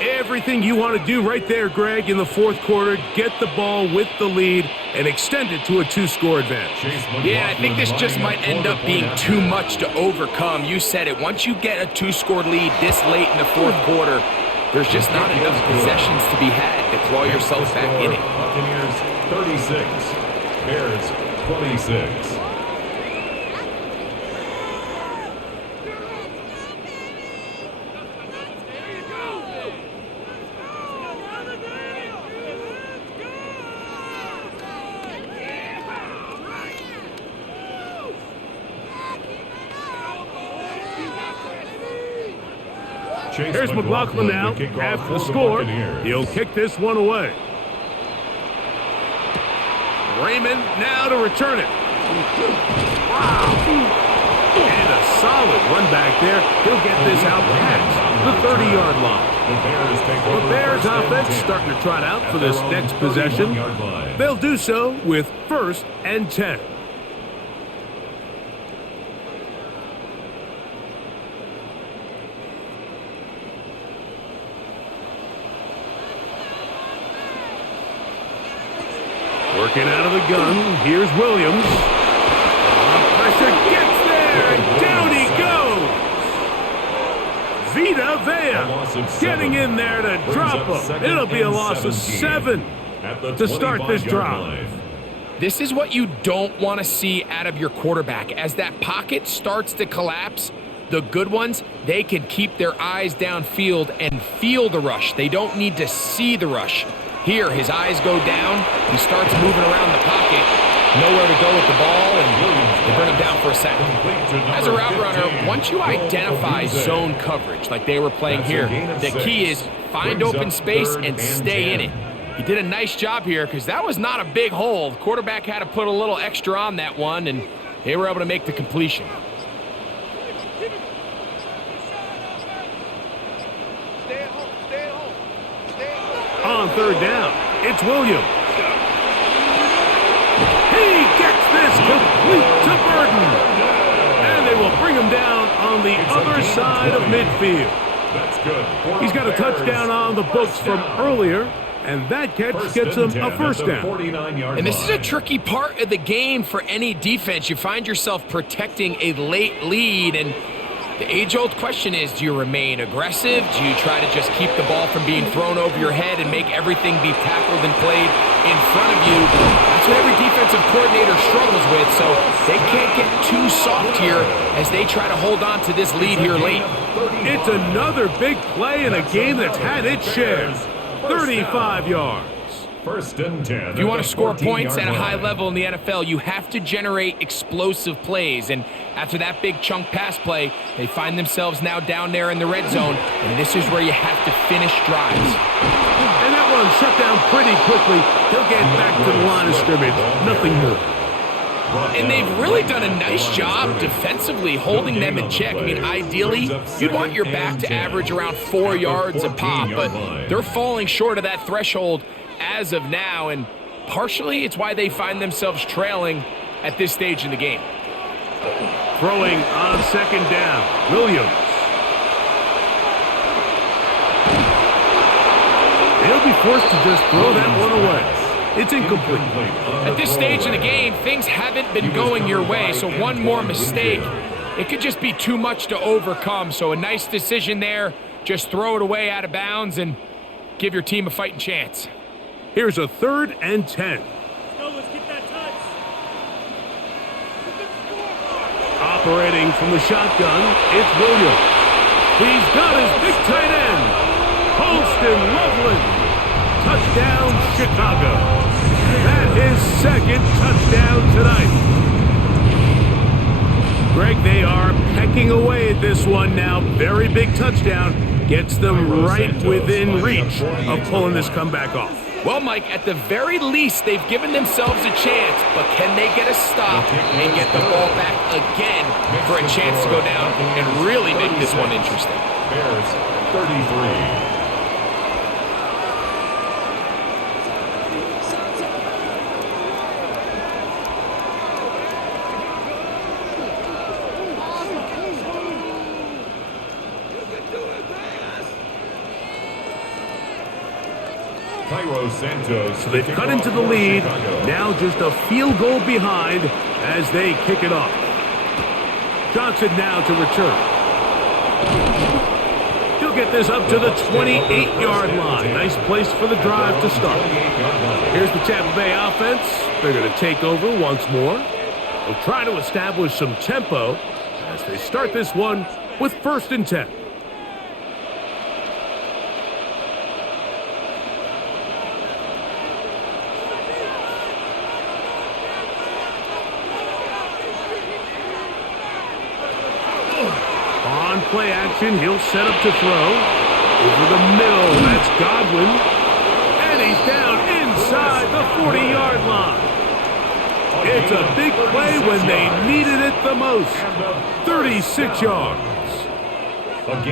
Everything you want to do right there, Greg, in the 4th quarter. Get the ball with the lead and extend it to a 2-score advantage. Yeah, I think this just might end up being too much to overcome. You said it. Once you get a 2-score lead this late in the 4th quarter, there's just not enough possessions to be had to claw yourself back in it. Buccaneers 36, Bears 26. Here's McLaughlin now, after the score. He'll kick this one away. Raymond now to return it. Wow. And a solid run back there. He'll get this out past the 30-yard line. The Bears offense starting to trot out for this next possession. They'll do so with 1st and 10. Working out of the gun, here's Williams. Pressure gets there, and down he goes. Vita Vea getting in there to drop him. It'll be a loss of 7 to start this drive. This is what you don't want to see out of your quarterback. As that pocket starts to collapse, the good ones, they can keep their eyes downfield and feel the rush. They don't need to see the rush. Here, his eyes go down. He starts moving around the pocket. nowhere to go with the ball, and they bring him down for a sack. As a route runner, once you identify zone coverage like they were playing here, the key is find open space and stay in it. He did a nice job here because that was not a big hole. The quarterback had to put a little extra on that one, and they were able to make the completion. On third down, it's Williams. He gets this complete to Burton. And they will bring him down on the other side of midfield. That's good. He's got a touchdown on the books from earlier, and that catch gets him a first down. And this is a tricky part of the game for any defense. You find yourself protecting a late lead, and the age-old question is, do you remain aggressive? Do you try to just keep the ball from being thrown over your head and make everything be tackled and played in front of you? That's what every defensive coordinator struggles with, so they can't get too soft here as they try to hold on to this lead here late. It's another big play in a game that's had its share. 35 yards. First and 10. If you want to score points at a high level in the NFL, you have to generate explosive plays. And after that big chunk pass play, they find themselves now down there in the red zone. And this is where you have to finish drives. And that one shut down pretty quickly. He'll get back to the line of scrimmage. Nothing more. And they've really done a nice job defensively holding them in check. I mean, ideally, you'd want your back to average around 4 yards a pop, but they're falling short of that threshold as of now, and partially it's why they find themselves trailing at this stage in the game. Throwing on second down, Williams. He'll be forced to just throw that one away. It's incomplete. At this stage in the game, things haven't been going your way, so one more mistake, it could just be too much to overcome. So a nice decision there, just throw it away out of bounds and give your team a fighting chance. Here's a 3rd and 10. Let's get that touch. Operating from the shotgun, it's Williams. He's got his big tight end, Holston Loveland. Touchdown, Chicago. That is second touchdown tonight. Greg, they are pecking away at this one now. Very big touchdown. Gets them right within reach of pulling this comeback off. Well, Mike, at the very least, they've given themselves a chance, but can they get a stop and get the ball back again for a chance to go down and really make this one interesting? Bears 33. So they've cut into the lead, now just a field goal behind as they kick it off. Johnson now to return. He'll get this up to the 28-yard line. Nice place for the drive to start. Here's the Tampa Bay offense. They're going to take over once more. They'll try to establish some tempo as they start this one with 1st and 10. Play action, he'll set up to throw. Over the middle, that's Godwin. And he's down inside the 40-yard line. It's a big play when they needed it the most. 36 yards.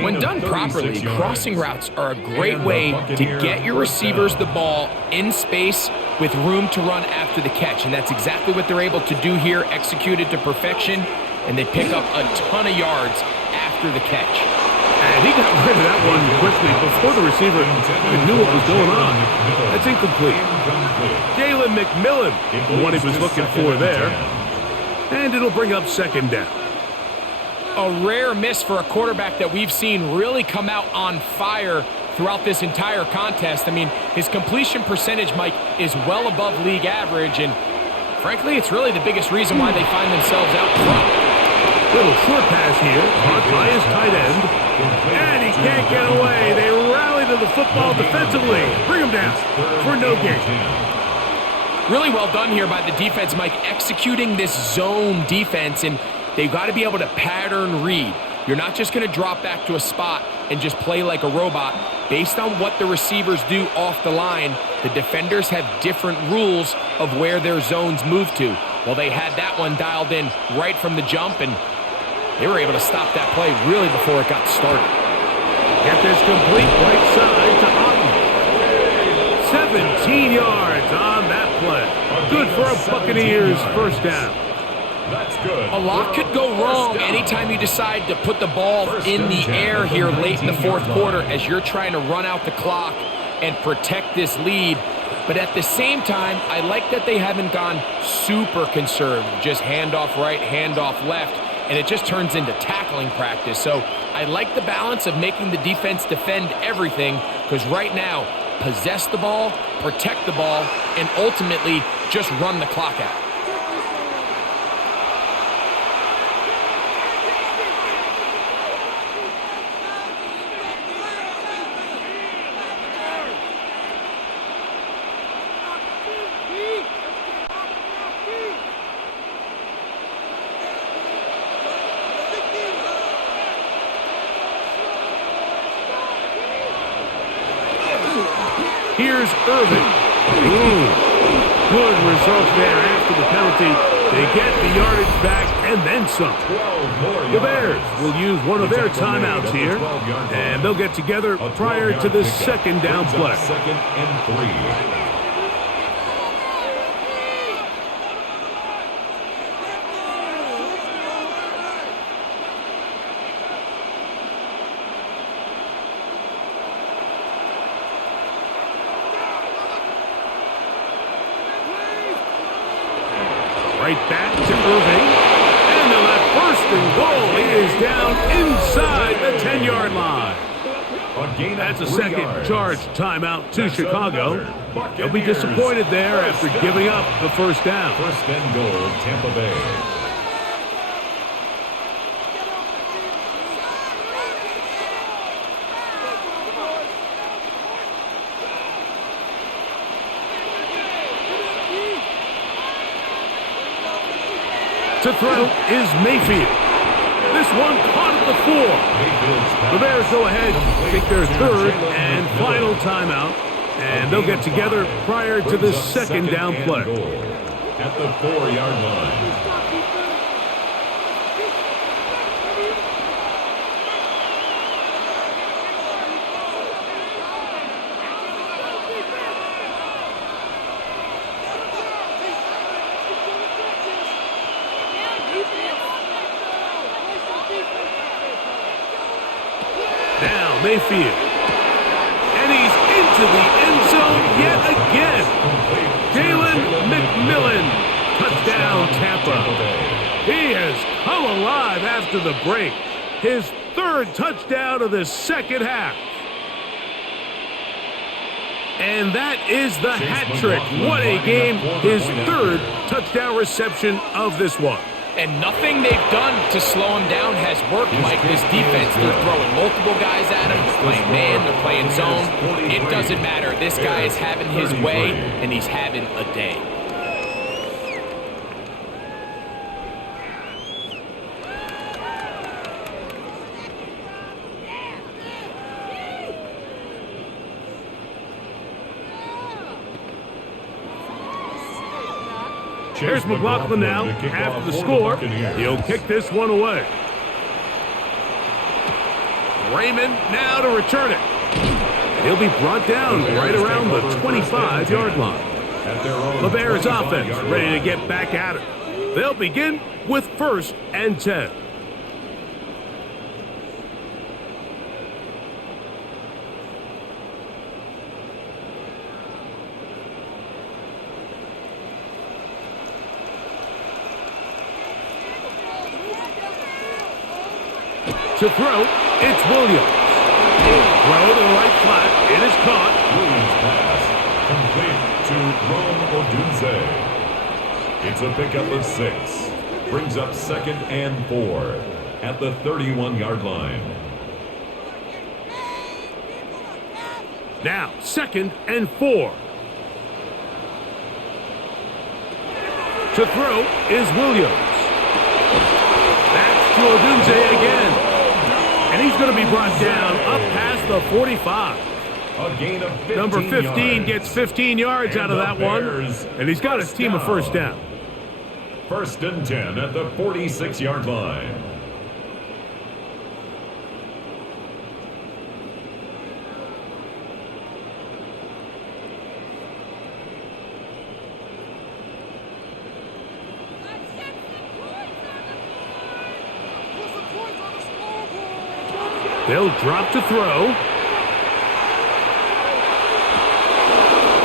When done properly, crossing routes are a great way to get your receivers the ball in space with room to run after the catch. And that's exactly what they're able to do here, executed to perfection. And they pick up a ton of yards after the catch. And he got rid of that one quickly before the receiver even knew what was going on. That's incomplete. Jalen McMillan, the one he was looking for there. And it'll bring up 2nd down. A rare miss for a quarterback that we've seen really come out on fire throughout this entire contest. I mean, his completion percentage, Mike, is well above league average, and frankly, it's really the biggest reason why they find themselves out front. Little short pass here, caught by his tight end, and he can't get away. They rally to the football defensively, bring him down for no gain. Really well done here by the defense, Mike, executing this zone defense, and they've got to be able to pattern read. You're not just going to drop back to a spot and just play like a robot. Based on what the receivers do off the line, the defenders have different rules of where their zones move to. Well, they had that one dialed in right from the jump, and they were able to stop that play really before it got started. Get this complete right side to Otten. 17 yards on that play. Good for a Buccaneers first down. That's good. A lot could go wrong anytime you decide to put the ball in the air here late in the fourth quarter as you're trying to run out the clock and protect this lead. But at the same time, I like that they haven't gone super conservative, just handoff right, handoff left, and it just turns into tackling practice. So I like the balance of making the defense defend everything, because right now, possess the ball, protect the ball, and ultimately just run the clock out. Here's Irving. Good result there after the penalty. They get the yardage back and then some. The Bears will use one of their timeouts here, and they'll get together prior to the second down play. Second and 3. Right back to Irving. And the left first and goal. He is down inside the 10-yard line. That's a second charge timeout to Chicago. They'll be disappointed there after giving up the first down. First and goal, Tampa Bay. To throw is Mayfield. This one caught at the 4. The Bears go ahead, take their third and final timeout, and they'll get together prior to the second down play. At the 4-yard line. Now Mayfield. And he's into the end zone yet again. Jalen McMillan. Touchdown, Tampa. He has come alive after the break. His third touchdown of the second half. And that is the hat trick. What a game. His third touchdown reception of this one. And nothing they've done to slow him down has worked, Mike. This defense, they're throwing multiple guys at him. They're playing man, they're playing zone. It doesn't matter. This guy is having his way, and he's having a day. Here's McLaughlin now. After the score, he'll kick this one away. Raymond now to return it. He'll be brought down right around the 25-yard line. The Bears offense ready to get back at it. They'll begin with 1st and 10. To throw, it's Williams. Throw to the right flat. It is caught. Williams pass complete to Rome Odunze. It's a pickup of 6. Brings up 2nd and 4 at the 31-yard line. Now, 2nd and 4. To throw is Williams. That's to Odunze again. And he's going to be brought down up past the 45. A gain of 15 Number 15 yards. gets 15 yards out of And that the one. Bears And he's got his team a first down. 1st and 10 at the 46-yard line. They'll drop to throw.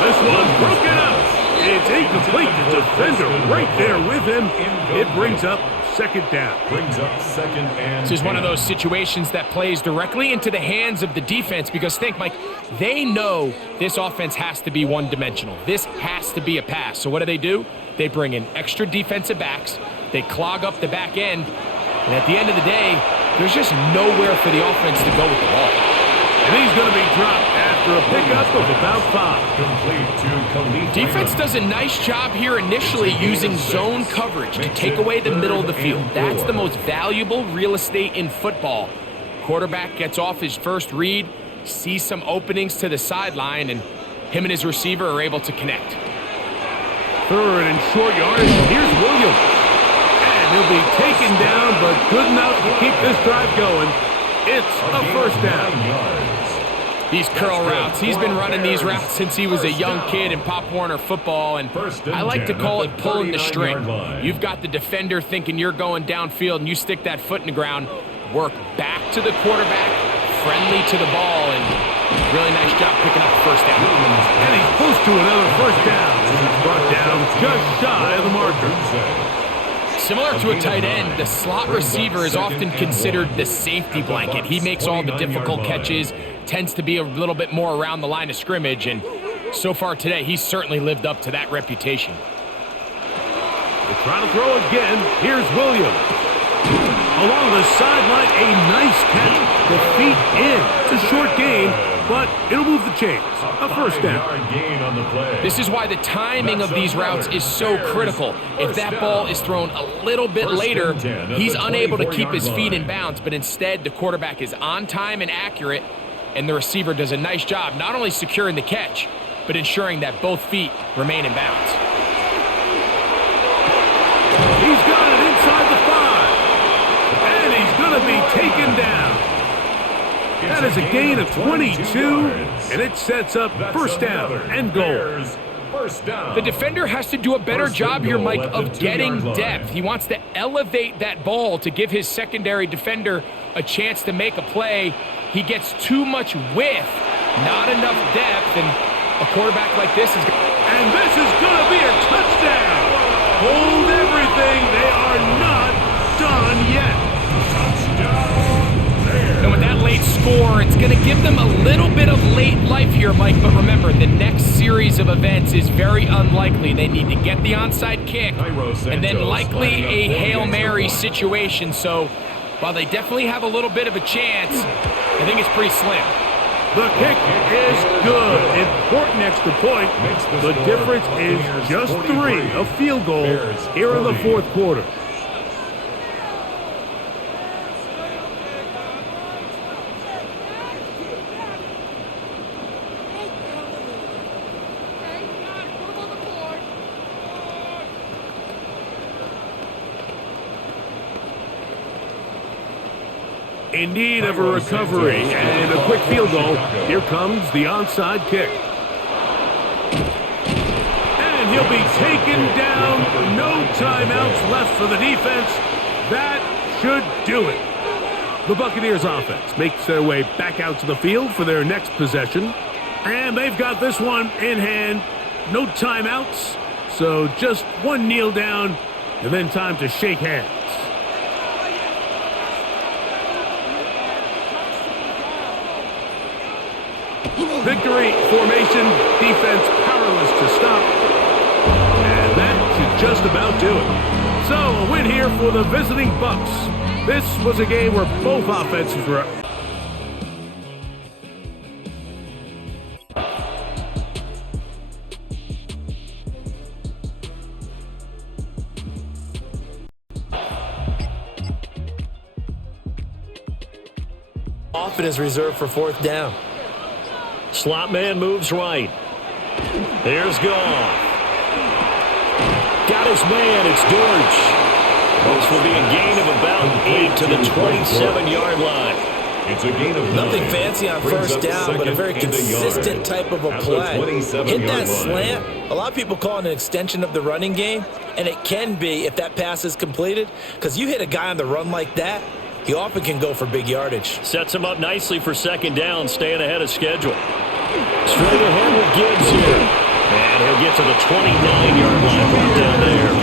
This one broken up. It's incomplete. The defender right there with him. It brings up 2nd down. Brings up 2nd and This is one of those situations that plays directly into the hands of the defense because think, Mike, they know this offense has to be one-dimensional. This has to be a pass. So what do? They bring in extra defensive backs. They clog up the back end. And at the end of the day, there's just nowhere for the offense to go with the ball. And he's going to be dropped after a pickup of about 5. complete to Khalif. Defense does a nice job here initially using zone coverage to take away the middle of the field. That's the most valuable real estate in football. Quarterback gets off his first read, sees some openings to the sideline, and him and his receiver are able to connect. 3rd and short yardage. Here's Williams. And he'll be taken down, but good enough to keep this drive going. It's a first down. These curl routes, he's been running these routes since he was a young kid in Pop Warner football, and I like to call it pulling the string. You've got the defender thinking you're going downfield, and you stick that foot in the ground, work back to the quarterback, friendly to the ball, and really nice job picking up the first down. And he's close to another first down. He's brought down just shy of the marker. Similar to a tight end, the slot receiver is often considered the safety blanket. He makes all the difficult catches, tends to be a little bit more around the line of scrimmage, and so far today, he's certainly lived up to that reputation. They try to throw again. Here's Williams. Along the sideline, a nice catch. The feet in. It's a short gain, but it'll move the chains. A first down. This is why the timing of these routes is so critical. If that ball is thrown a little bit later, he's unable to keep his feet in bounds, but instead the quarterback is on time and accurate, and the receiver does a nice job not only securing the catch, but ensuring that both feet remain in bounds. He's got it inside the 5. And he's going to be taken down. That is a gain of 22, and it sets up first down and goal. The defender has to do a better job here, Mike, of getting depth. He wants to elevate that ball to give his secondary defender a chance to make a play. He gets too much width, not enough depth, and a quarterback like this is... And this is going to be a touchdown. Hold everything. They are not done yet. And with that late score, it's going to give them a little bit of late life here, Mike. But remember, the next series of events is very unlikely. They need to get the onside kick and then likely a Hail Mary situation. So while they definitely have a little bit of a chance, I think it's pretty slim. The kick is good. Important extra point. The difference is just 3. A field goal here in the 4th quarter. In need of a recovery and a quick field goal. Here comes the onside kick. And he'll be taken down. No timeouts left for the defense. That should do it. The Buccaneers offense makes their way back out to the field for their next possession. And they've got this one in hand. No timeouts. So just one kneel down and then time to shake hands. Victory formation, defense powerless to stop. And that should just about do it. So a win here for the visiting Bucs. This was a game where both offenses were Often is reserved for fourth down. Slot man moves right. Here's Goff. Got his man. It's Dortch. This will be a gain of about 8 to the 27-yard line. It's a gain of 9. Nothing fancy on first down, but a very consistent type of a play. Hit that slant. A lot of people call it an extension of the running game, and it can be if that pass is completed, because you hit a guy on the run like that, he often can go for big yardage. Sets him up nicely for second down, staying ahead of schedule. Straight ahead with Gibbs here. And he'll get to the 29-yard line right down there.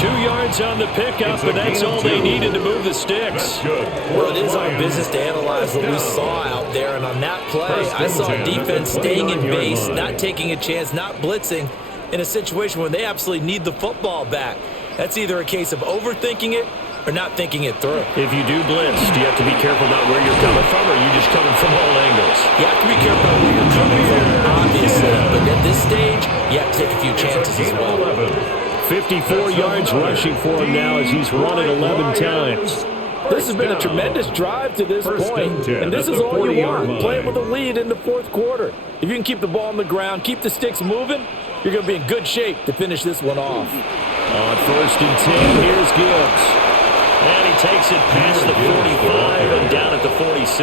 2 yards on the pickup, but that's all they needed to move the sticks. Well, it is our business to analyze what we saw out there, and on that play, I saw defense staying in base, not taking a chance, not blitzing in a situation where they absolutely need the football back. That's either a case of overthinking it or not thinking it through. If you do blitz, do you have to be careful about where you're coming from, or are you just coming from all angles? You have to be careful about where you're coming from, obviously, but at this stage, you have to take a few chances as well. 54 yards rushing for him now as he's run it 11 times. This has been a tremendous drive to this point, and this is all you want, playing with a lead in the fourth quarter. If you can keep the ball on the ground, keep the sticks moving, you're going to be in good shape to finish this one off. On first and 10, here's Gibbs. And he takes it past the 45 and down at the 46.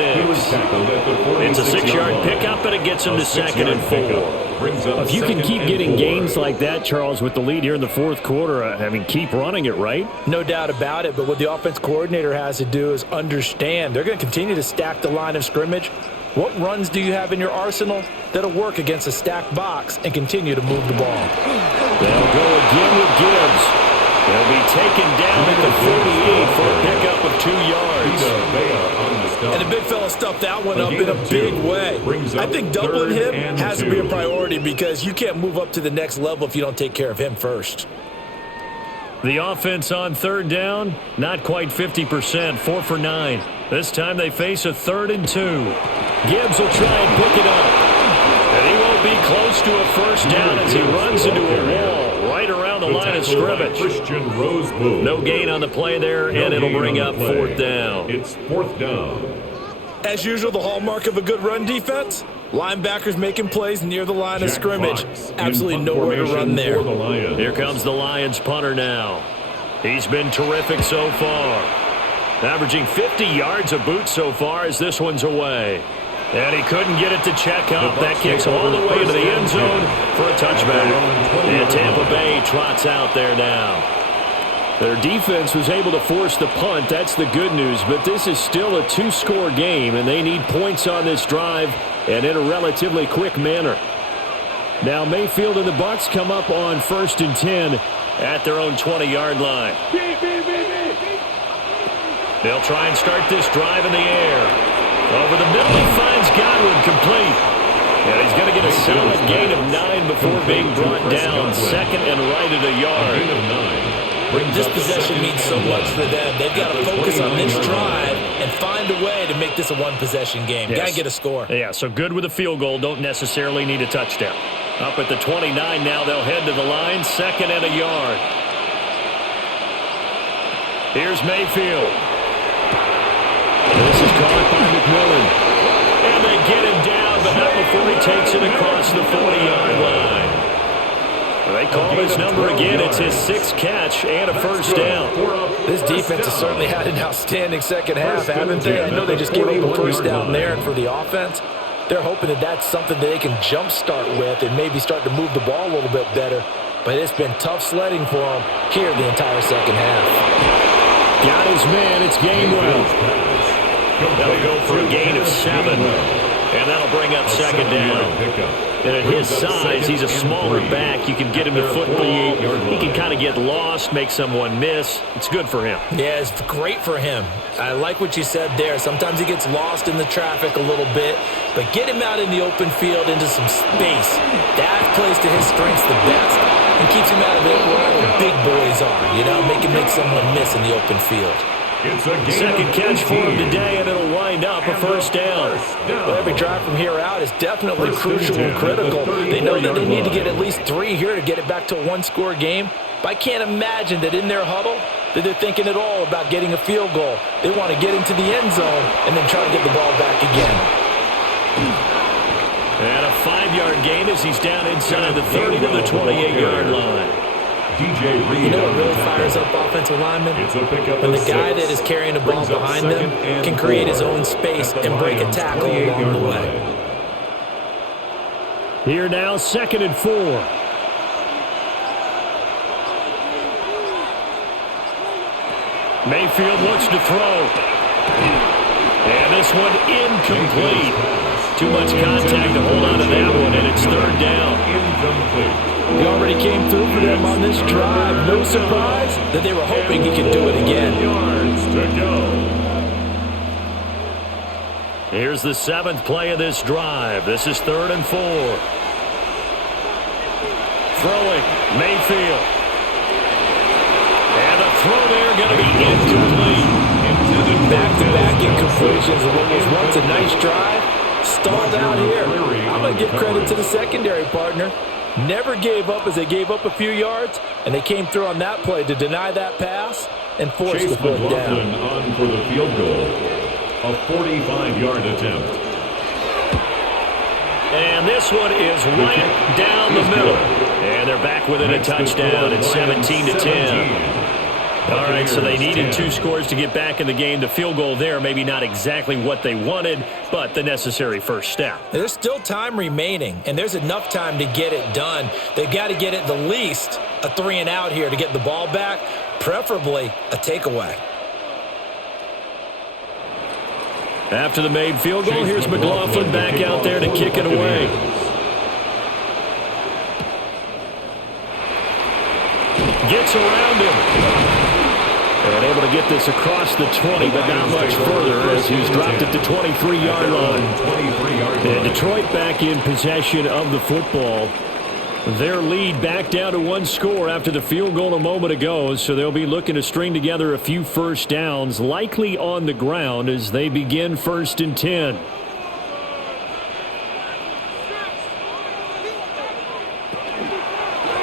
It's a 6-yard pickup, and it gets him to second and 4. If you can keep getting gains like that, Charles, with the lead here in the fourth quarter, I mean, keep running it, right? No doubt about it, but what the offense coordinator has to do is understand. They're going to continue to stack the line of scrimmage. What runs do you have in your arsenal that'll work against a stacked box and continue to move the ball? They'll go again with Gibbs. They'll be taken down at the 48 for a pickup of 2 yards. And the big fella stuffed that one up in a big way. I think doubling him has to be a priority because you can't move up to the next level if you don't take care of him first. The offense on third down, not quite 50%, 4 for 9. This time they face a 3rd and 2. Gibbs will try and pick it up. And he won't be close to a first down as he runs into a wall right around the line of scrimmage. No gain on the play there, and it'll bring up 4th down. It's 4th down. As usual, the hallmark of a good run defense, linebackers making plays near the line of scrimmage. Absolutely nowhere to run there. Here comes the Lions punter now. He's been terrific so far. Averaging 50 yards a boot so far as this one's away. And he couldn't get it to check up. That kicks all the way into the end zone for a touchback. And Tampa Bay trots out there now. Their defense was able to force the punt. That's the good news. But this is still a 2-score game, and they need points on this drive and in a relatively quick manner. Now Mayfield and the Bucs come up on 1st and 10 at their own 20-yard line. They'll try and start this drive in the air. Over the middle, he finds Godwin complete. And he's going to get a solid gain of 9 before being brought down. 2nd and right at a yard. This possession means so much for them. They've got to focus on this drive and find a way to make this a one-possession game. Got to get a score. Yeah, so good with a field goal. Don't necessarily need a touchdown. Up at the 29 now, they'll head to the line. 2nd and a yard. Here's Mayfield. This is caught by McMillan. And they get him down, but not before he takes it across the 40-yard line. They call his number again. It's his 6th catch and a first down. This defense has certainly had an outstanding second half, haven't they? I know they just gave up the first down there, and for the offense, they're hoping that that's something that they can jumpstart with and maybe start to move the ball a little bit better. But it's been tough sledding for them here the entire second half. Got his man. It's Gainwell. They'll go for a gain of 7, and that'll bring up 2nd down. And at his size, he's a smaller back. You can get him to football. He can kind of get lost, make someone miss. It's good for him. Yeah, it's great for him. I like what you said there. Sometimes he gets lost in the traffic a little bit, but get him out in the open field into some space. That plays to his strengths the best and keeps him out of it where all the big boys are, you know, make someone miss in the open field. Second catch for him today, and it'll wind up a first down. Well, every drive from here out is definitely crucial and critical. They know that they need to get at least 3 here to get it back to a 1-score game. But I can't imagine that in their huddle, that they're thinking at all about getting a field goal. They want to get into the end zone and then try to get the ball back again. And a 5-yard gain as he's down inside the 30 to the 28-yard line. You know what really fires up offensive linemen? When the guy that is carrying the ball behind them can create his own space and break a tackle along the way. Here now, 2nd and 4. Mayfield looks to throw. And this one incomplete. Too much contact to hold on to that one, and it's 3rd down. He already came through for them on this drive. No surprise that they were hoping he could do it again. Yards to go. Here's the 7th play of this drive. This is 3rd and 4. Throwing, Mayfield. And the throw there going to be incomplete. Back-to-back incompletions of what was once a nice drive. Stalled out here. I'm going to give credit to the secondary partner. Never gave up as they gave up a few yards, and they came through on that play to deny that pass and force the foot down. On for the field goal. A 45-yard attempt. And this one is right down the middle. And they're back within a touchdown at 17-10. All right, so they needed 2 scores to get back in the game. The field goal there, maybe not exactly what they wanted, but the necessary first step. There's still time remaining, and there's enough time to get it done. They've got to get at the least a 3-and-out here to get the ball back, preferably a takeaway. After the made field goal, here's McLaughlin back out there to kick it away. Gets around him. And able to get this across the 20, but not much further as he's dropped at the 23-yard line. And Detroit back in possession of the football. Their lead back down to 1 score after the field goal a moment ago, so they'll be looking to string together a few first downs, likely on the ground as they begin 1st and 10.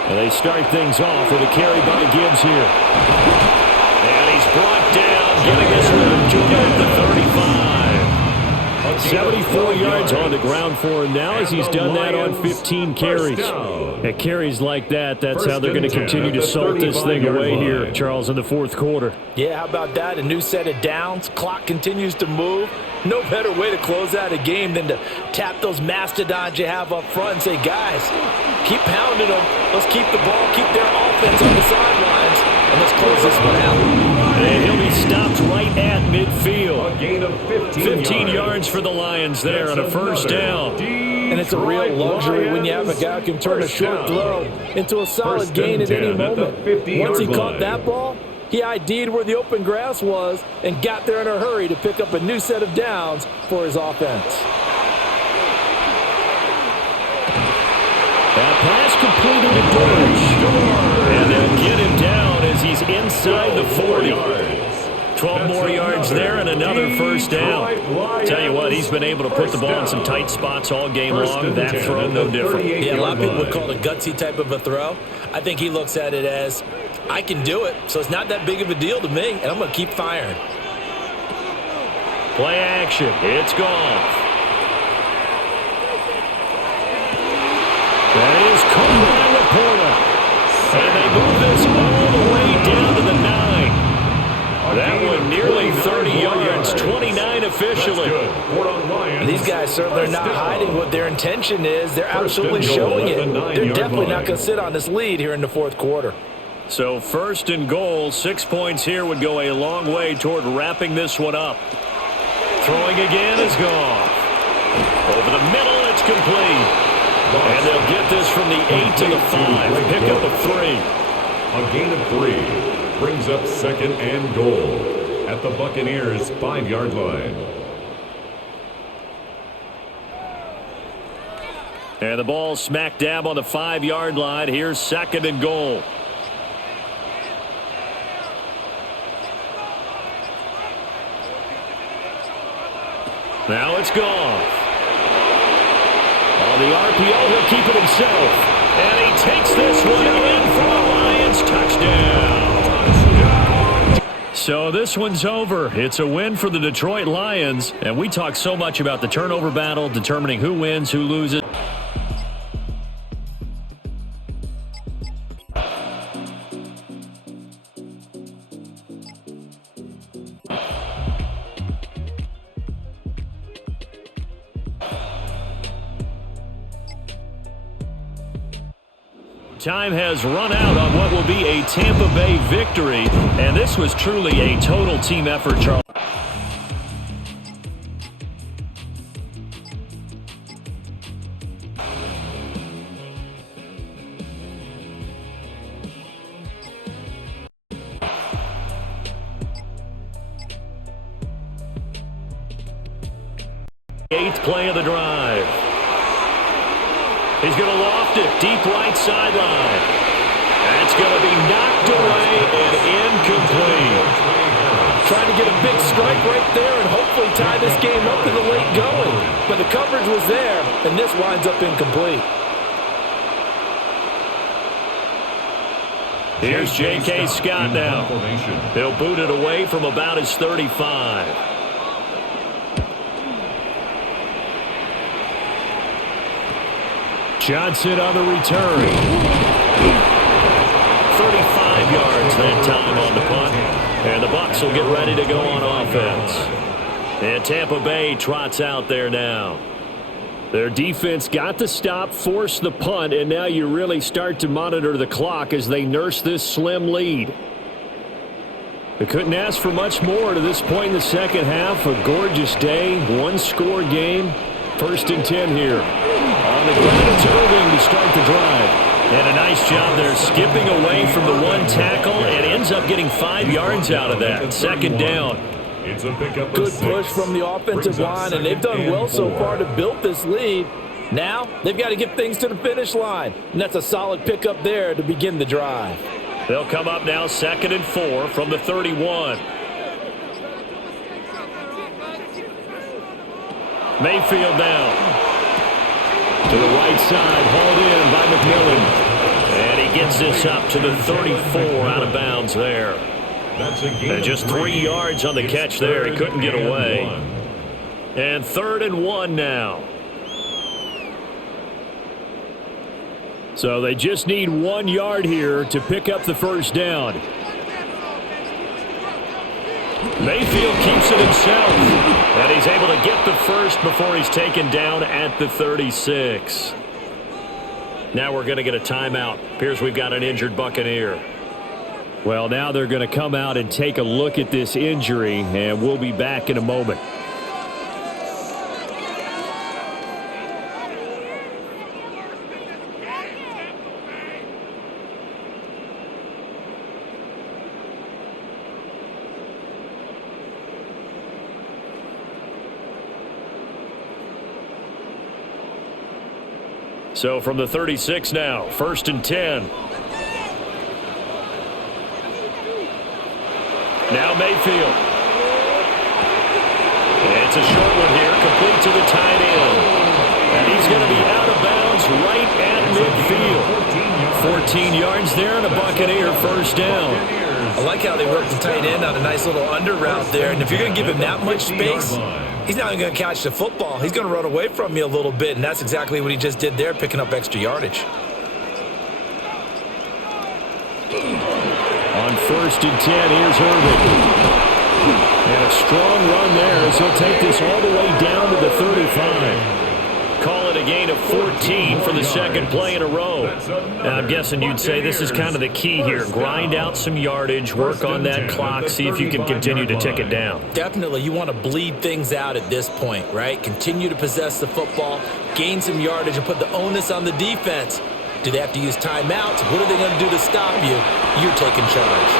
And they start things off with a carry by Gibbs here. And he's brought down, getting this one to about the 35. 74 yards on the ground for him now as he's done that on 15 carries. At carries like that, that's how they're going to continue to salt this thing away here, Charles, in the 4th quarter. Yeah, how about that? A new set of downs. Clock continues to move. No better way to close out a game than to tap those mastodons you have up front and say, guys, keep pounding them. Let's keep the ball, keep their offense on the sidelines, and let's close this one out. And he'll be stopped right at midfield. A gain of 15 yards for the Lions there on a first down. And it's a real luxury when you have a guy who can turn a short throw into a solid gain at any moment. Once he caught that ball, he ID'd where the open grass was and got there in a hurry to pick up a new set of downs for his offense. That pass completed to Dorsch. And they'll get him down as he's inside the 40. 12 more yards there and another first down. Tell you what, he's been able to put the ball in some tight spots all game long. That throw, no different. Yeah, a lot of people would call it a gutsy type of a throw. I think he looks at it as, I can do it, so it's not that big of a deal to me, and I'm going to keep firing. Play action. It's gone. That is caught by Laporta. And they move this all the way down to the 9. That one nearly 30 yards, 29 officially. These guys certainly are not hiding what their intention is. They're absolutely showing it. They're definitely not going to sit on this lead here in the 4th quarter. So 1st and goal, 6 points here would go a long way toward wrapping this one up. Throwing again is gone. Over the middle, it's complete. And they'll get this from the 8 to the 5. Pick up a 3. A gain of 3 brings up 2nd and goal at the Buccaneers' 5-yard line. And the ball smack dab on the 5-yard line. Here's 2nd and goal. Now it's gone. On the RPO, he'll keep it himself. And he takes this one in for a Lions touchdown. So this one's over. It's a win for the Detroit Lions. And we talk so much about the turnover battle, determining who wins, who loses. Time has run out on what will be a Tampa Bay victory, and this was truly a total team effort, Charles. Eighth play of the drive. He's going to loft it deep right sideline. That's going to be knocked away and incomplete. Trying to get a big strike right there and hopefully tie this game up in the late going. But the coverage was there, and this winds up incomplete. Here's J.K. Scott now. He'll boot it away from about his 35. Johnson on the return. 35 yards that time on the punt. And the Bucs will get ready to go on offense. And Tampa Bay trots out there now. Their defense got the stop, forced the punt, and now you really start to monitor the clock as they nurse this slim lead. They couldn't ask for much more to this point in the second half. A gorgeous day, one-score game. 1st and 10 here. On the ground, it's Irving to start the drive. And a nice job there skipping away from the one tackle and ends up getting 5 yards out of that. 2nd down. It's a pickup. Good push from the offensive line, and they've done well so far to build this lead. Now, they've got to get things to the finish line. And that's a solid pickup there to begin the drive. They'll come up now 2nd and 4 from the 31. Mayfield down. To the right side, hauled in by McMillan. And he gets this up to the 34 out of bounds there. And just 3 yards on the catch there. He couldn't get away. And 3rd and 1 now. So they just need 1 yard here to pick up the 1st down. Mayfield keeps it himself, and he's able to get the first before he's taken down at the 36. Now we're going to get a timeout. Appears we've got an injured Buccaneer. Well, now they're going to come out and take a look at this injury, and we'll be back in a moment. So from the 36 now, 1st and 10. Now Mayfield. It's a short one here, complete to the tight end. And he's going to be out of bounds right at midfield. 14 yards there and a Buccaneer 1st down. I like how they worked the tight end on a nice little under route there. And if you're going to give him that much space, he's not even going to catch the football. He's going to run away from you a little bit, and that's exactly what he just did there, picking up extra yardage. On 1st and 10, here's Irving. And a strong run there as he'll take this all the way down to the 35. Call it a gain of 14 for the 2nd play in a row. Now, I'm guessing you'd say this is kind of the key here. Grind out some yardage, work on that clock, see if you can continue to tick it down. Definitely, you want to bleed things out at this point, right? Continue to possess the football, gain some yardage, and put the onus on the defense. Do they have to use timeouts? What are they going to do to stop you? You're taking charge.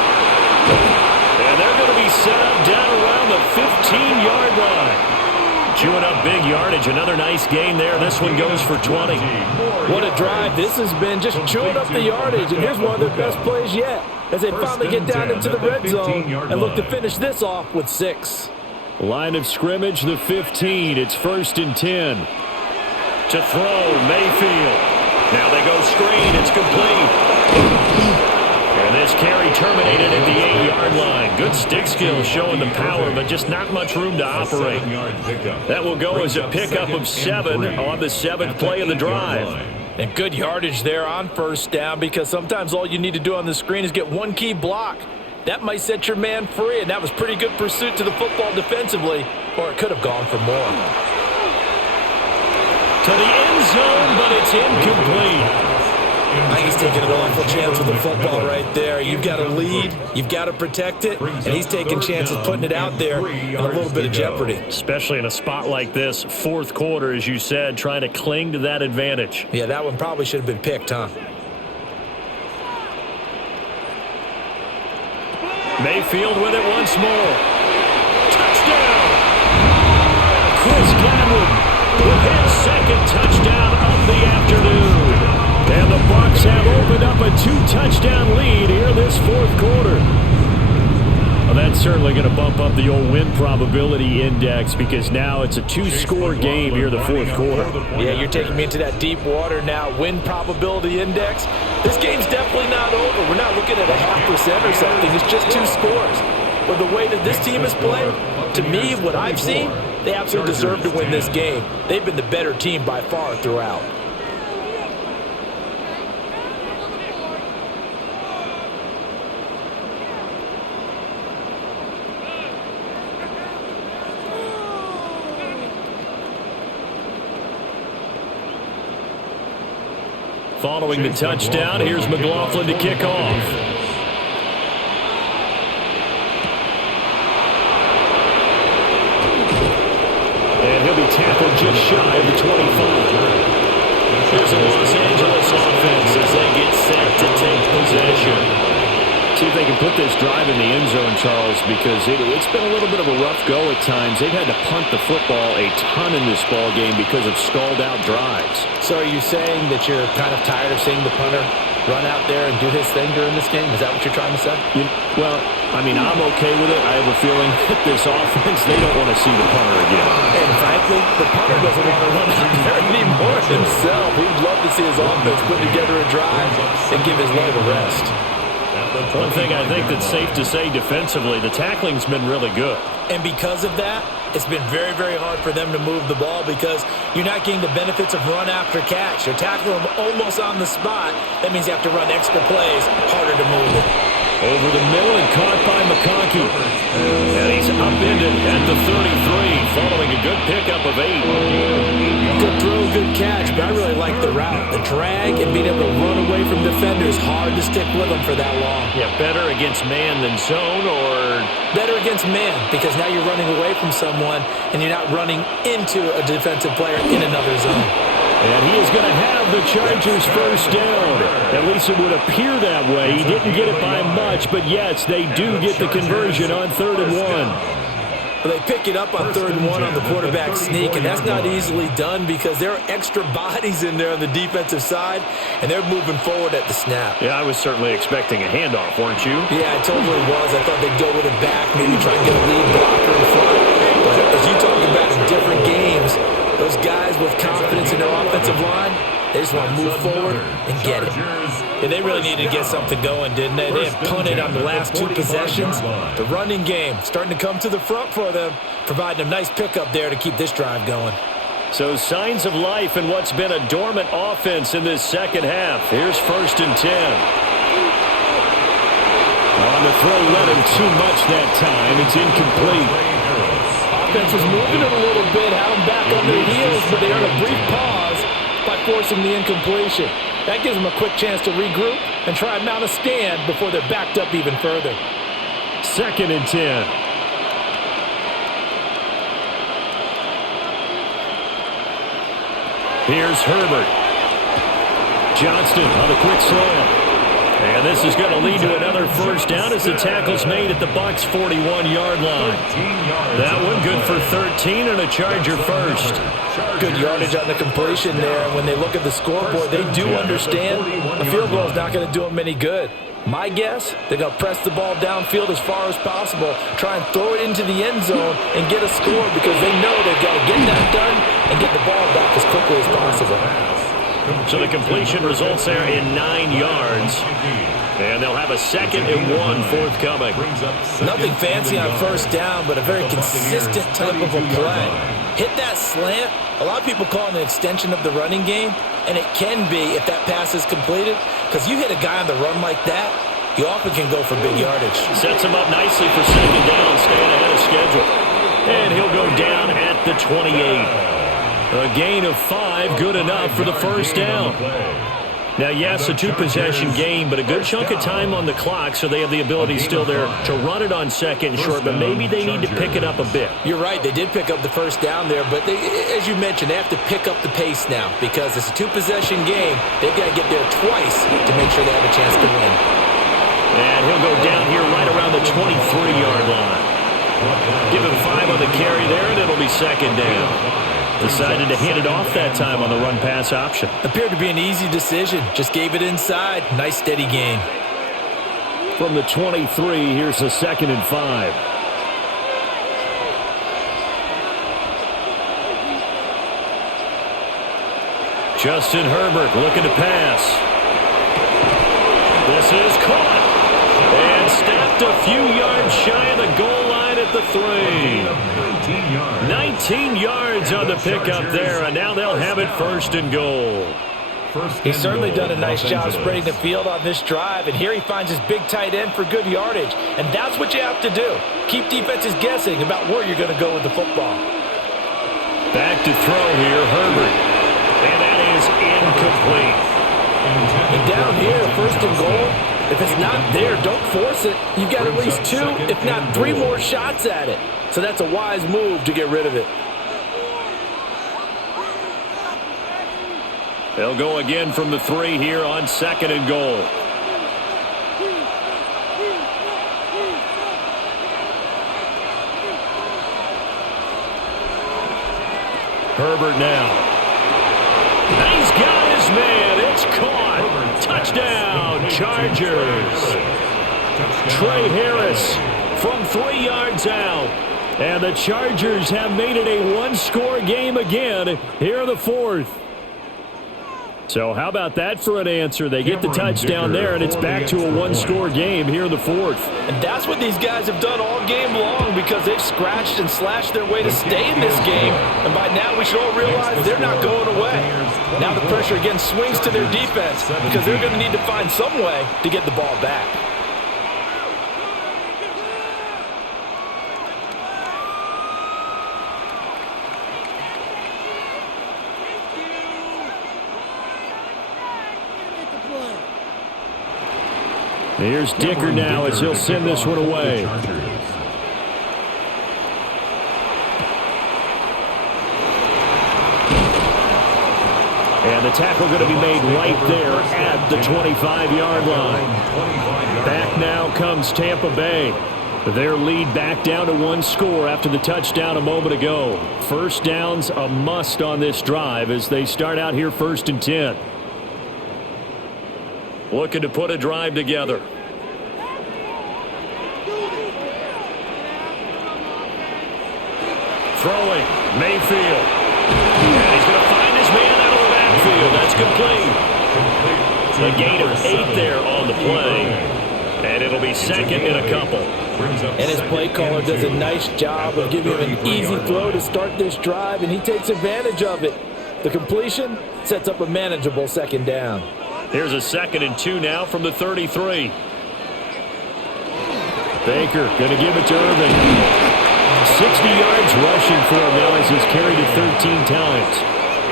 And they're going to be set up down around the 15-yard line. Chewing up big yardage. Another nice gain there. This one goes for 20. What a drive this has been, just chewing up the yardage. And here's one of their best plays yet as they finally get down into the red zone and look to finish this off with 6. Line of scrimmage, the 15. It's 1st and 10. To throw, Mayfield. Now they go screen. It's complete. And this carry terminated at the 8-yard line. Good stick skills showing the power, but just not much room to operate. That will go as a pickup of 7 on the 7th play of the drive. And good yardage there on first down, because sometimes all you need to do on the screen is get one key block. That might set your man free, and that was pretty good pursuit to the football defensively, or it could have gone for more. To the end zone, but it's incomplete. I think he's taking an awful chance with the football right there. You've got to lead, you've got to protect it, and he's taking chances putting it out there in a little bit of jeopardy. Especially in a spot like this, fourth quarter, as you said, trying to cling to that advantage. Yeah, that one probably should have been picked, huh? Mayfield with it once more. Touchdown! Chris Godwin with his second touchdown of the afternoon. And the Bucs have opened up a 2-touchdown lead here this fourth quarter. Well, that's certainly going to bump up the old win probability index, because now it's a 2-score game here the fourth quarter. Yeah, you're taking me into that deep water now. Win probability index. This game's definitely not over. We're not looking at a 0.5% or something. It's just 2 scores. But the way that this team has played, to me, what I've seen, they absolutely deserve to win this game. They've been the better team by far throughout. Following the touchdown, here's McLaughlin to kick off. And he'll be tackled just shy of the 25. Here's a Los Angeles offense as they get set to take possession. See if they can put this drive in the end zone, Charles, because it's been a little bit of a rough go at times. They've had to punt the football a ton in this ball game because of stalled-out drives. So are you saying that you're kind of tired of seeing the punter run out there and do his thing during this game? Is that what you're trying to say? Well, I mean, I'm okay with it. I have a feeling that this offense, they don't want to see the punter again. And frankly, the punter doesn't want to run out there anymore himself. He would love to see his offense put together a drive and give his leg a rest. One thing I think that's safe to say defensively, the tackling's been really good. And because of that, it's been very, very hard for them to move the ball, because you're not getting the benefits of run after catch. You're tackling them almost on the spot. That means you have to run extra plays, harder to move it. Over the middle and caught by McConkey. And he's upended at the 33, following a good pickup of 8. Good throw, good catch, but I really like the route. The drag and being able to run away from defenders, hard to stick with them for that long. Yeah, better against man than zone, or? Better against man, because now you're running away from someone and you're not running into a defensive player in another zone. And he is going to have the Chargers first down. At least it would appear that way. He didn't get it by much, but yes, they do get the conversion on 3rd and 1. Well, they pick it up on 3rd and 1 on the quarterback sneak, and that's not easily done because there are extra bodies in there on the defensive side, and they're moving forward at the snap. Yeah, I was certainly expecting a handoff, weren't you? Yeah, I totally was. I thought they'd go with it back, maybe try and get a lead blocker in front. But as you talk about in different games, those guys with confidence in their offensive line, they just want to move forward and get it. Yeah, they really needed to get something going, didn't they? They have punted on the last 2 possessions. The running game starting to come to the front for them, providing a nice pickup there to keep this drive going. So signs of life in what's been a dormant offense in this second half. Here's 1st and 10. On the throw, led him too much that time. It's incomplete. Offense was moving it a little bit, had them back on their heels, but they earned a brief pause by forcing the incompletion. That gives them a quick chance to regroup and try and mount a stand before they're backed up even further. 2nd and 10. Here's Herbert. Johnston on the quick slant. And this is going to lead to another first down as the tackle's made at the Bucs' 41-yard line. That one good for 13 and a Charger first. Good yardage on the completion there. And when they look at the scoreboard, they do understand a field goal is not going to do them any good. My guess, they're going to press the ball downfield as far as possible, try and throw it into the end zone and get a score, because they know they've got to get that done and get the ball back as quickly as possible. So the completion results there in 9 yards. And they'll have a 2nd and 1 forthcoming. Nothing fancy on first down, but a very consistent type of a play. Hit that slant. A lot of people call it an extension of the running game, and it can be if that pass is completed, because you hit a guy on the run like that, you often can go for big yardage. Sets him up nicely for 2nd down, staying ahead of schedule. And he'll go down at the 28. A gain of 5, good enough for the first down. Now, yes, a 2-possession game, but a good chunk of time on the clock, so they have the ability still there to run it on 2nd and short, but maybe they need to pick it up a bit. You're right. They did pick up the first down there, but as you mentioned, they have to pick up the pace now because it's a 2-possession game. They've got to get there twice to make sure they have a chance to win. And he'll go down here right around the 23-yard line. Give him 5 on the carry there, and it'll be 2nd down. Decided to hand it off that time on the run-pass option. Appeared to be an easy decision. Just gave it inside. Nice, steady gain. From the 23, here's a 2nd and 5. Justin Herbert looking to pass. This is caught. And snapped a few yards shy of the goal line at the 3. 19 yards on the pickup there, and now they'll have it 1st and goal. He's certainly done a nice job spreading the field on this drive, and here he finds his big tight end for good yardage, and that's what you have to do. Keep defenses guessing about where you're going to go with the football. Back to throw here, Herbert, and that is incomplete. And down here, 1st and goal, if it's not there, don't force it. You've got at least 2, if not 3 more shots at it. So that's a wise move to get rid of it. They'll go again from the 3 here on 2nd and goal. Herbert now. He's got his man. It's caught. Touchdown, Chargers. Trey Harris from 3 yards out. And the Chargers have made it a 1-score game again here in the 4th. So how about that for an answer? They get the touchdown there, and it's back to a 1-score game here in the 4th. And that's what these guys have done all game long because they've scratched and slashed their way to stay in this game. And by now we should all realize they're not going away. Now the pressure again swings to their defense because they're going to need to find some way to get the ball back. Here's Dicker now as he'll send this one away. And the tackle going to be made right there at the 25-yard line. Back now comes Tampa Bay. Their lead back down to 1 score after the touchdown a moment ago. First down's a must on this drive as they start out here 1st and 10. Looking to put a drive together. Throwing, Mayfield. And he's going to find his man out of the backfield. That's complete. A gain of 8 there on the play. And it'll be 2nd and a couple. And his play caller does a nice job of giving him an easy throw to start this drive, and he takes advantage of it. The completion sets up a manageable 2nd down. Here's a 2nd and 2 now from the 33. Baker going to give it to Irvin. 60 yards rushing for him now as he's carried it 13 times.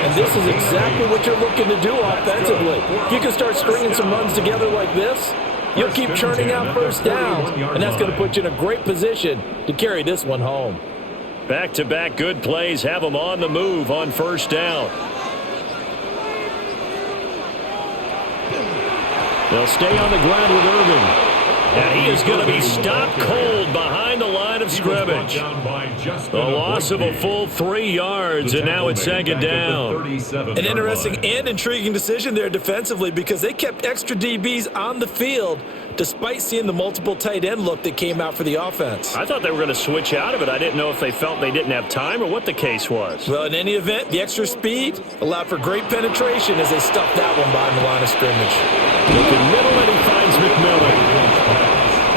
And this is exactly what you're looking to do offensively. If you can start stringing some runs together like this, you'll keep churning out first downs, and that's going to put you in a great position to carry this one home. Back-to-back good plays have them on the move on first down. They'll stay on the ground with Irvin. And he is going to be stopped cold behind the line of scrimmage. A loss of a full 3 yards, and now it's second down. An interesting and intriguing decision there defensively because they kept extra DBs on the field despite seeing the multiple tight end look that came out for the offense. I thought they were going to switch out of it. I didn't know if they felt they didn't have time or what the case was. Well, in any event, the extra speed allowed for great penetration as they stuffed that one behind the line of scrimmage. Looking middle, and he finds McMillan.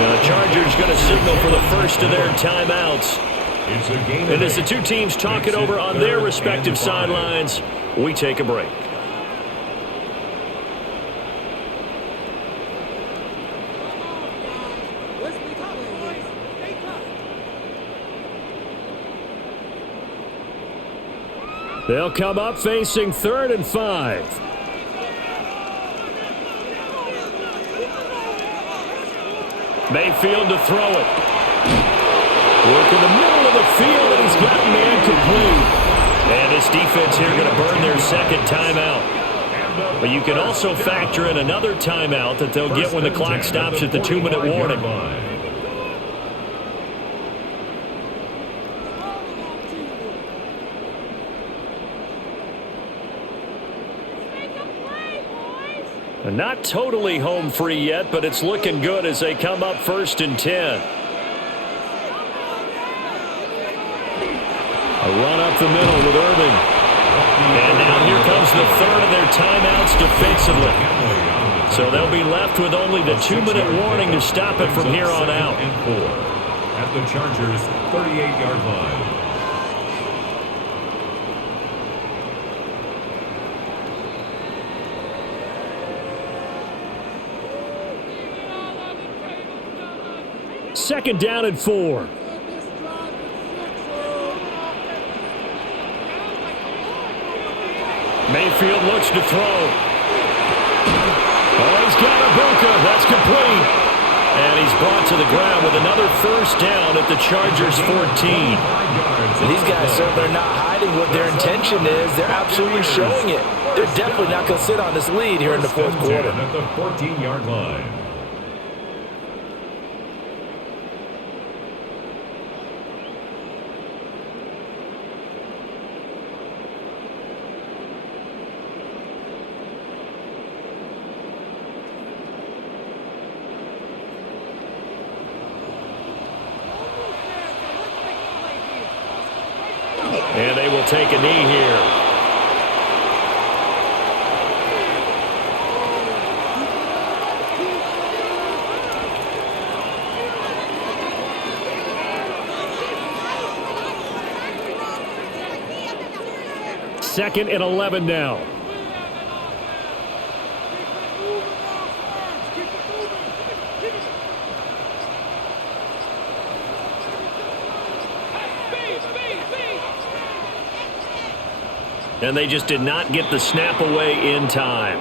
And the Chargers going to signal for the first of their timeouts. And as the two teams talk it over on their respective sidelines, we take a break. They'll come up facing 3rd and 5. Mayfield to throw it. Work in the middle of the field, and he's got man complete. And this defense here going to burn their second timeout. But you can also factor in another timeout that they'll get when the clock stops at the 2-minute warning. Not totally home free yet, but it's looking good as they come up 1st and 10. A run up the middle with Irving. And now here comes the 3rd of their timeouts defensively. So they'll be left with only the 2-minute warning to stop it from here on out. At the Chargers' 38-yard line. Second down and 4. Mayfield looks to throw. Oh, he's got Ibuka. That's complete. And he's brought to the ground with another first down at the Chargers' 14. These guys certainly are not hiding what their intention is. They're absolutely showing it. They're definitely not going to sit on this lead here in the 4th quarter. At the 14-yard line. And they will take a knee here. Second and 11 now. And they just did not get the snap away in time.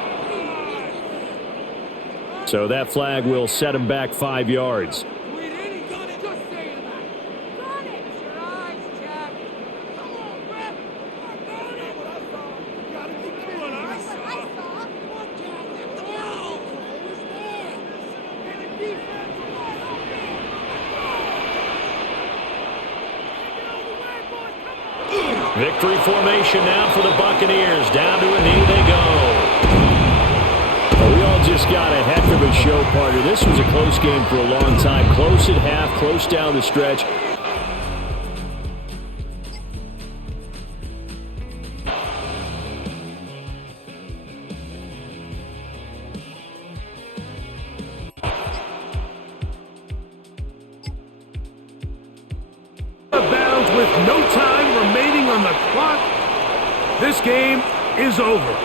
So that flag will set him back 5 yards. Victory formation now for the Buccaneers. Down to a knee they go. Well, we all just got a heck of a show, partner. This was a close game for a long time. Close at half, close down the stretch. Bounds with no time remaining on the clock. This game is over.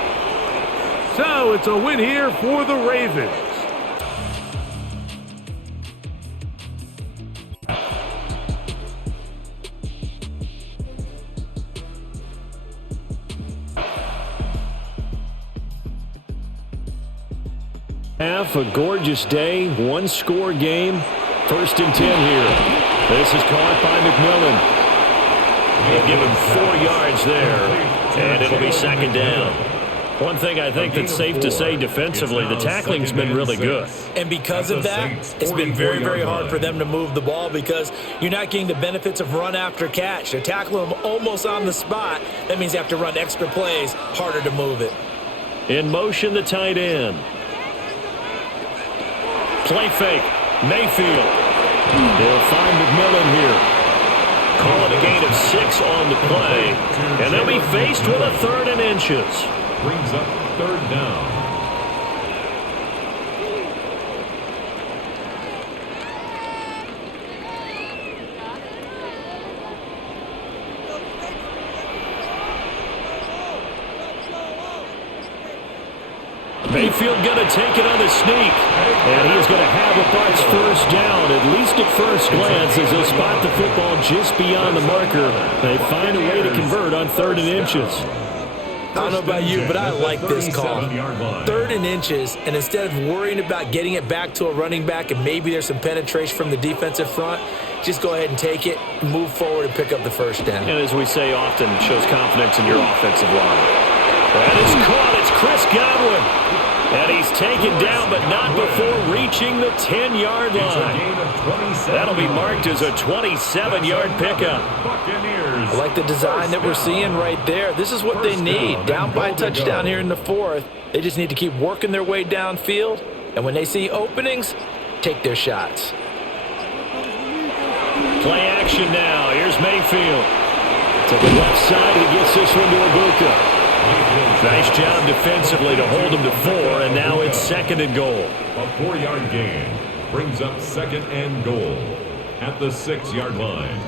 So it's a win here for the Ravens. Half a gorgeous day, one-score game. 1st and 10 here. This is caught by McMillan. He'll give him 4 yards there, and it'll be second down. One thing I think that's safe to say defensively, the tackling's been really good. And because of that, it's been very, very hard for them to move the ball because you're not getting the benefits of run after catch. They're tackling them almost on the spot. That means they have to run extra plays, harder to move it. In motion, the tight end. Play fake. Mayfield. They'll find McMillan here. Call it a gain of 6 on the play. And they'll be faced with a 3rd and inches. Brings up 3rd down. Mayfield going to take it on the sneak. And he's going to have a Bucs first down, at least at first glance, as they'll spot the football just beyond the marker. They find a way to convert on 3rd and inches. I don't know about you, but I like this call. 3rd and inches, and instead of worrying about getting it back to a running back and maybe there's some penetration from the defensive front, just go ahead and take it, move forward, and pick up the first down. And as we say often, it shows confidence in your offensive line. And it's caught. It's Chris Godwin. And he's taken down, but not before reaching the 10-yard line. That'll be marked as a 27-yard pickup. I like the design that we're seeing right there. This is what they need. Down by a touchdown here in the 4th. They just need to keep working their way downfield. And when they see openings, take their shots. Play action now. Here's Mayfield. To the left side, he gets this one to Ibuka. Nice job defensively to hold him to 4, and now it's 2nd and goal. A 4-yard gain brings up 2nd and goal at the 6-yard line.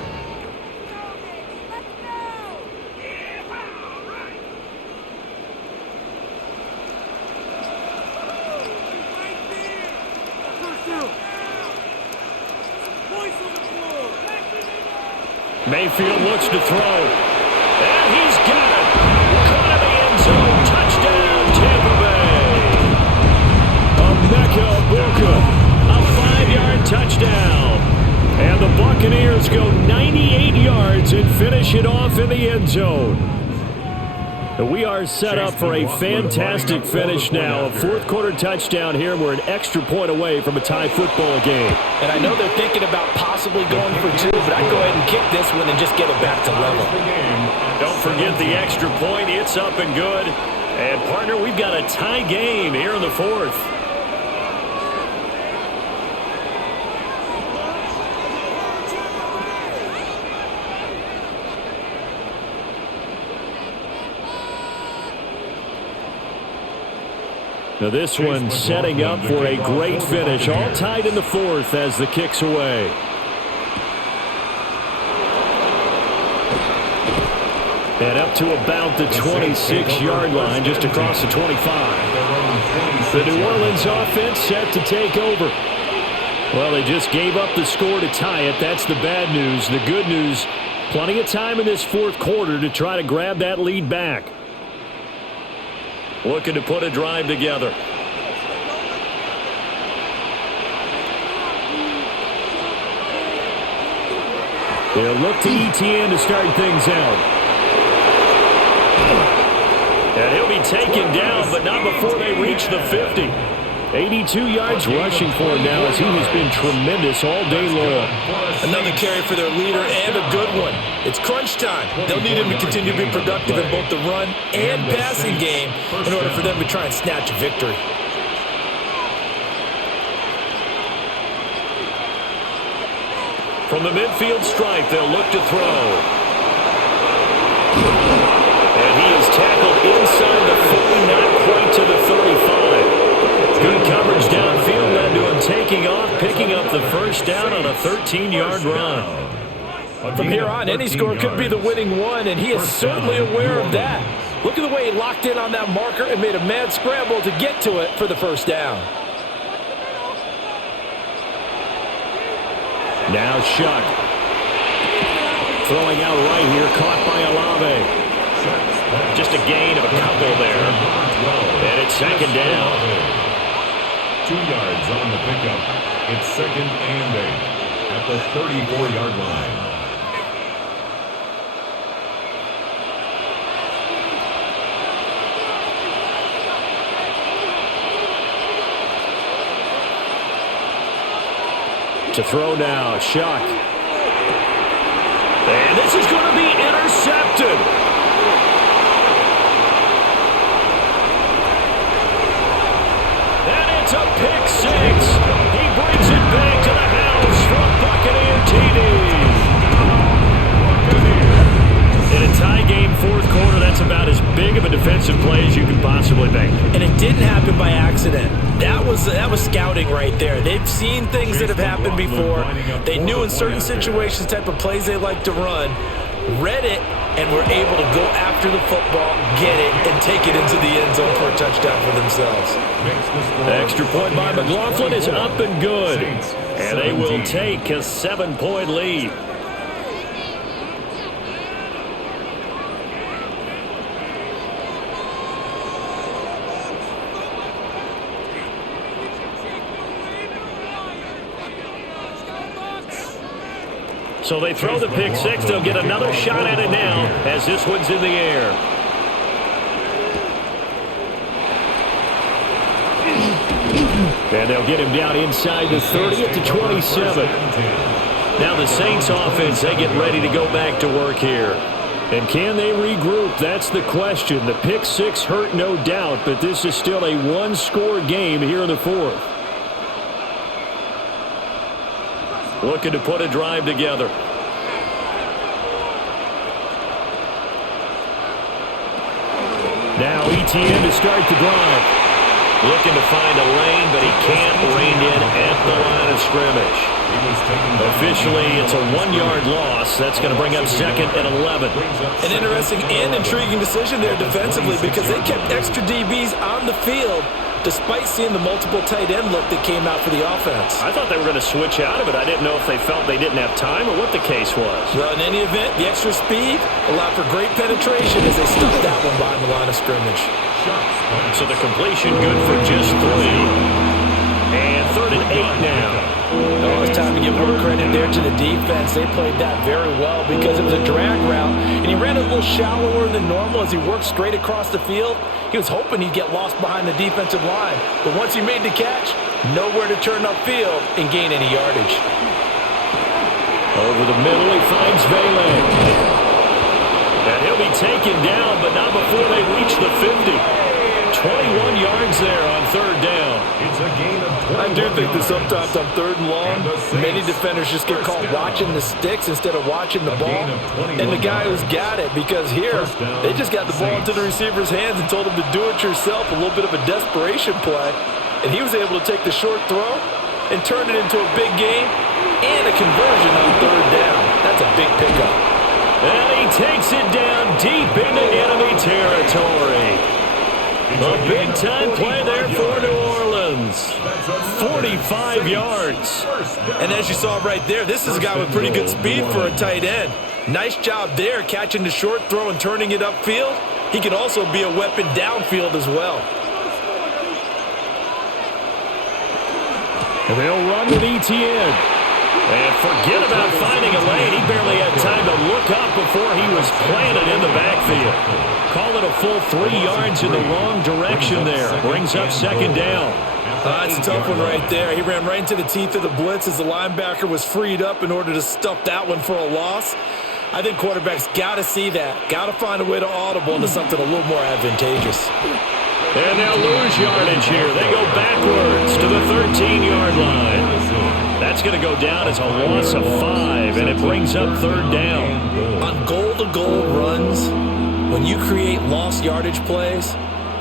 Mayfield looks to throw, and he's got it. Caught in the end zone. Touchdown, Tampa Bay. A 5-yard touchdown. And the Buccaneers go 98 yards and finish it off in the end zone. We are set up for a fantastic finish now. A 4th quarter touchdown here. We're an extra point away from a tie football game. And I know they're thinking about possibly going for 2, but I'd go ahead and kick this one and just get it back to level. Don't forget the extra point. It's up and good. And, partner, we've got a tie game here in the 4th. Now this one setting up for a great finish. All tied in the 4th as the kick's away. And up to about the 26-yard line, just across the 25. The New Orleans offense set to take over. Well, they just gave up the score to tie it. That's the bad news. The good news, plenty of time in this 4th quarter to try to grab that lead back. Looking to put a drive together. They'll look to ETN to start things out. And he'll be taken down, but not before they reach the 50. 82 yards rushing for him now as he has been tremendous all day long. Another carry for their leader and a good one. It's crunch time. They'll need him to continue to be productive in both the run and passing game in order for them to try and snatch a victory. From the midfield stripe, they'll look to throw. And he is tackled inside the 40, not quite to the 35. Good coverage downfield led to him taking off, picking up the first down on a 13-yard run. From here on, any score could be the winning one, and he is certainly aware of that. Look at the way he locked in on that marker and made a mad scramble to get to it for the first down. Now Shuck. Throwing out right here, caught by Olave. Just a gain of a couple there. And it's 2nd down. 2 yards on the pickup. It's 2nd and 8 at the 34-yard line. To throw now, Shuck. And this is going to be intercepted. And it's a pick six. He brings it back to the house for a Buccaneer TD. In a tie game, fourth quarter, that's about as big of a defensive play as you can possibly make. And it didn't happen by accident. That was scouting right there. They've seen things that have happened before. They knew in certain situations the type of plays they like to run, read it, and were able to go after the football, get it, and take it into the end zone for a touchdown for themselves. The extra point by McLaughlin is up and good. And they will take a 7-point lead. So they throw the pick six. They'll get another shot at it now as this one's in the air. And they'll get him down inside the 30 at the 27. Now the Saints offense, they get ready to go back to work here. And can they regroup? That's the question. The pick six hurt, no doubt, but this is still a one-score game here in the fourth. Looking to put a drive together. Now ETN to start the drive. Looking to find a lane, but he can't rein in at the line of scrimmage. Officially, it's a 1-yard loss. That's going to bring up 2nd and 11. An interesting and intriguing decision there defensively because they kept extra DBs on the field despite seeing the multiple tight end look that came out for the offense. I thought they were going to switch out of it. I didn't know if they felt they didn't have time or what the case was. Well, in any event, the extra speed allowed for great penetration as they stuffed that one behind the line of scrimmage. So the completion good for just 3. And 3rd and 8 now. Oh, it's time to give more credit there to the defense. They played that very well because it was a drag route, and he ran a little shallower than normal as he worked straight across the field. He was hoping he'd get lost behind the defensive line, but once he made the catch, nowhere to turn upfield and gain any yardage. Over the middle, he finds Vele. And he'll be taken down, but not before they reach the 50. 21 yards there on 3rd down. It's a gain of 20. I do think that sometimes on 3rd and long, many defenders just get caught watching the sticks instead of watching the ball. And the guy who's got it, because here, they just got the ball into the receiver's hands and told him to do it yourself, a little bit of a desperation play. And he was able to take the short throw and turn it into a big gain and a conversion on 3rd down. That's a big pickup. And he takes it down deep into enemy territory. A big-time play there for New Orleans. 45 yards. And as you saw right there, this is a guy with pretty good speed for a tight end. Nice job there catching the short throw and turning it upfield. He can also be a weapon downfield as well. And they'll run with ETN. And forget about finding a lane. He barely had time to look up before he was planted in the backfield. Call it a full 3 yards in the wrong direction there. Brings up 2nd down. That's a tough one right there. He ran right into the teeth of the blitz as the linebacker was freed up in order to stuff that one for a loss. I think quarterbacks got to see that. Got to find a way to audible into something a little more advantageous. And they'll lose yardage here. They go backwards to the 13-yard line. That's going to go down as a loss of 5, and it brings up 3rd down. On goal-to-goal runs, when you create lost yardage plays,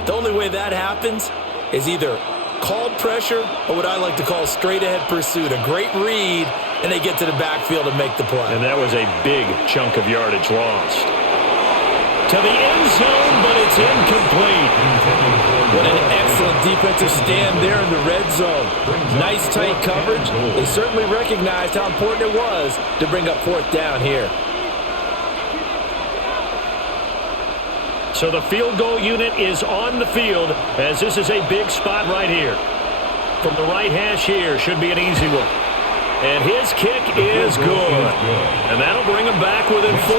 the only way that happens is either called pressure or what I like to call straight-ahead pursuit. A great read, and they get to the backfield and make the play. And that was a big chunk of yardage lost. To the end zone, but it's incomplete. What an excellent defensive stand there in the red zone. Nice tight coverage. They certainly recognized how important it was to bring up 4th down here. So the field goal unit is on the field as this is a big spot right here. From the right hash here, should be an easy one. And his kick is good. And that'll bring him back within 4.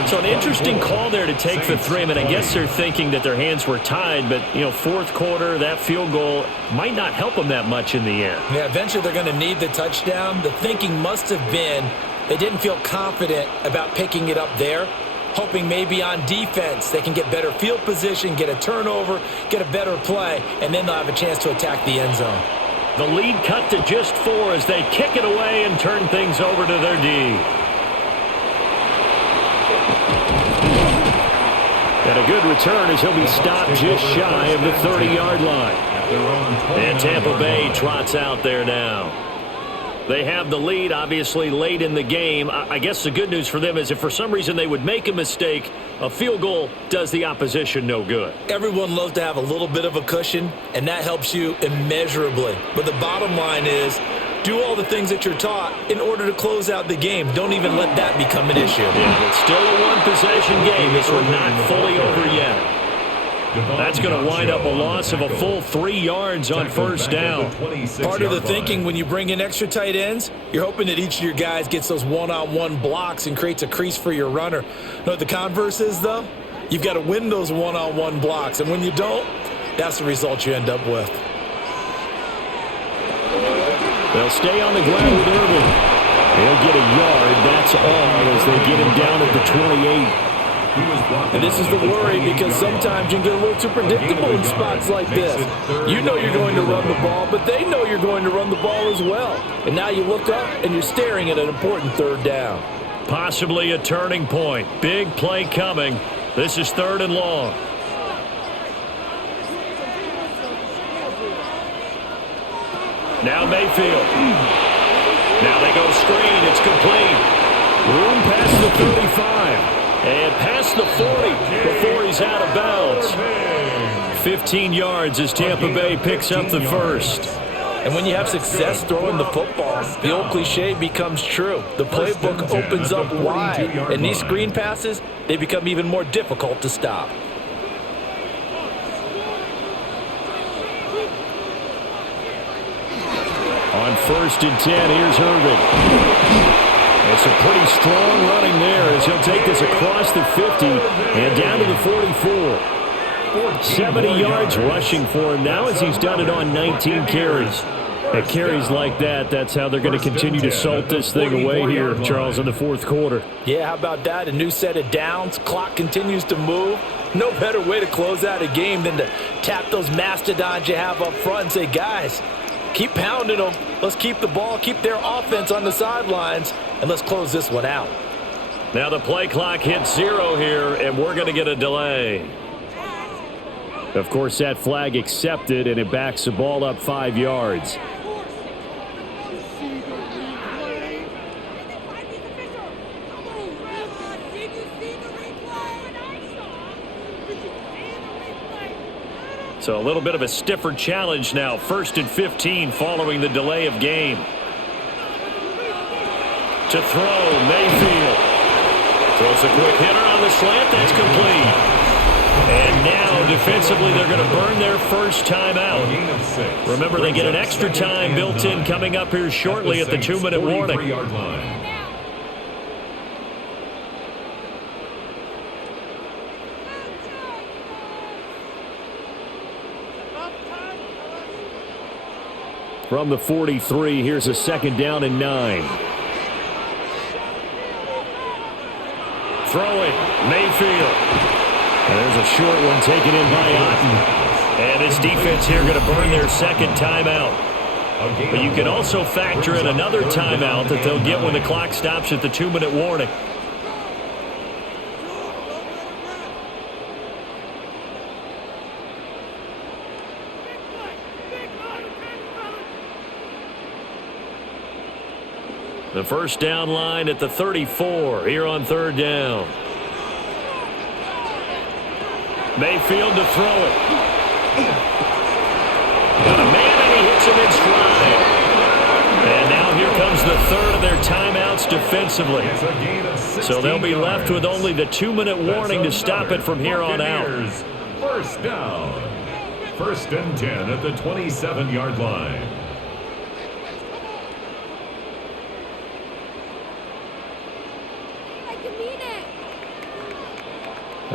Buccaneers. So an interesting call there to take the 3. I mean, I guess they're thinking that their hands were tied, but, you know, fourth quarter, that field goal might not help them that much in the end. Yeah, eventually they're going to need the touchdown. The thinking must have been they didn't feel confident about picking it up there, hoping maybe on defense they can get better field position, get a turnover, get a better play, and then they'll have a chance to attack the end zone. The lead cut to just 4 as they kick it away and turn things over to their D. And a good return as he'll be stopped just shy of the 30-yard line. And Tampa Bay trots out there now. They have the lead, obviously, late in the game. I guess the good news for them is if for some reason they would make a mistake, a field goal does the opposition no good. Everyone loves to have a little bit of a cushion, and that helps you immeasurably. But the bottom line is, do all the things that you're taught in order to close out the game. Don't even let that become an issue. Yeah, it's still a one-possession game. This one not fully over yet. That's going to wind up a loss of a full 3 yards on first down. Part of the thinking when you bring in extra tight ends, you're hoping that each of your guys gets those one-on-one blocks and creates a crease for your runner. You know what the converse is, though? You've got to win those one-on-one blocks, and when you don't, that's the result you end up with. They'll stay on the ground with Irvin. He'll get a yard, that's all, as they get him down at the 28. And this is the worry because sometimes you can get a little too predictable in spots like this. You know you're going to run the ball, but they know you're going to run the ball as well. And now you look up and you're staring at an important third down. Possibly a turning point. Big play coming. This is 3rd and long. Now Mayfield. Now they go screen. It's complete. Room past the 35. And past the 40 before he's out of bounds. 15 yards as Tampa Bay picks up the first. And when you have success throwing the football, the old cliche becomes true. The playbook opens up wide, and these screen passes, they become even more difficult to stop. On 1st and 10, here's Irvin. It's a pretty strong running there as he'll take this across the 50 and down to the 44. 70 yards rushing for him now as he's done it on 19 carries. At carries like that, that's how they're going to continue to salt this thing away here, Charles, in the 4th quarter. Yeah, how about that? A new set of downs. Clock continues to move. No better way to close out a game than to tap those mastodons you have up front and say, guys, keep pounding them. Let's keep the ball, keep their offense on the sidelines, and let's close this one out. Now the play clock hits 0 here, and we're going to get a delay. Of course, that flag accepted, and it backs the ball up 5 yards. So a little bit of a stiffer challenge now. 1st and 15 following the delay of game. To throw, Mayfield. Throws a quick hitter on the slant. That's complete. And now defensively they're going to burn their first timeout. Remember, they get an extra time built in coming up here shortly at the 2-minute warning. From the 43, here's a 2nd down and 9. Throwing, Mayfield. And there's a short one taken in by Otten. And this defense here going to burn their 2nd timeout. But you can also factor in another timeout that they'll get when the clock stops at the 2-minute warning. The first down line at the 34 here on 3rd down. Mayfield to throw it. Got a man and he hits him in stride. And now here comes the 3rd of their timeouts defensively. So they'll be left with only the 2-minute warning to stop it from here on out. First down. 1st and 10 at the 27-yard line.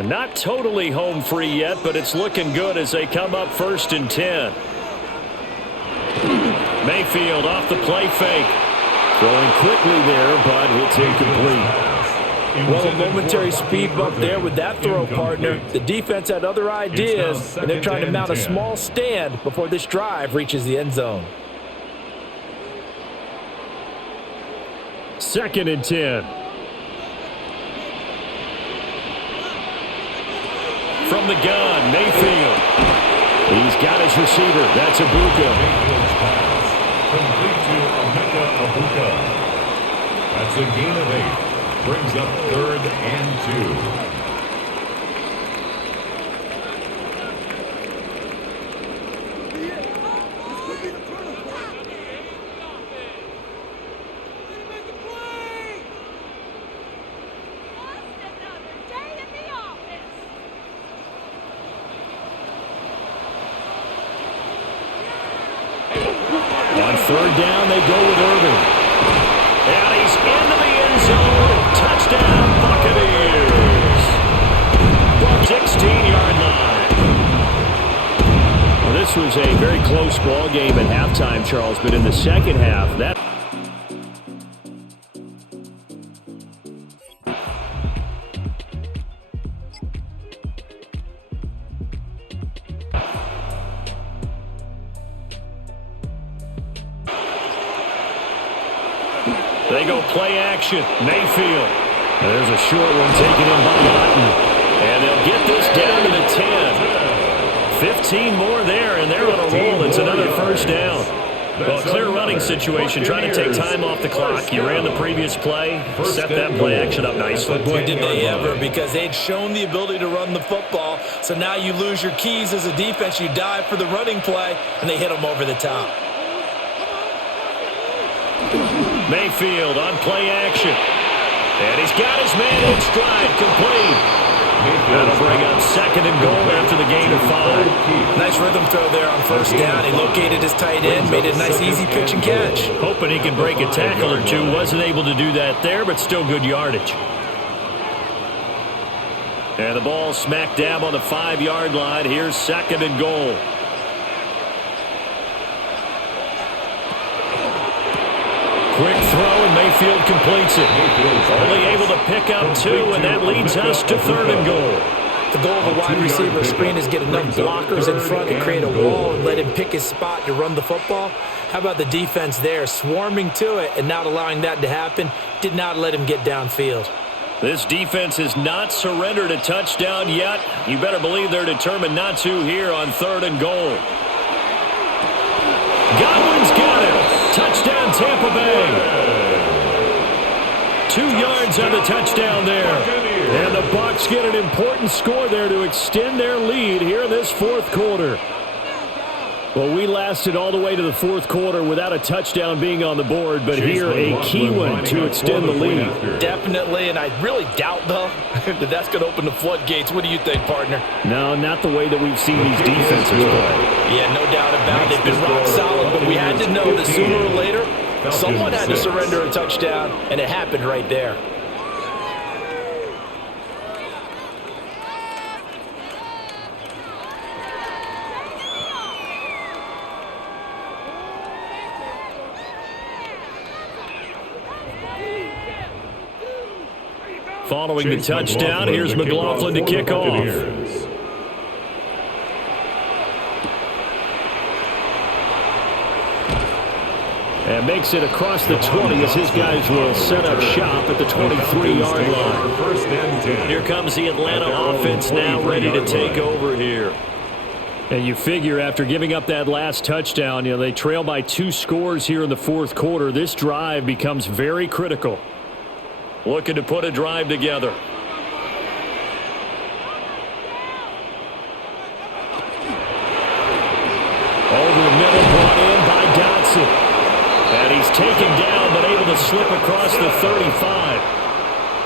Not totally home free yet, but it's looking good as they come up 1st and 10. Mayfield off the play fake. Throwing quickly there, but it's incomplete. Well, a momentary speed bump there with that throw, partner. The defense had other ideas, and they're trying to mount a small stand before this drive reaches the end zone. 2nd and 10. From the gun, Mayfield. He's got his receiver. That's Ibuka. Complete to Abuka. That's a gain of 8. Brings up 3rd and 2. On 3rd down, they go with Irvin. And he's into the end zone. Touchdown, Buccaneers. Bucs 16-yard line. Well, this was a very close ball game at halftime, Charles, but in the second half, that... They go play action. Mayfield. There's a short one taken in by Madden. And they'll get this down to the 10. 15 more there, and they're on a roll. It's another 1st down. Well, clear running situation, trying to take time off the clock. You ran the previous play, set that play action up nicely. Boy, did they ever, because they'd shown the ability to run the football. So now you lose your keys as a defense. You dive for the running play, and they hit them over the top. Mayfield on play action. And he's got his man in stride, complete. That'll bring up 2nd and goal after the gain of 5. Nice rhythm throw there on 1st down. He located his tight end, made it a nice easy pitch and catch. Hoping he can break a tackle or two. Wasn't able to do that there, but still good yardage. And the ball smack dab on the 5-yard line. Here's 2nd and goal. Quick throw, and Mayfield completes it. Only able to pick up 2, and that leads us to 3rd and goal. The goal of a wide receiver screen is get enough blockers in front to create a wall and let him pick his spot to run the football. How about the defense there, swarming to it and not allowing that to happen? Did not let him get downfield. This defense has not surrendered a touchdown yet. You better believe they're determined not to here on 3rd and goal. Godwin's got it. Touchdown, Tampa Bay. 2 yards on the touchdown there. And the Bucs get an important score there to extend their lead here in this 4th quarter. Well, we lasted all the way to the 4th quarter without a touchdown being on the board, but here a key one to extend the lead. Definitely, and I really doubt, though, that that's going to open the floodgates. What do you think, partner? No, not the way that we've seen these defenses play. Yeah, no doubt about it. They've been rock solid, but we had to know that sooner or later, someone had to surrender a touchdown, and it happened right there. Following the touchdown, here's McLaughlin to kick off. And makes it across the 20 as his guys will set up shop at the 23-yard line. Here comes the Atlanta offense now ready to take over here. And you figure after giving up that last touchdown, they trail by 2 scores here in the 4th quarter. This drive becomes very critical. Looking to put a drive together. Over the middle, brought in by Dotson. And he's taken down, but able to slip across the 35.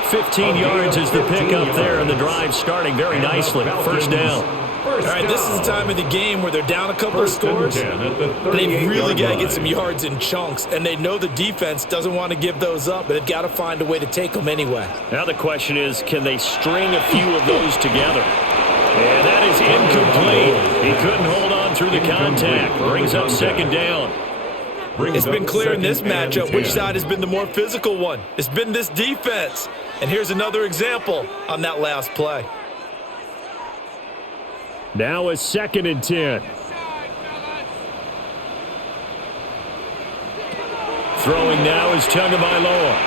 15 yards is the pickup there, and the drive starting very nicely. 1st down. First All right, this is the time of the game where they're down a couple of scores. They've really got to get some yards in chunks, and they know the defense doesn't want to give those up, but they've got to find a way to take them anyway. Now the question is, can they string a few of those together? And that is incomplete. He couldn't hold on through the contact. Brings up second down. It's been clear in this matchup which side has been the more physical one. It's been this defense. And here's another example on that last play. Now a 2nd and 10. Throwing now is Tagovailoa.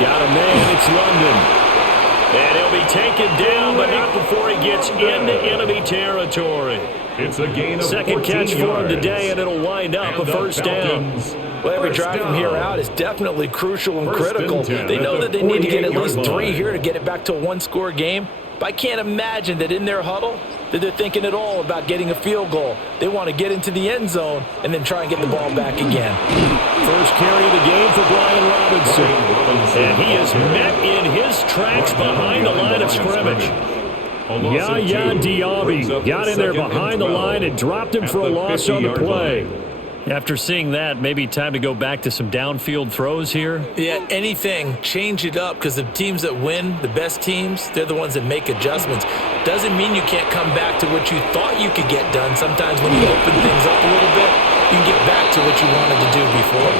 Got a man, it's London. And he'll be taken down, but not before he gets into enemy territory. It's a gain of Second catch for him today, and it'll wind up a first down. Well, every drive from here out is definitely crucial and critical. They know that they need to get at least 3 here to get it back to a one-score game. But I can't imagine that in their huddle that they're thinking at all about getting a field goal. They want to get into the end zone and then try and get the ball back again. First carry of the game for Brian Robinson. And he is met in his tracks behind the line of scrimmage. Yaya Diaby got in there behind the line and dropped him for a loss on the play. After seeing that, maybe time to go back to some downfield throws here. Yeah, anything. Change it up, because the teams that win, the best teams, they're the ones that make adjustments. Doesn't mean you can't come back to what you thought you could get done. Sometimes when you open things up a little bit, you can get back to what you wanted to do before.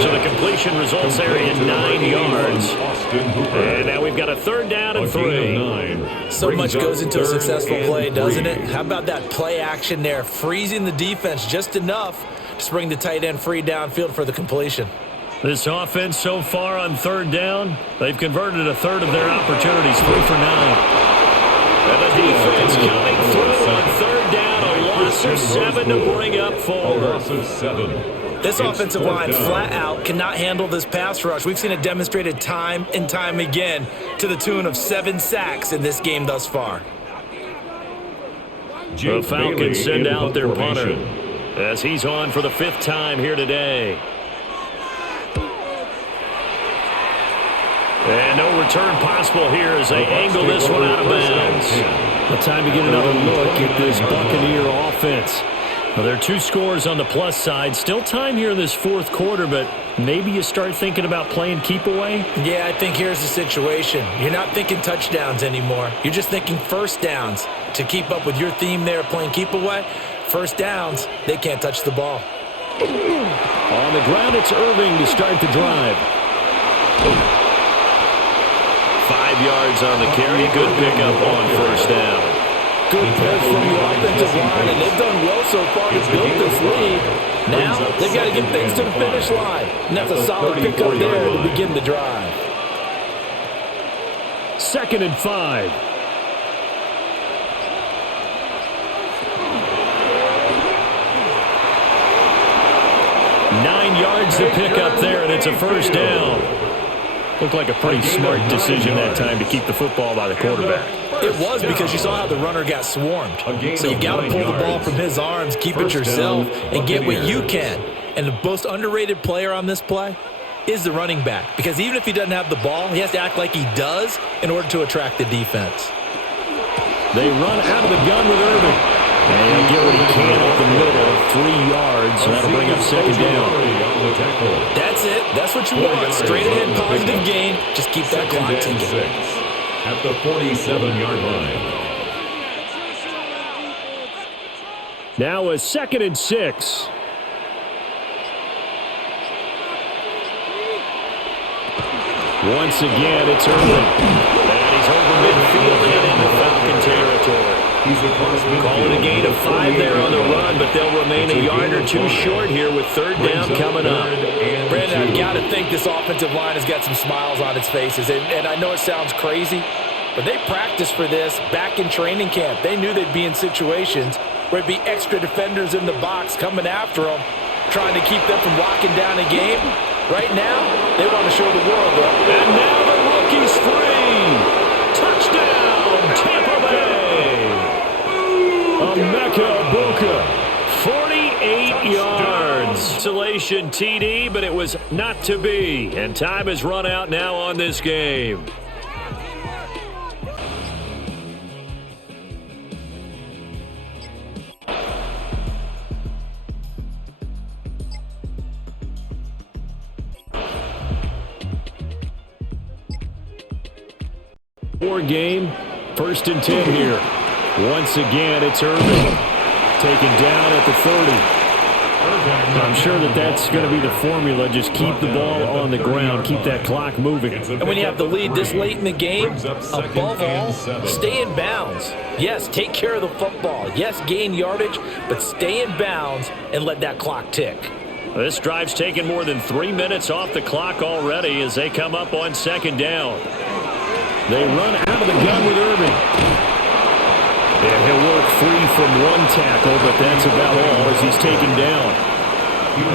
So the completion results there in 9 yards. And now we've got a 3rd down and 3. So much goes into a successful play, doesn't it? How about that play action there? Freezing the defense just enough to bring the tight end free downfield for the completion. This offense so far on 3rd down, they've converted a third of their opportunities, 3 for 9. And the defense coming through on 3rd down, a loss of 7 to bring up 4. This offensive line flat out cannot handle this pass rush. We've seen it demonstrated time and time again to the tune of 7 sacks in this game thus far. The Falcons send out their punter as he's on for the 5th time here today. And no return possible here as they angle this one out of bounds. But time to get another look at this Buccaneer offense. Well, there are 2 scores on the plus side. Still time here in this 4th quarter, but maybe you start thinking about playing keep away? Yeah, I think here's the situation. You're not thinking touchdowns anymore. You're just thinking first downs. To keep up with your theme there, playing keep away, first downs, they can't touch the ball. On the ground, it's Irving to start the drive. 5 yards on the carry. Good pickup on first down. Good pull from the offensive line, and they've done well so far to build this lead. Now, they've got to get things to the finish line, and that's a solid pickup there to begin the drive. 2nd and 5. Nine yards to pick up there, and it's a first down. Looked like a pretty smart decision that time to keep the football by the quarterback. It was, because you saw how the runner got swarmed. So you've got to pull the ball from his arms, keep it yourself, and get what you can. And the most underrated player on this play is the running back. Because even if he doesn't have the ball, he has to act like he does in order to attract the defense. They run out of the gun with Irving. And he'll get what he can up the middle, 3 yards, and that'll bring up second down. That's it. That's what you want. Straight ahead, positive gain. Just keep that clock ticking. At the 47-yard line. Now a 2nd and 6. Once again, it's Irving. And he's over midfield and into Falcon territory. Call it a gain of 5 there on the run, but they'll remain a yard or 2 short here with 3rd down coming up. Brandon, I've got to think this offensive line has got some smiles on its faces. And I know it sounds crazy, but they practiced for this back in training camp. They knew they'd be in situations where it'd be extra defenders in the box coming after them, trying to keep them from locking down a game. Right now, they want to show the world that. And now the rookie's free. Touchdown, Tampa Bay. Emeka Buka, 48 yards. Isolation TD, but it was not to be. And time has run out now on this game. Game, 1st and 10 here. Once again, it's Irving. Taken down at the 30. I'm sure that's going to be the formula. Just keep the ball on the ground. Keep that clock moving. And when you have the lead this late in the game, above all, stay in bounds. Yes, take care of the football. Yes, gain yardage, but stay in bounds and let that clock tick. This drive's taken more than 3 minutes off the clock already as they come up on 2nd down. They run out of the gun with Irving. And he'll work free from one tackle, but that's about all as he's taken down.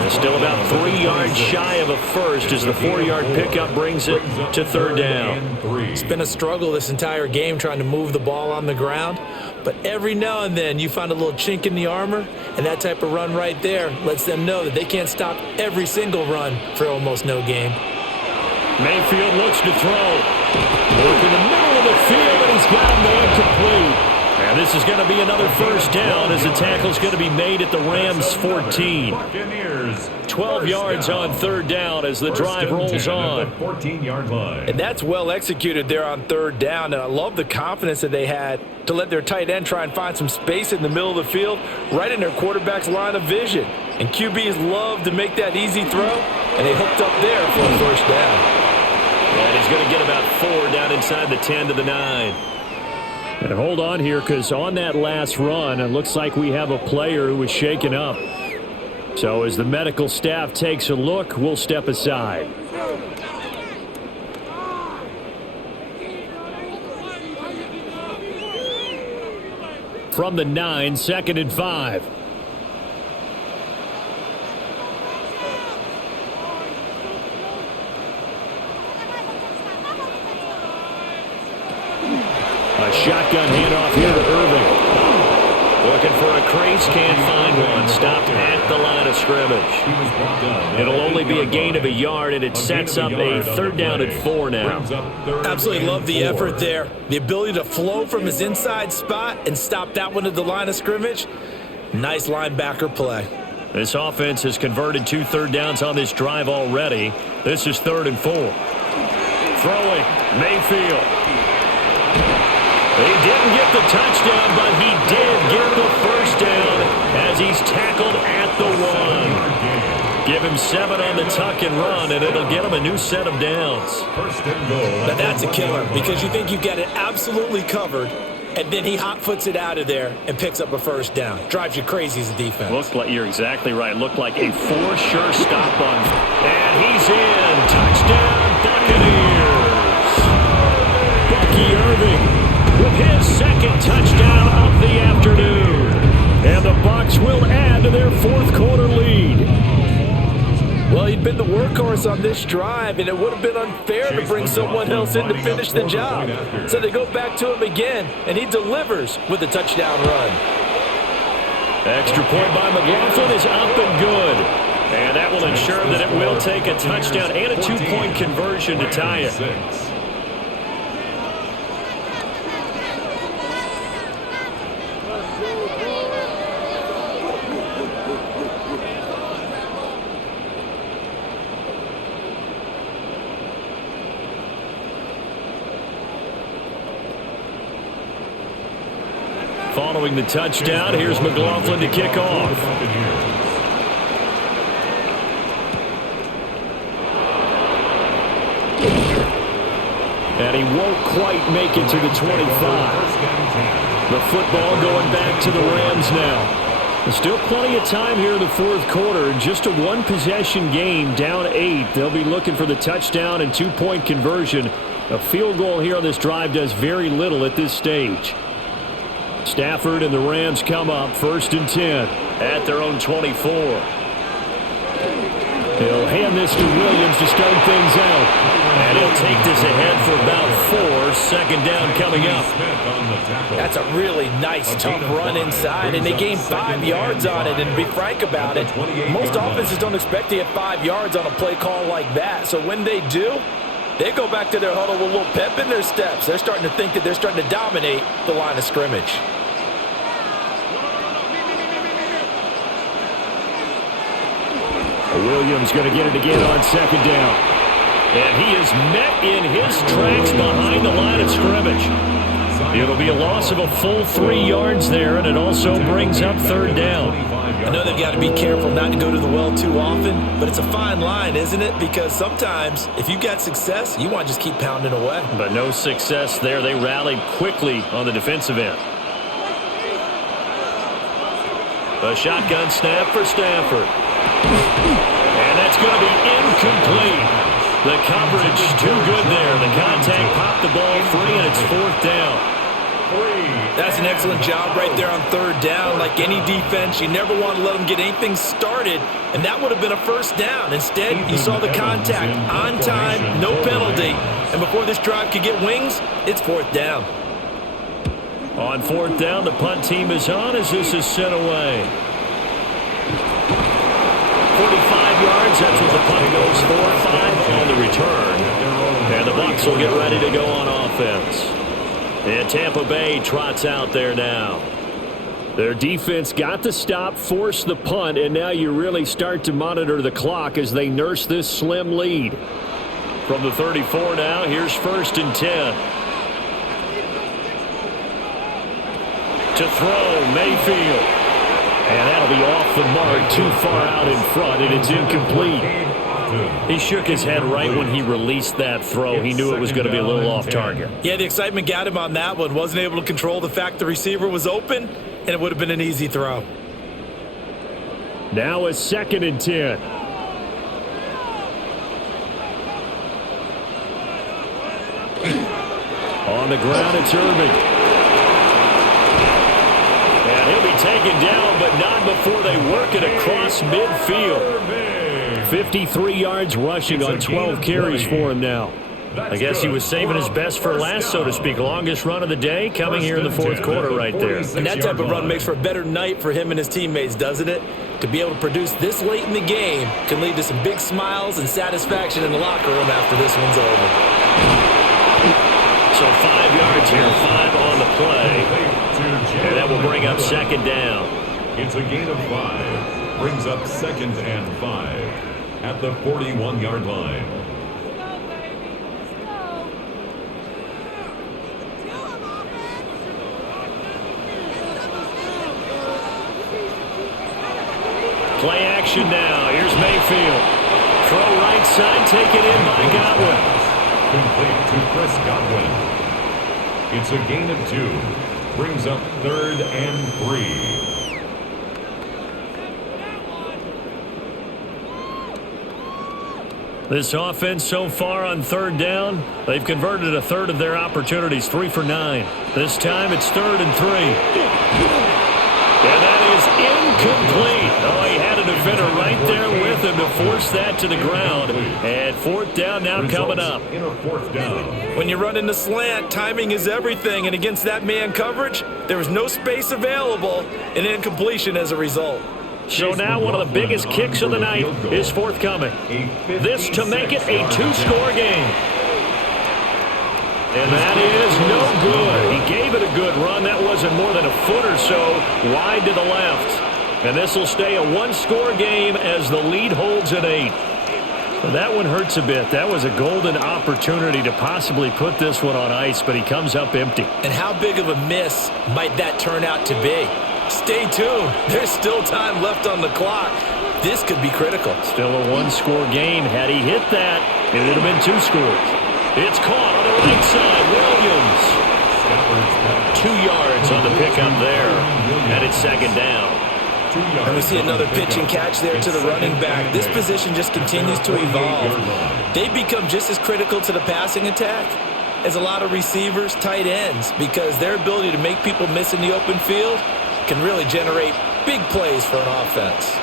And still about 3 yards shy of a first as the 4-yard pickup brings it to 3rd down. It's been a struggle this entire game trying to move the ball on the ground, but every now and then you find a little chink in the armor, and that type of run right there lets them know that they can't stop every single run for almost no gain. Mayfield looks to throw. Look in the middle of the field, and he's got him there complete. And this is going to be another 1st down as the tackle's going to be made at the Rams' 14. 12 yards on 3rd down as the drive rolls on. 14-yard line. And that's well executed there on 3rd down, and I love the confidence that they had to let their tight end try and find some space in the middle of the field, right in their quarterback's line of vision. And QBs love to make that easy throw, and they hooked up there for a 1st down. And he's going to get about 4 down inside the 10 to the 9. And hold on here, because on that last run, it looks like we have a player who was shaken up. So as the medical staff takes a look, we'll step aside. From the 9, 2nd and 5. A shotgun handoff here to Irving. Looking for a crease, can't find one. Stopped at the line of scrimmage. It'll only be a gain of a yard, and it sets up a 3rd down and 4 now. Absolutely love the effort there. The ability to flow from his inside spot and stop that one at the line of scrimmage. Nice linebacker play. This offense has converted 2 3rd downs on this drive already. This is 3rd and 4. Throwing, Mayfield. He didn't get the touchdown, but he did get the 1st down as he's tackled at the 1. Give him 7 on the tuck and run, and it'll get him a new set of downs. 1st and goal. Now that's a killer because you think you've got it absolutely covered, and then he hot-foots it out of there and picks up a 1st down. Drives you crazy as a defense. Looked like, you're exactly right. Looked like a for-sure stop on. And he's in. Touchdown, Buccaneers. Bucky Irving with his 2nd touchdown of the afternoon. And the Bucs will add to their 4th quarter lead. Well, he'd been the workhorse on this drive, and it would have been unfair to bring someone else in to finish the job. So they go back to him again, and he delivers with a touchdown run. Extra point by McLaughlin is up and good. And that will ensure that it will take a touchdown and a 2-point conversion to tie it. Following the touchdown, here's McLaughlin to kick off. And he won't quite make it to the 25. The football going back to the Rams now. There's still plenty of time here in the 4th quarter. Just a 1-possession game, down 8. They'll be looking for the touchdown and 2-point conversion. A field goal here on this drive does very little at this stage. Stafford and the Rams come up 1st and 10 at their own 24. He'll hand this to Williams to start things out. And he'll take this ahead for about 4. 2nd down coming up. That's a really nice, tough run inside, and they gain 5 yards on it. And to be frank about it, most offenses don't expect to get 5 yards on a play call like that. So when they do, they go back to their huddle with a little pep in their steps. They're starting to think that they're starting to dominate the line of scrimmage. Williams going to get it again on 2nd down. And he is met in his tracks behind the line of scrimmage. It'll be a loss of a full 3 yards there, and it also brings up third down. I know they've got to be careful not to go to the well too often, but it's a fine line, isn't it? Because sometimes, if you've got success, you want to just keep pounding away. But no success there. They rallied quickly on the defensive end. A shotgun snap for Stafford. And that's going to be incomplete. The coverage too good there. The contact popped the ball free, and it's fourth down. That's an excellent job right there on third down. Like any defense, you never want to let them get anything started, and that would have been a first down. Instead, you saw the contact on time, no penalty, and before this drive could get wings, it's fourth down. On fourth down, the punt team is on as this is sent away. 45 yards, that's what the punt goes for. 5 on the return. And the Bucs will get ready to go on offense. And Tampa Bay trots out there now. Their defense got the stop, forced the punt, and now you really start to monitor the clock as they nurse this slim lead. From the 34 now, here's 1st and 10. To throw, Mayfield. And that'll be off the mark, too far out in front, and it's incomplete. He shook his head right when he released that throw. He knew it was going to be a little off target. Yeah, the excitement got him on that one. Wasn't able to control the fact the receiver was open, and it would have been an easy throw. Now a 2nd and 10. On the ground, it's Irving. And he'll be taken down, but not before they work it across midfield. 53 yards rushing on 12 carries for him now. I guess he was saving his best for last, so to speak. Longest run of the day coming here in the fourth quarter right there. And that type of run makes for a better night for him and his teammates, doesn't it? To be able to produce this late in the game can lead to some big smiles and satisfaction in the locker room after this one's over. So 5 yards here, 5 on the play. And that will bring up 2nd down. It's a gain of 5. Brings up 2nd and 5 at the 41-yard line. Play action now. Here's Mayfield. Throw right side, taken in by Godwin. Complete to Chris Godwin. It's a gain of 2. Brings up 3rd and 3. This offense so far on 3rd down, they've converted a third of their opportunities, 3 for 9. This time it's 3rd and 3. And that is incomplete. Oh, he had a defender right there with him to force that to the ground. And 4th down now coming up. In a 4th down. When you run in the slant, timing is everything. And against that man coverage, there was no space available and incompletion as a result. So now one of the biggest kicks of the night is forthcoming. This to make it a 2-score game. And that is no good. He gave it a good run. That wasn't more than a foot or so wide to the left. And this will stay a 1-score game as the lead holds at 8. Well, that one hurts a bit. That was a golden opportunity to possibly put this one on ice, but he comes up empty. And how big of a miss might that turn out to be? Stay tuned. There's still time left on the clock. This could be critical. Still a 1-score game. Had he hit that, it would have been 2 scores. It's caught on the right side. Williams. 2 yards on the pickup there. And it's 2nd down. And we see another pitch and catch there to the running back. This position just continues to evolve. They become just as critical to the passing attack as a lot of receivers, tight ends, because their ability to make people miss in the open field can really generate big plays for an offense.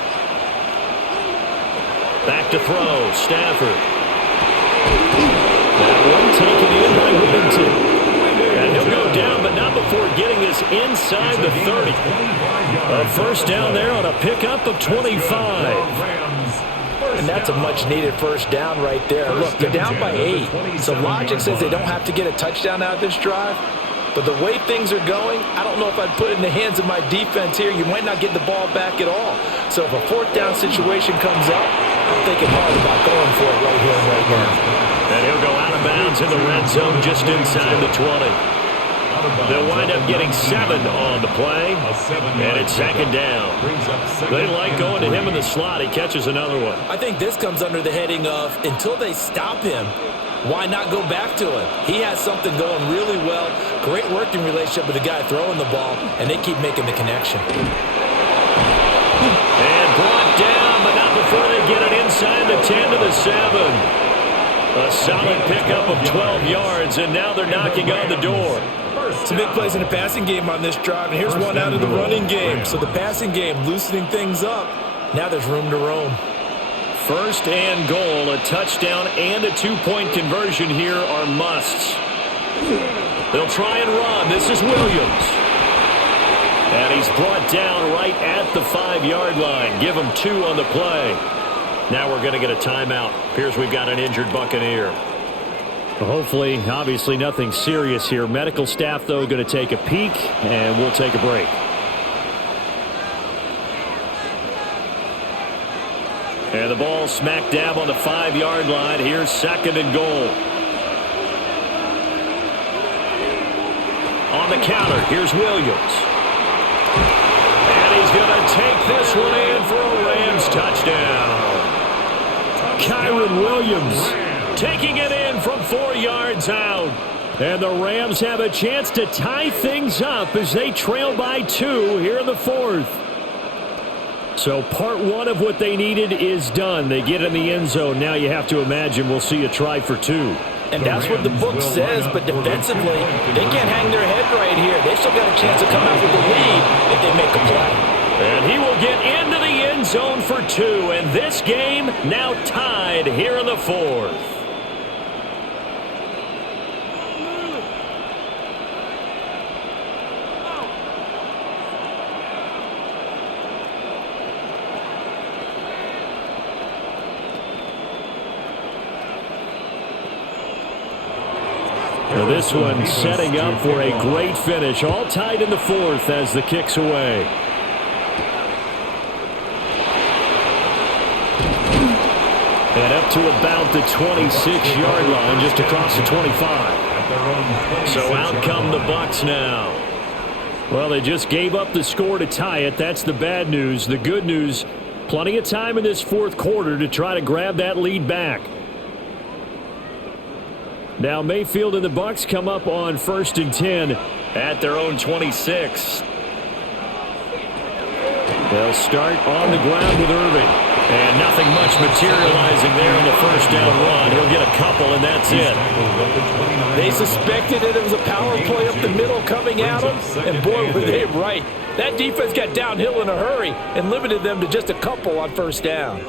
Back to throw, Stafford. That one taken in by Whittington. And he'll go down, but not before getting this inside the 30. A 1st down there on a pickup of 25. And that's a much-needed 1st down right there. Look, they're down by 8. So logic says they don't have to get a touchdown out of this drive. But the way things are going, I don't know if I'd put it in the hands of my defense here. You might not get the ball back at all. So if a 4th down situation comes up, I'm thinking hard about going for it right here and right now. And he'll go out of bounds in the red zone just inside the 20. They'll wind up getting 7 on the play, and it's second down. They like going to him in the slot. He catches another one. I think this comes under the heading of until they stop him, why not go back to him? He has something going really well, great working relationship with the guy throwing the ball, and they keep making the connection. And brought down, but not before they get it inside the 10 to the 7. A solid pickup of 12 yards, and now they're knocking on the door. Some big plays in the passing game on this drive, and here's one out of the running game. So the passing game loosening things up. Now there's room to roam. First and goal, a touchdown and a 2-point conversion here are musts. They'll try and run. This is Williams. And he's brought down right at the 5-yard line. Give him 2 on the play. Now we're going to get a timeout. Appears we've got an injured Buccaneer. Hopefully, obviously nothing serious here. Medical staff, though, going to take a peek, and we'll take a break. And the ball smack dab on the 5-yard line. Here's second and goal. On the counter, here's Williams. And he's going to take this one in for a Rams touchdown. Kyron Williams taking it in from 4 yards out. And the Rams have a chance to tie things up as they trail by 2 here in the 4th. So part 1 of what they needed is done. They get in the end zone. Now you have to imagine we'll see a try for 2. And that's what the book says, but defensively, they can't hang their head right here. They still got a chance to come out with the lead if they make a play. And he will get into the end zone for 2. And this game now tied here in the 4th. Now this one setting up for a great finish. All tied in the 4th as the kick's away. And up to about the 26-yard line, just across the 25. So out come the Bucs now. Well, they just gave up the score to tie it. That's the bad news. The good news, plenty of time in this 4th quarter to try to grab that lead back. Now Mayfield and the Bucs come up on 1st and 10 at their own 26. They'll start on the ground with Irving. And nothing much materializing there on the first down run. He'll get a couple, and that's it. They suspected it was a power play up the middle coming at them, and boy, were they right. That defense got downhill in a hurry and limited them to just a couple on first down.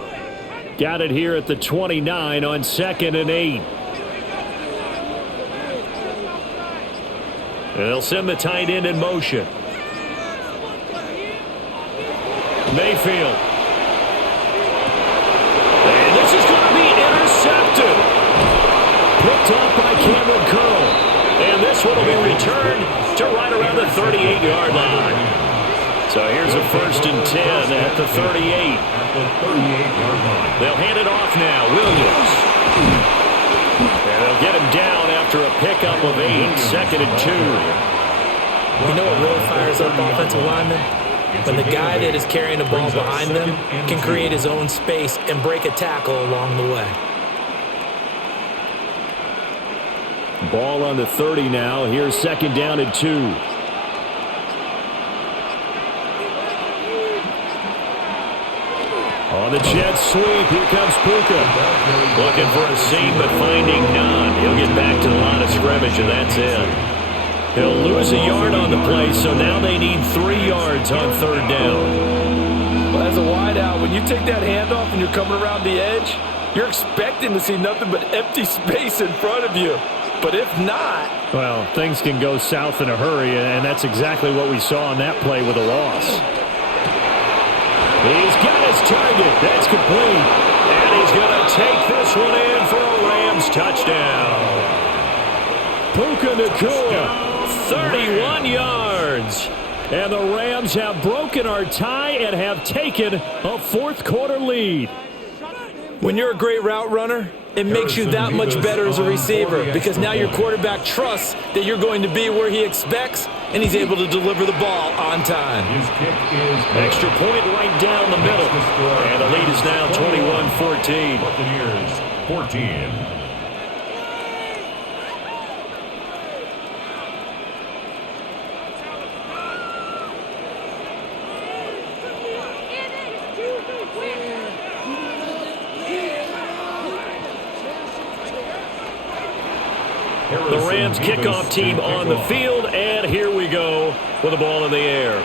Got it here at the 29 on 2nd and 8. And they'll send the tight end in motion. Mayfield. And this is going to be intercepted. Picked off by Cameron Curl. And this one will be returned to right around the 38-yard line. So here's a 1st and 10 at the 38. They'll hand it off now. Williams. And they'll get him down after a pickup of 8, 2nd and 2. You know what really fires up offensive linemen? When the guy that is carrying the ball behind them can create his own space and break a tackle along the way. Ball on the 30 now. Here's 2nd down and 2. On the jet sweep, here comes Puka. Looking for a seam, but finding none. He'll get back to the line of scrimmage, and that's it. He'll lose a yard on the play, so now they need 3 yards on 3rd down. Well, as a wideout, when you take that handoff and you're coming around the edge, you're expecting to see nothing but empty space in front of you. But if not... Well, things can go south in a hurry, and that's exactly what we saw on that play with a loss. He's got his target. That's complete. And he's going to take this one in for a Rams touchdown. Puka Nacua, 31 yards. And the Rams have broken our tie and have taken a 4th quarter lead. When you're a great route runner, it makes you that much better as a receiver because now your quarterback trusts that you're going to be where he expects, and he's able to deliver the ball on time. His kick is Extra point right down the middle. And the lead is now 21-14. Buccaneers 14. The Rams kickoff team on the field, and here we go with the ball in the air.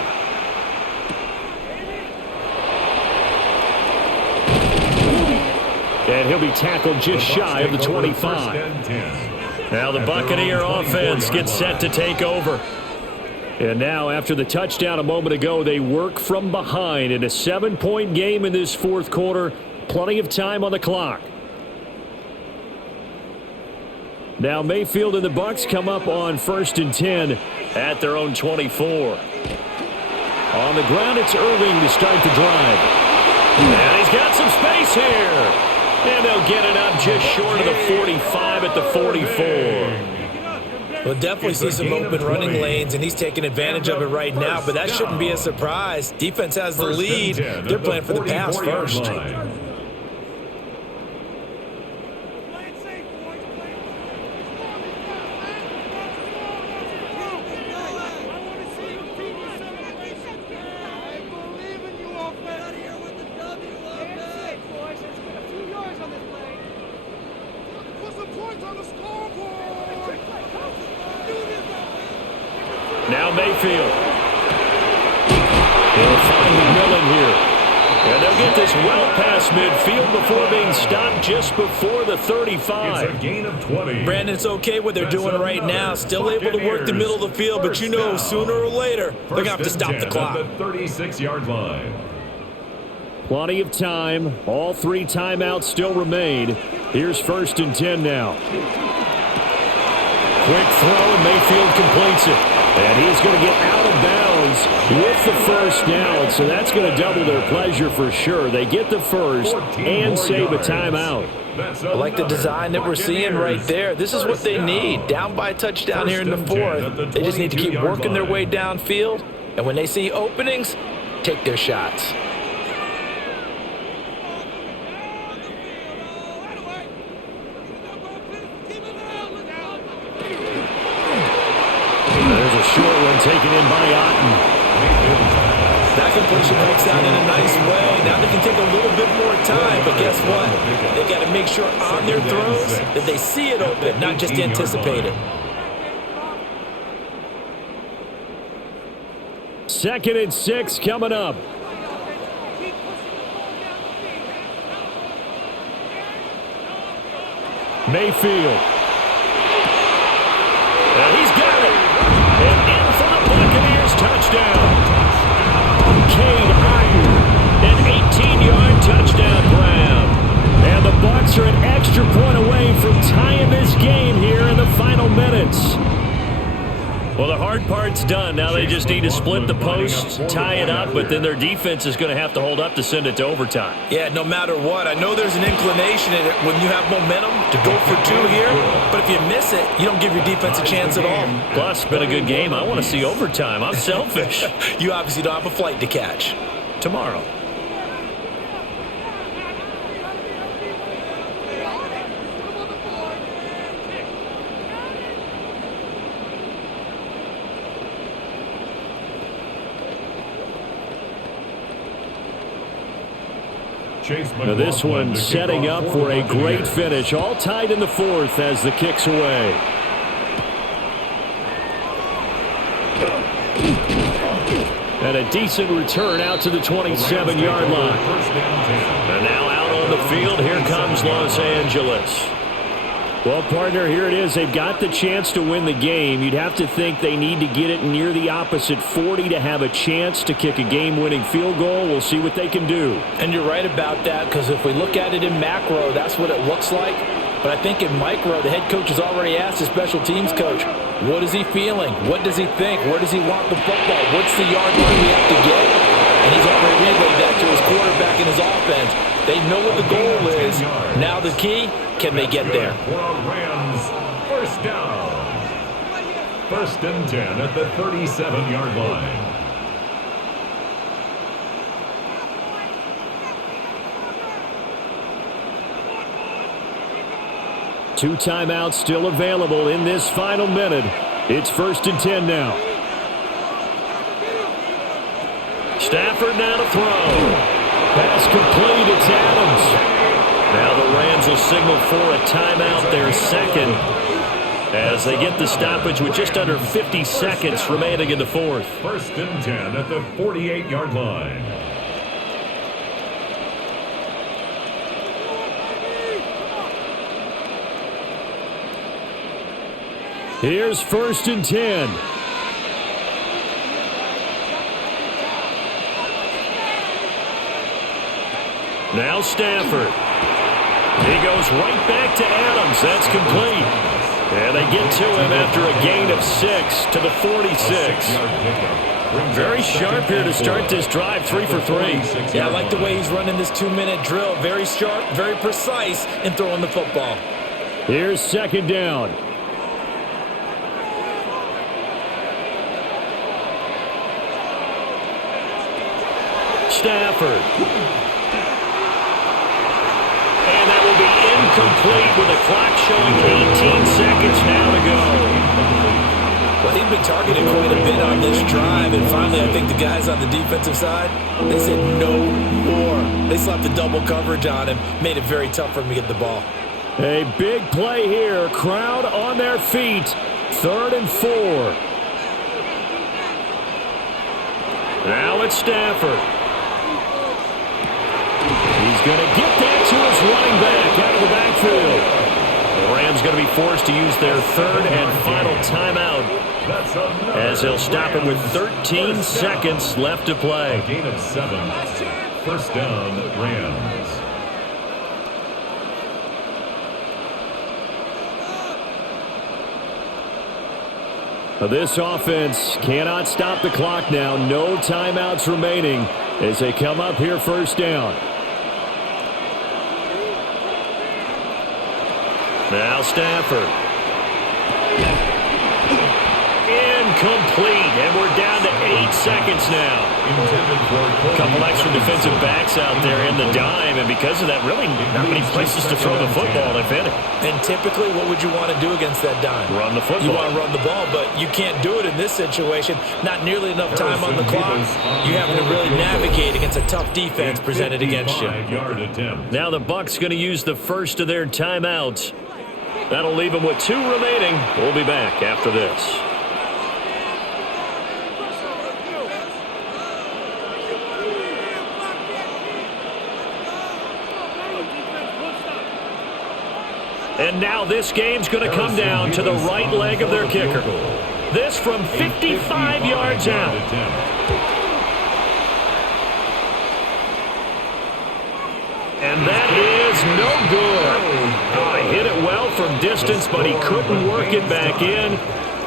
And he'll be tackled just shy of the 25. Now the Buccaneer offense gets set to take over. And now after the touchdown a moment ago, they work from behind in a 7-point game in this fourth quarter. Plenty of time on the clock. Now Mayfield and the Bucs come up on 1st and 10 at their own 24. On the ground, it's Irving to start the drive. And he's got some space here. And they'll get it up just short of the 45 at the 44. We'll definitely see some open running lanes, and he's taking advantage of it right now, but that shouldn't be a surprise. Defense has the lead. They're playing for the pass first. Now Mayfield. He'll find McMillan here. And they'll get this well past midfield before being stopped just before the 35. It's a gain of 20. Brandon, it's okay what they're doing right now. Still able to work the middle of the field, but you know sooner or later they're going to have to stop the clock. At the 36-yard line. Plenty of time. All 3 timeouts still remain. Here's 1st and 10 now. Quick throw, and Mayfield completes it. And he's going to get out of bounds with the first down, so that's going to double their pleasure for sure. They get the first and save a timeout. I like the design that we're seeing right there. This is what they need. Down by a touchdown here in the 4th. They just need to keep working their way downfield, and when they see openings, take their shots. There's a short one taken in by Otten. That completion breaks down in a nice way. Now they can take a little bit more time, but guess what? They got to make sure on their throws that they see it open, not just anticipate it. 2nd and 6 coming up. Mayfield. And he's got it. And in for the Buccaneers touchdown. Cade Otten, an 18-yard touchdown grab. And the Bucs are an extra point away from tying this game here in the final minutes. Well, the hard part's done. Now they just need to split the posts, tie it up, but then their defense is going to have to hold up to send it to overtime. Yeah, no matter what. I know there's an inclination in it when you have momentum to go for 2 here, but if you miss it, you don't give your defense a chance at all. Plus, it's been a good game. I want to see overtime. I'm selfish. You obviously don't have a flight to catch. Tomorrow. Now this one setting up for a great finish. All tied in the 4th as the kick's away. And a decent return out to the 27-yard line. And now out on the field, here comes Los Angeles. Well, partner, here it is. They've got the chance to win the game. You'd have to think they need to get it near the opposite 40 to have a chance to kick a game-winning field goal. We'll see what they can do. And you're right about that, because if we look at it in macro, that's what it looks like. But I think in micro, the head coach has already asked the special teams coach, what is he feeling? What does he think? Where does he want the football? What's the yard line we have to get? And he's already relayed that to his quarterback in his offense. They know what the goal is. Now the key, can they get there? Rams, first down. First and 10 at the 37-yard line. Two timeouts still available in this final minute. It's first and 10 now. Stafford now to throw. Pass complete. It's Adams. Now the Rams will signal for a timeout, their second, as they get the stoppage with just under 50 seconds remaining in the fourth. First and 10 at the 48-yard line. Here's first and 10. Now Stafford. He goes right back to Adams. That's complete. And they get to him after a gain of 6 to the 46. Very sharp here to start this drive, 3 for 3. Yeah, I like the way he's running this 2-minute drill. Very sharp, very precise in throwing the football. Here's second down. Stafford. And that will be incomplete with the clock showing 18 seconds now to go. Well, he'd been targeted quite a bit on this drive, and finally I think the guys on the defensive side, they said no more. They slapped the double coverage on him, made it very tough for him to get the ball. A big play here. Crowd on their feet. 3rd and 4. Now it's Stafford. He's going to get that to his running back out of the backfield. The Rams going to be forced to use their 3rd and final timeout as they'll stop it with 13 seconds left to play. A gain of 7. First down, Rams. This offense cannot stop the clock now. No timeouts remaining as they come up here first down. Now Stafford. Incomplete, and we're down to 8 seconds now. A couple extra defensive backs out there in the dime, and because of that, really not many places to throw the football, if any. And typically, what would you want to do against that dime? Run the football. You want to run the ball, but you can't do it in this situation. Not nearly enough time on the clock. You're having to really navigate against a tough defense presented against you. Now the Bucs going to use the first of their timeouts. That'll leave them with 2 remaining. We'll be back after this. And now this game's going to come down to the right leg of their kicker. This from 55 yards out. And that is no good. Oh, he hit it well from distance, but he couldn't work it back in.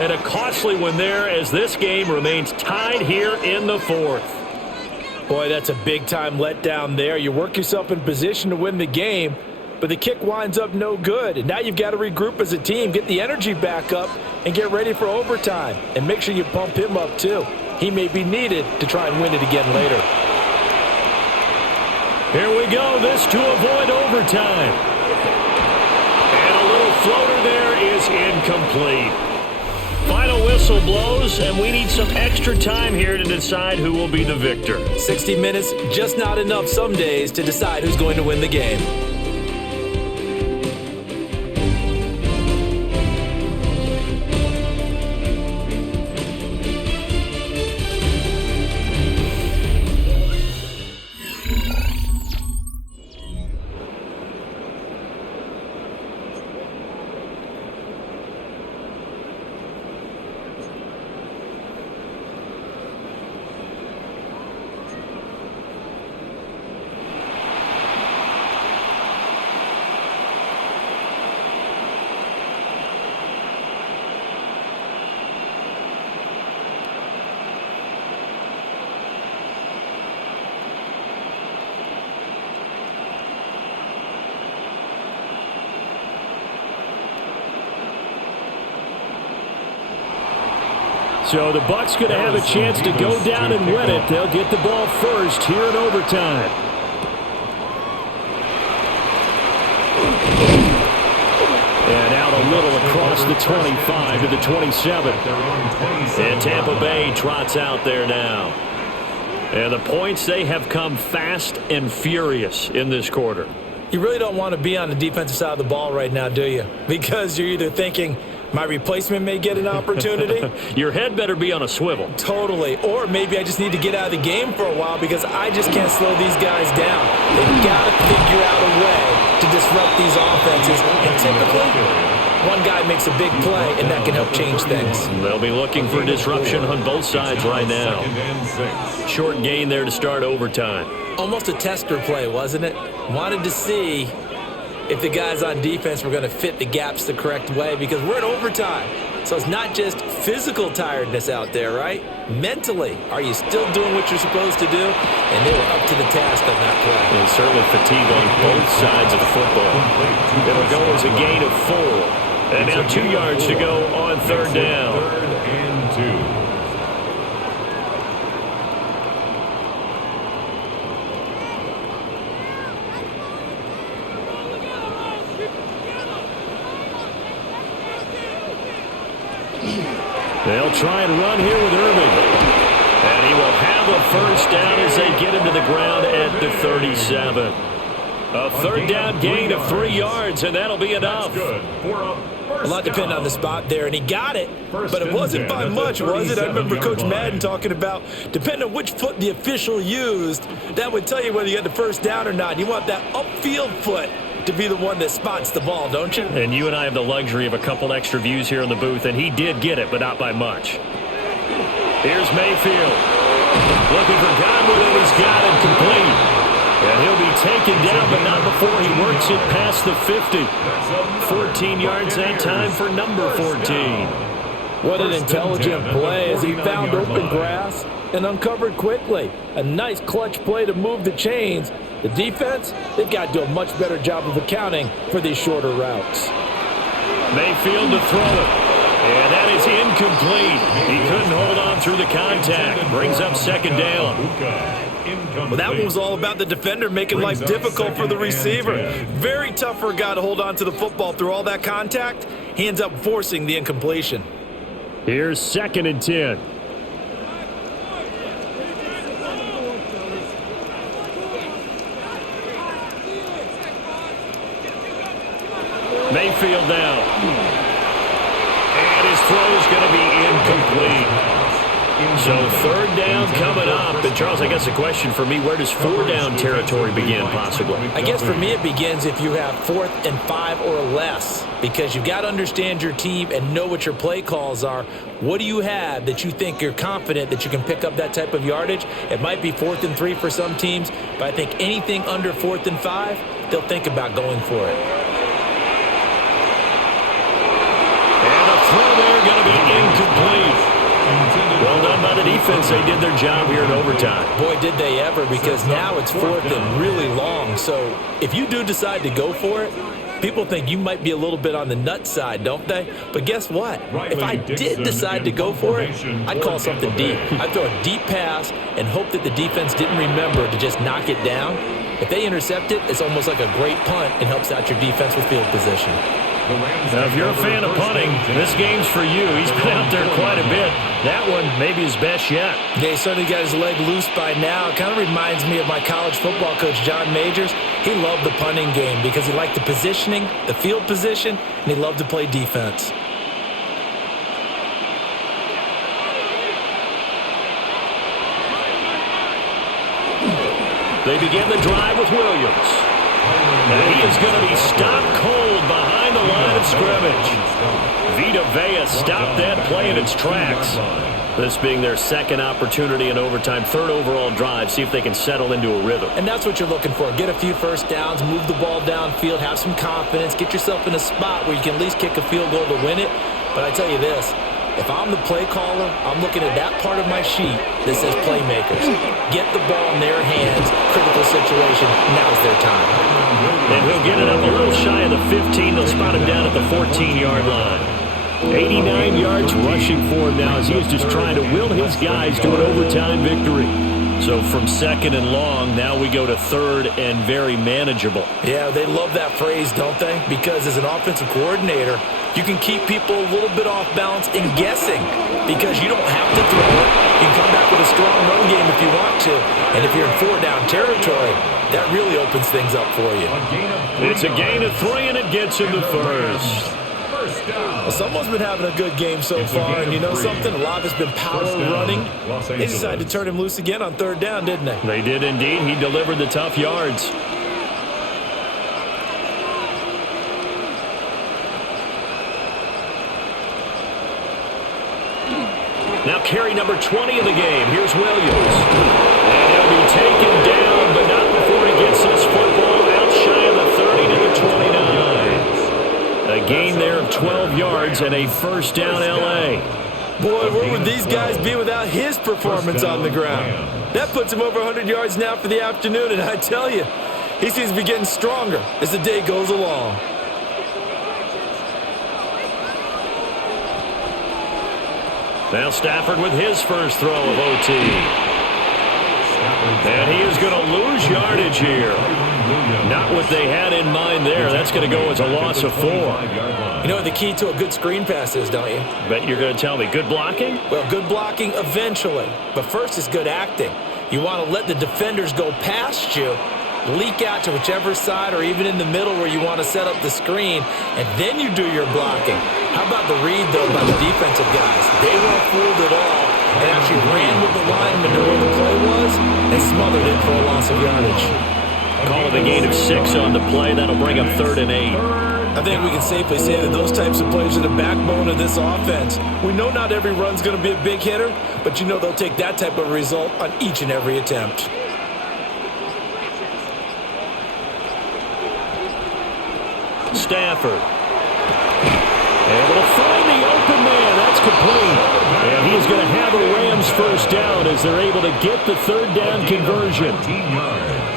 And a costly one there as this game remains tied here in the 4th. Boy, that's a big-time letdown there. You work yourself in position to win the game, but the kick winds up no good. And now you've got to regroup as a team, get the energy back up, and get ready for overtime. And make sure you pump him up, too. He may be needed to try and win it again later. Here we go, this to avoid overtime. And a little floater there is incomplete. Final whistle blows, and we need some extra time here to decide who will be the victor. 60 minutes, just not enough some days to decide who's going to win the game. So the Bucs going to have a chance to go down and win it. They'll get the ball first here in overtime. And out a little across the 25 to the 27. And Tampa Bay trots out there now. And the points, they have come fast and furious in this quarter. You really don't want to be on the defensive side of the ball right now, do you? Because you're either thinking, my replacement may get an opportunity. Your head better be on a swivel. Totally. Or maybe I just need to get out of the game for a while because I just can't slow these guys down. They've got to figure out a way to disrupt these offenses. And typically, one guy makes a big play, and that can help change things. They'll be looking for disruption on both sides right now. Short gain there to start overtime. Almost a tester play, wasn't it? Wanted to see if the guys on defense were going to fit the gaps the correct way because we're in overtime. So it's not just physical tiredness out there, right? Mentally, are you still doing what you're supposed to do? And they were up to the task on that play. And certainly fatigue on both sides of the football. It'll go as a gain of 4. And now 2 yards to go on third down. 3rd and 2. They'll try and run here with Irving. And he will have a first down as they get him to the ground at the 37. A third down gain of 3 yards, and that'll be enough. A lot depended on the spot there, and he got it, but it wasn't by much, was it? I remember Coach Madden talking about, depending on which foot the official used, that would tell you whether you got the first down or not. You want that upfield foot to be the one that spots the ball, don't you? And you and I have the luxury of a couple extra views here in the booth, and he did get it, but not by much. Here's Mayfield. Looking for Godwin, and he's got it complete. And he'll be taken down, but not before he works it past the 50. 14 yards that time for number 14. What an intelligent play as he found open grass and uncovered quickly. A nice clutch play to move the chains. The defense, they've got to do a much better job of accounting for these shorter routes. Mayfield to throw it. And that is incomplete. He couldn't hold on through the contact. Brings up second down. Well, that one was all about the defender making life difficult for the receiver. Very tough for a guy to hold on to the football through all that contact. He ends up forcing the incompletion. Here's 2nd and 10. Mayfield now. And his throw is going to be incomplete. So 3rd down coming up. And Charles, I guess the question for me, where does 4 down territory begin possibly? I guess for me it begins if you have 4th and 5 or less, because you've got to understand your team and know what your play calls are. What do you have that you think you're confident that you can pick up that type of yardage? It might be 4th and 3 for some teams, but I think anything under 4th and 5, they'll think about going for it. And a throw there going to be incomplete. Well done by the defense. They did their job here in overtime. Boy, did they ever, because now it's 4th and really long. So if you do decide to go for it, people think you might be a little bit on the nut side, don't they? But guess what? If I did decide to go for it, I'd call something deep. I'd throw a deep pass and hope that the defense didn't remember to just knock it down. If they intercept it, it's almost like a great punt and helps out your defense with field position. Now, if you're a fan of punting, this game's for you. He's been out there quite a bit. That one maybe his best yet. Yeah, he certainly got his leg loose by now. It kind of reminds me of my college football coach, John Majors. He loved the punting game because he liked the positioning, the field position, and he loved to play defense. They begin the drive with Williams. And he is going to be stopped cold behind the line of scrimmage. Vita Vea stopped that play in its tracks. This being their 2nd opportunity in overtime, 3rd overall drive, see if they can settle into a rhythm. And that's what you're looking for. Get a few first downs, move the ball downfield, have some confidence, get yourself in a spot where you can at least kick a field goal to win it. But I tell you this, if I'm the play caller, I'm looking at that part of my sheet that says playmakers. Get the ball in their hands, critical situation, now's their time. And he'll get it up a little shy of the 15. They'll spot him down at the 14-yard line. 89 yards rushing for him now as he is just trying to will his guys to an overtime victory. So from second and long, now we go to third and very manageable. Yeah, they love that phrase, don't they? Because as an offensive coordinator, you can keep people a little bit off balance and guessing because you don't have to throw it. You can come back with a strong run game if you want to. And if you're in four-down territory, that really opens things up for you. It's a gain of 3, and it gets him the first. Well, someone's been having a good game so far, and you know something? A lot has been power running. They decided to turn him loose again on third down, didn't they? They did indeed. He delivered the tough yards. Now carry number 20 of the game. Here's Williams. And he'll be taken down, but not before he gets this football out shy of the 30 to the 29. A gain there of 12 yards and a first down L.A. Boy, where would these guys be without his performance on the ground? That puts him over 100 yards now for the afternoon, and I tell you, he seems to be getting stronger as the day goes along. Now Stafford with his first throw of OT. And he is going to lose yardage here. Not what they had in mind there. That's going to go as a loss of 4. You know what the key to a good screen pass is, don't you? Bet you're going to tell me. Good blocking? Well, good blocking eventually. But first is good acting. You want to let the defenders go past you, leak out to whichever side or even in the middle where you want to set up the screen, and then you do your blocking. How about the read, though, by the defensive guys? They weren't fooled at all and actually ran with the lineman to where the play was and smothered it for a loss of yardage. Call it a gain of 6 on the play. That'll bring up 3rd and 8. I think we can safely say that those types of plays are the backbone of this offense. We know not every run's going to be a big hitter, but you know they'll take that type of result on each and every attempt. Stafford. Able to find the open man. That's complete. And he's going to have a Rams first down as they're able to get the 3rd down conversion.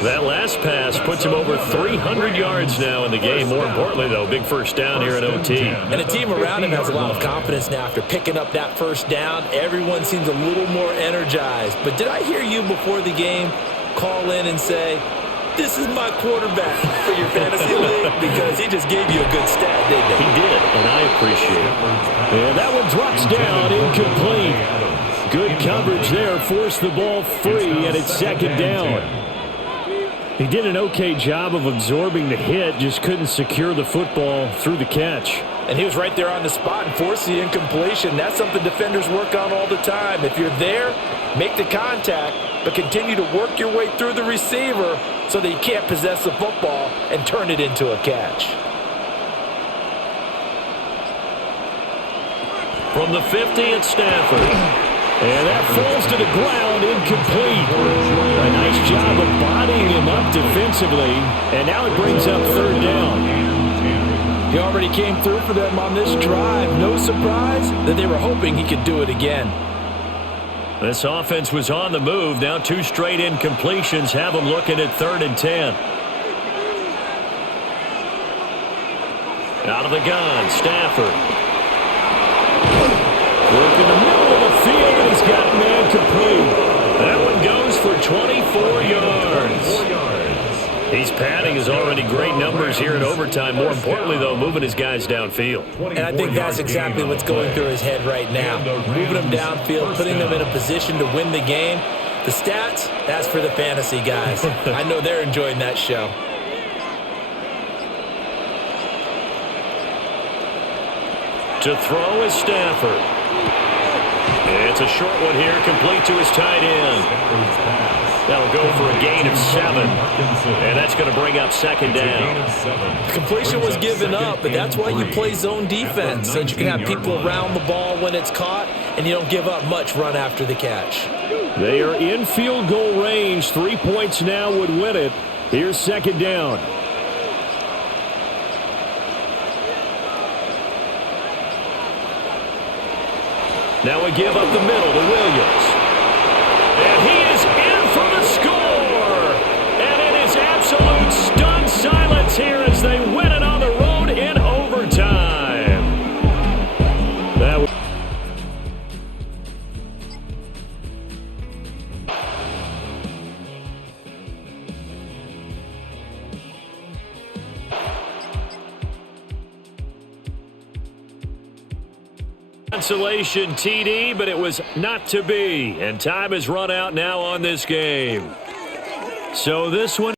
That last pass puts him over 300 yards now in the game. More importantly, though, big first down here in OT. And the team around him has a lot of confidence now after picking up that first down. Everyone seems a little more energized. But did I hear you before the game call in and say, this is my quarterback for your fantasy league? Because he just gave you a good stat, didn't he? He did, and I appreciate it. And that one drops down, incomplete. Good coverage there, forced the ball free, and it's 2nd down. He did an okay job of absorbing the hit, just couldn't secure the football through the catch. And he was right there on the spot and forced the incompletion. That's something defenders work on all the time. If you're there, make the contact, but continue to work your way through the receiver so that you can't possess the football and turn it into a catch. From the 50 at Stafford. And that falls to the ground, incomplete. A nice job of bodying him up defensively. And now it brings up 3rd down. He already came through for them on this drive. No surprise that they were hoping he could do it again. This offense was on the move. Now 2 straight incompletions have them looking at 3rd and 10. Out of the gun, Stafford. Working the middle of the field, and he's got man complete. That one goes for 24 yards. He's padding his already great numbers here in overtime. More importantly, though, moving his guys downfield. And I think that's exactly what's going through his head right now. Moving them downfield, putting them in a position to win the game. The stats, that's for the fantasy guys. I know they're enjoying that show. To throw is Stafford. It's a short one here, complete to his tight end. That'll go for a gain of 7. And that's going to bring up 2nd down. The completion was given up, but that's why you play zone defense, so that you can have people around the ball when it's caught, and you don't give up much run after the catch. They are in field goal range. 3 points now would win it. Here's 2nd down. Now we give up the middle to Williams. And he is in for the score. And it is absolute stunned silence here as they win it on the road in overtime. Consolation TD, but it was not to be. And time has run out now on this game. So this one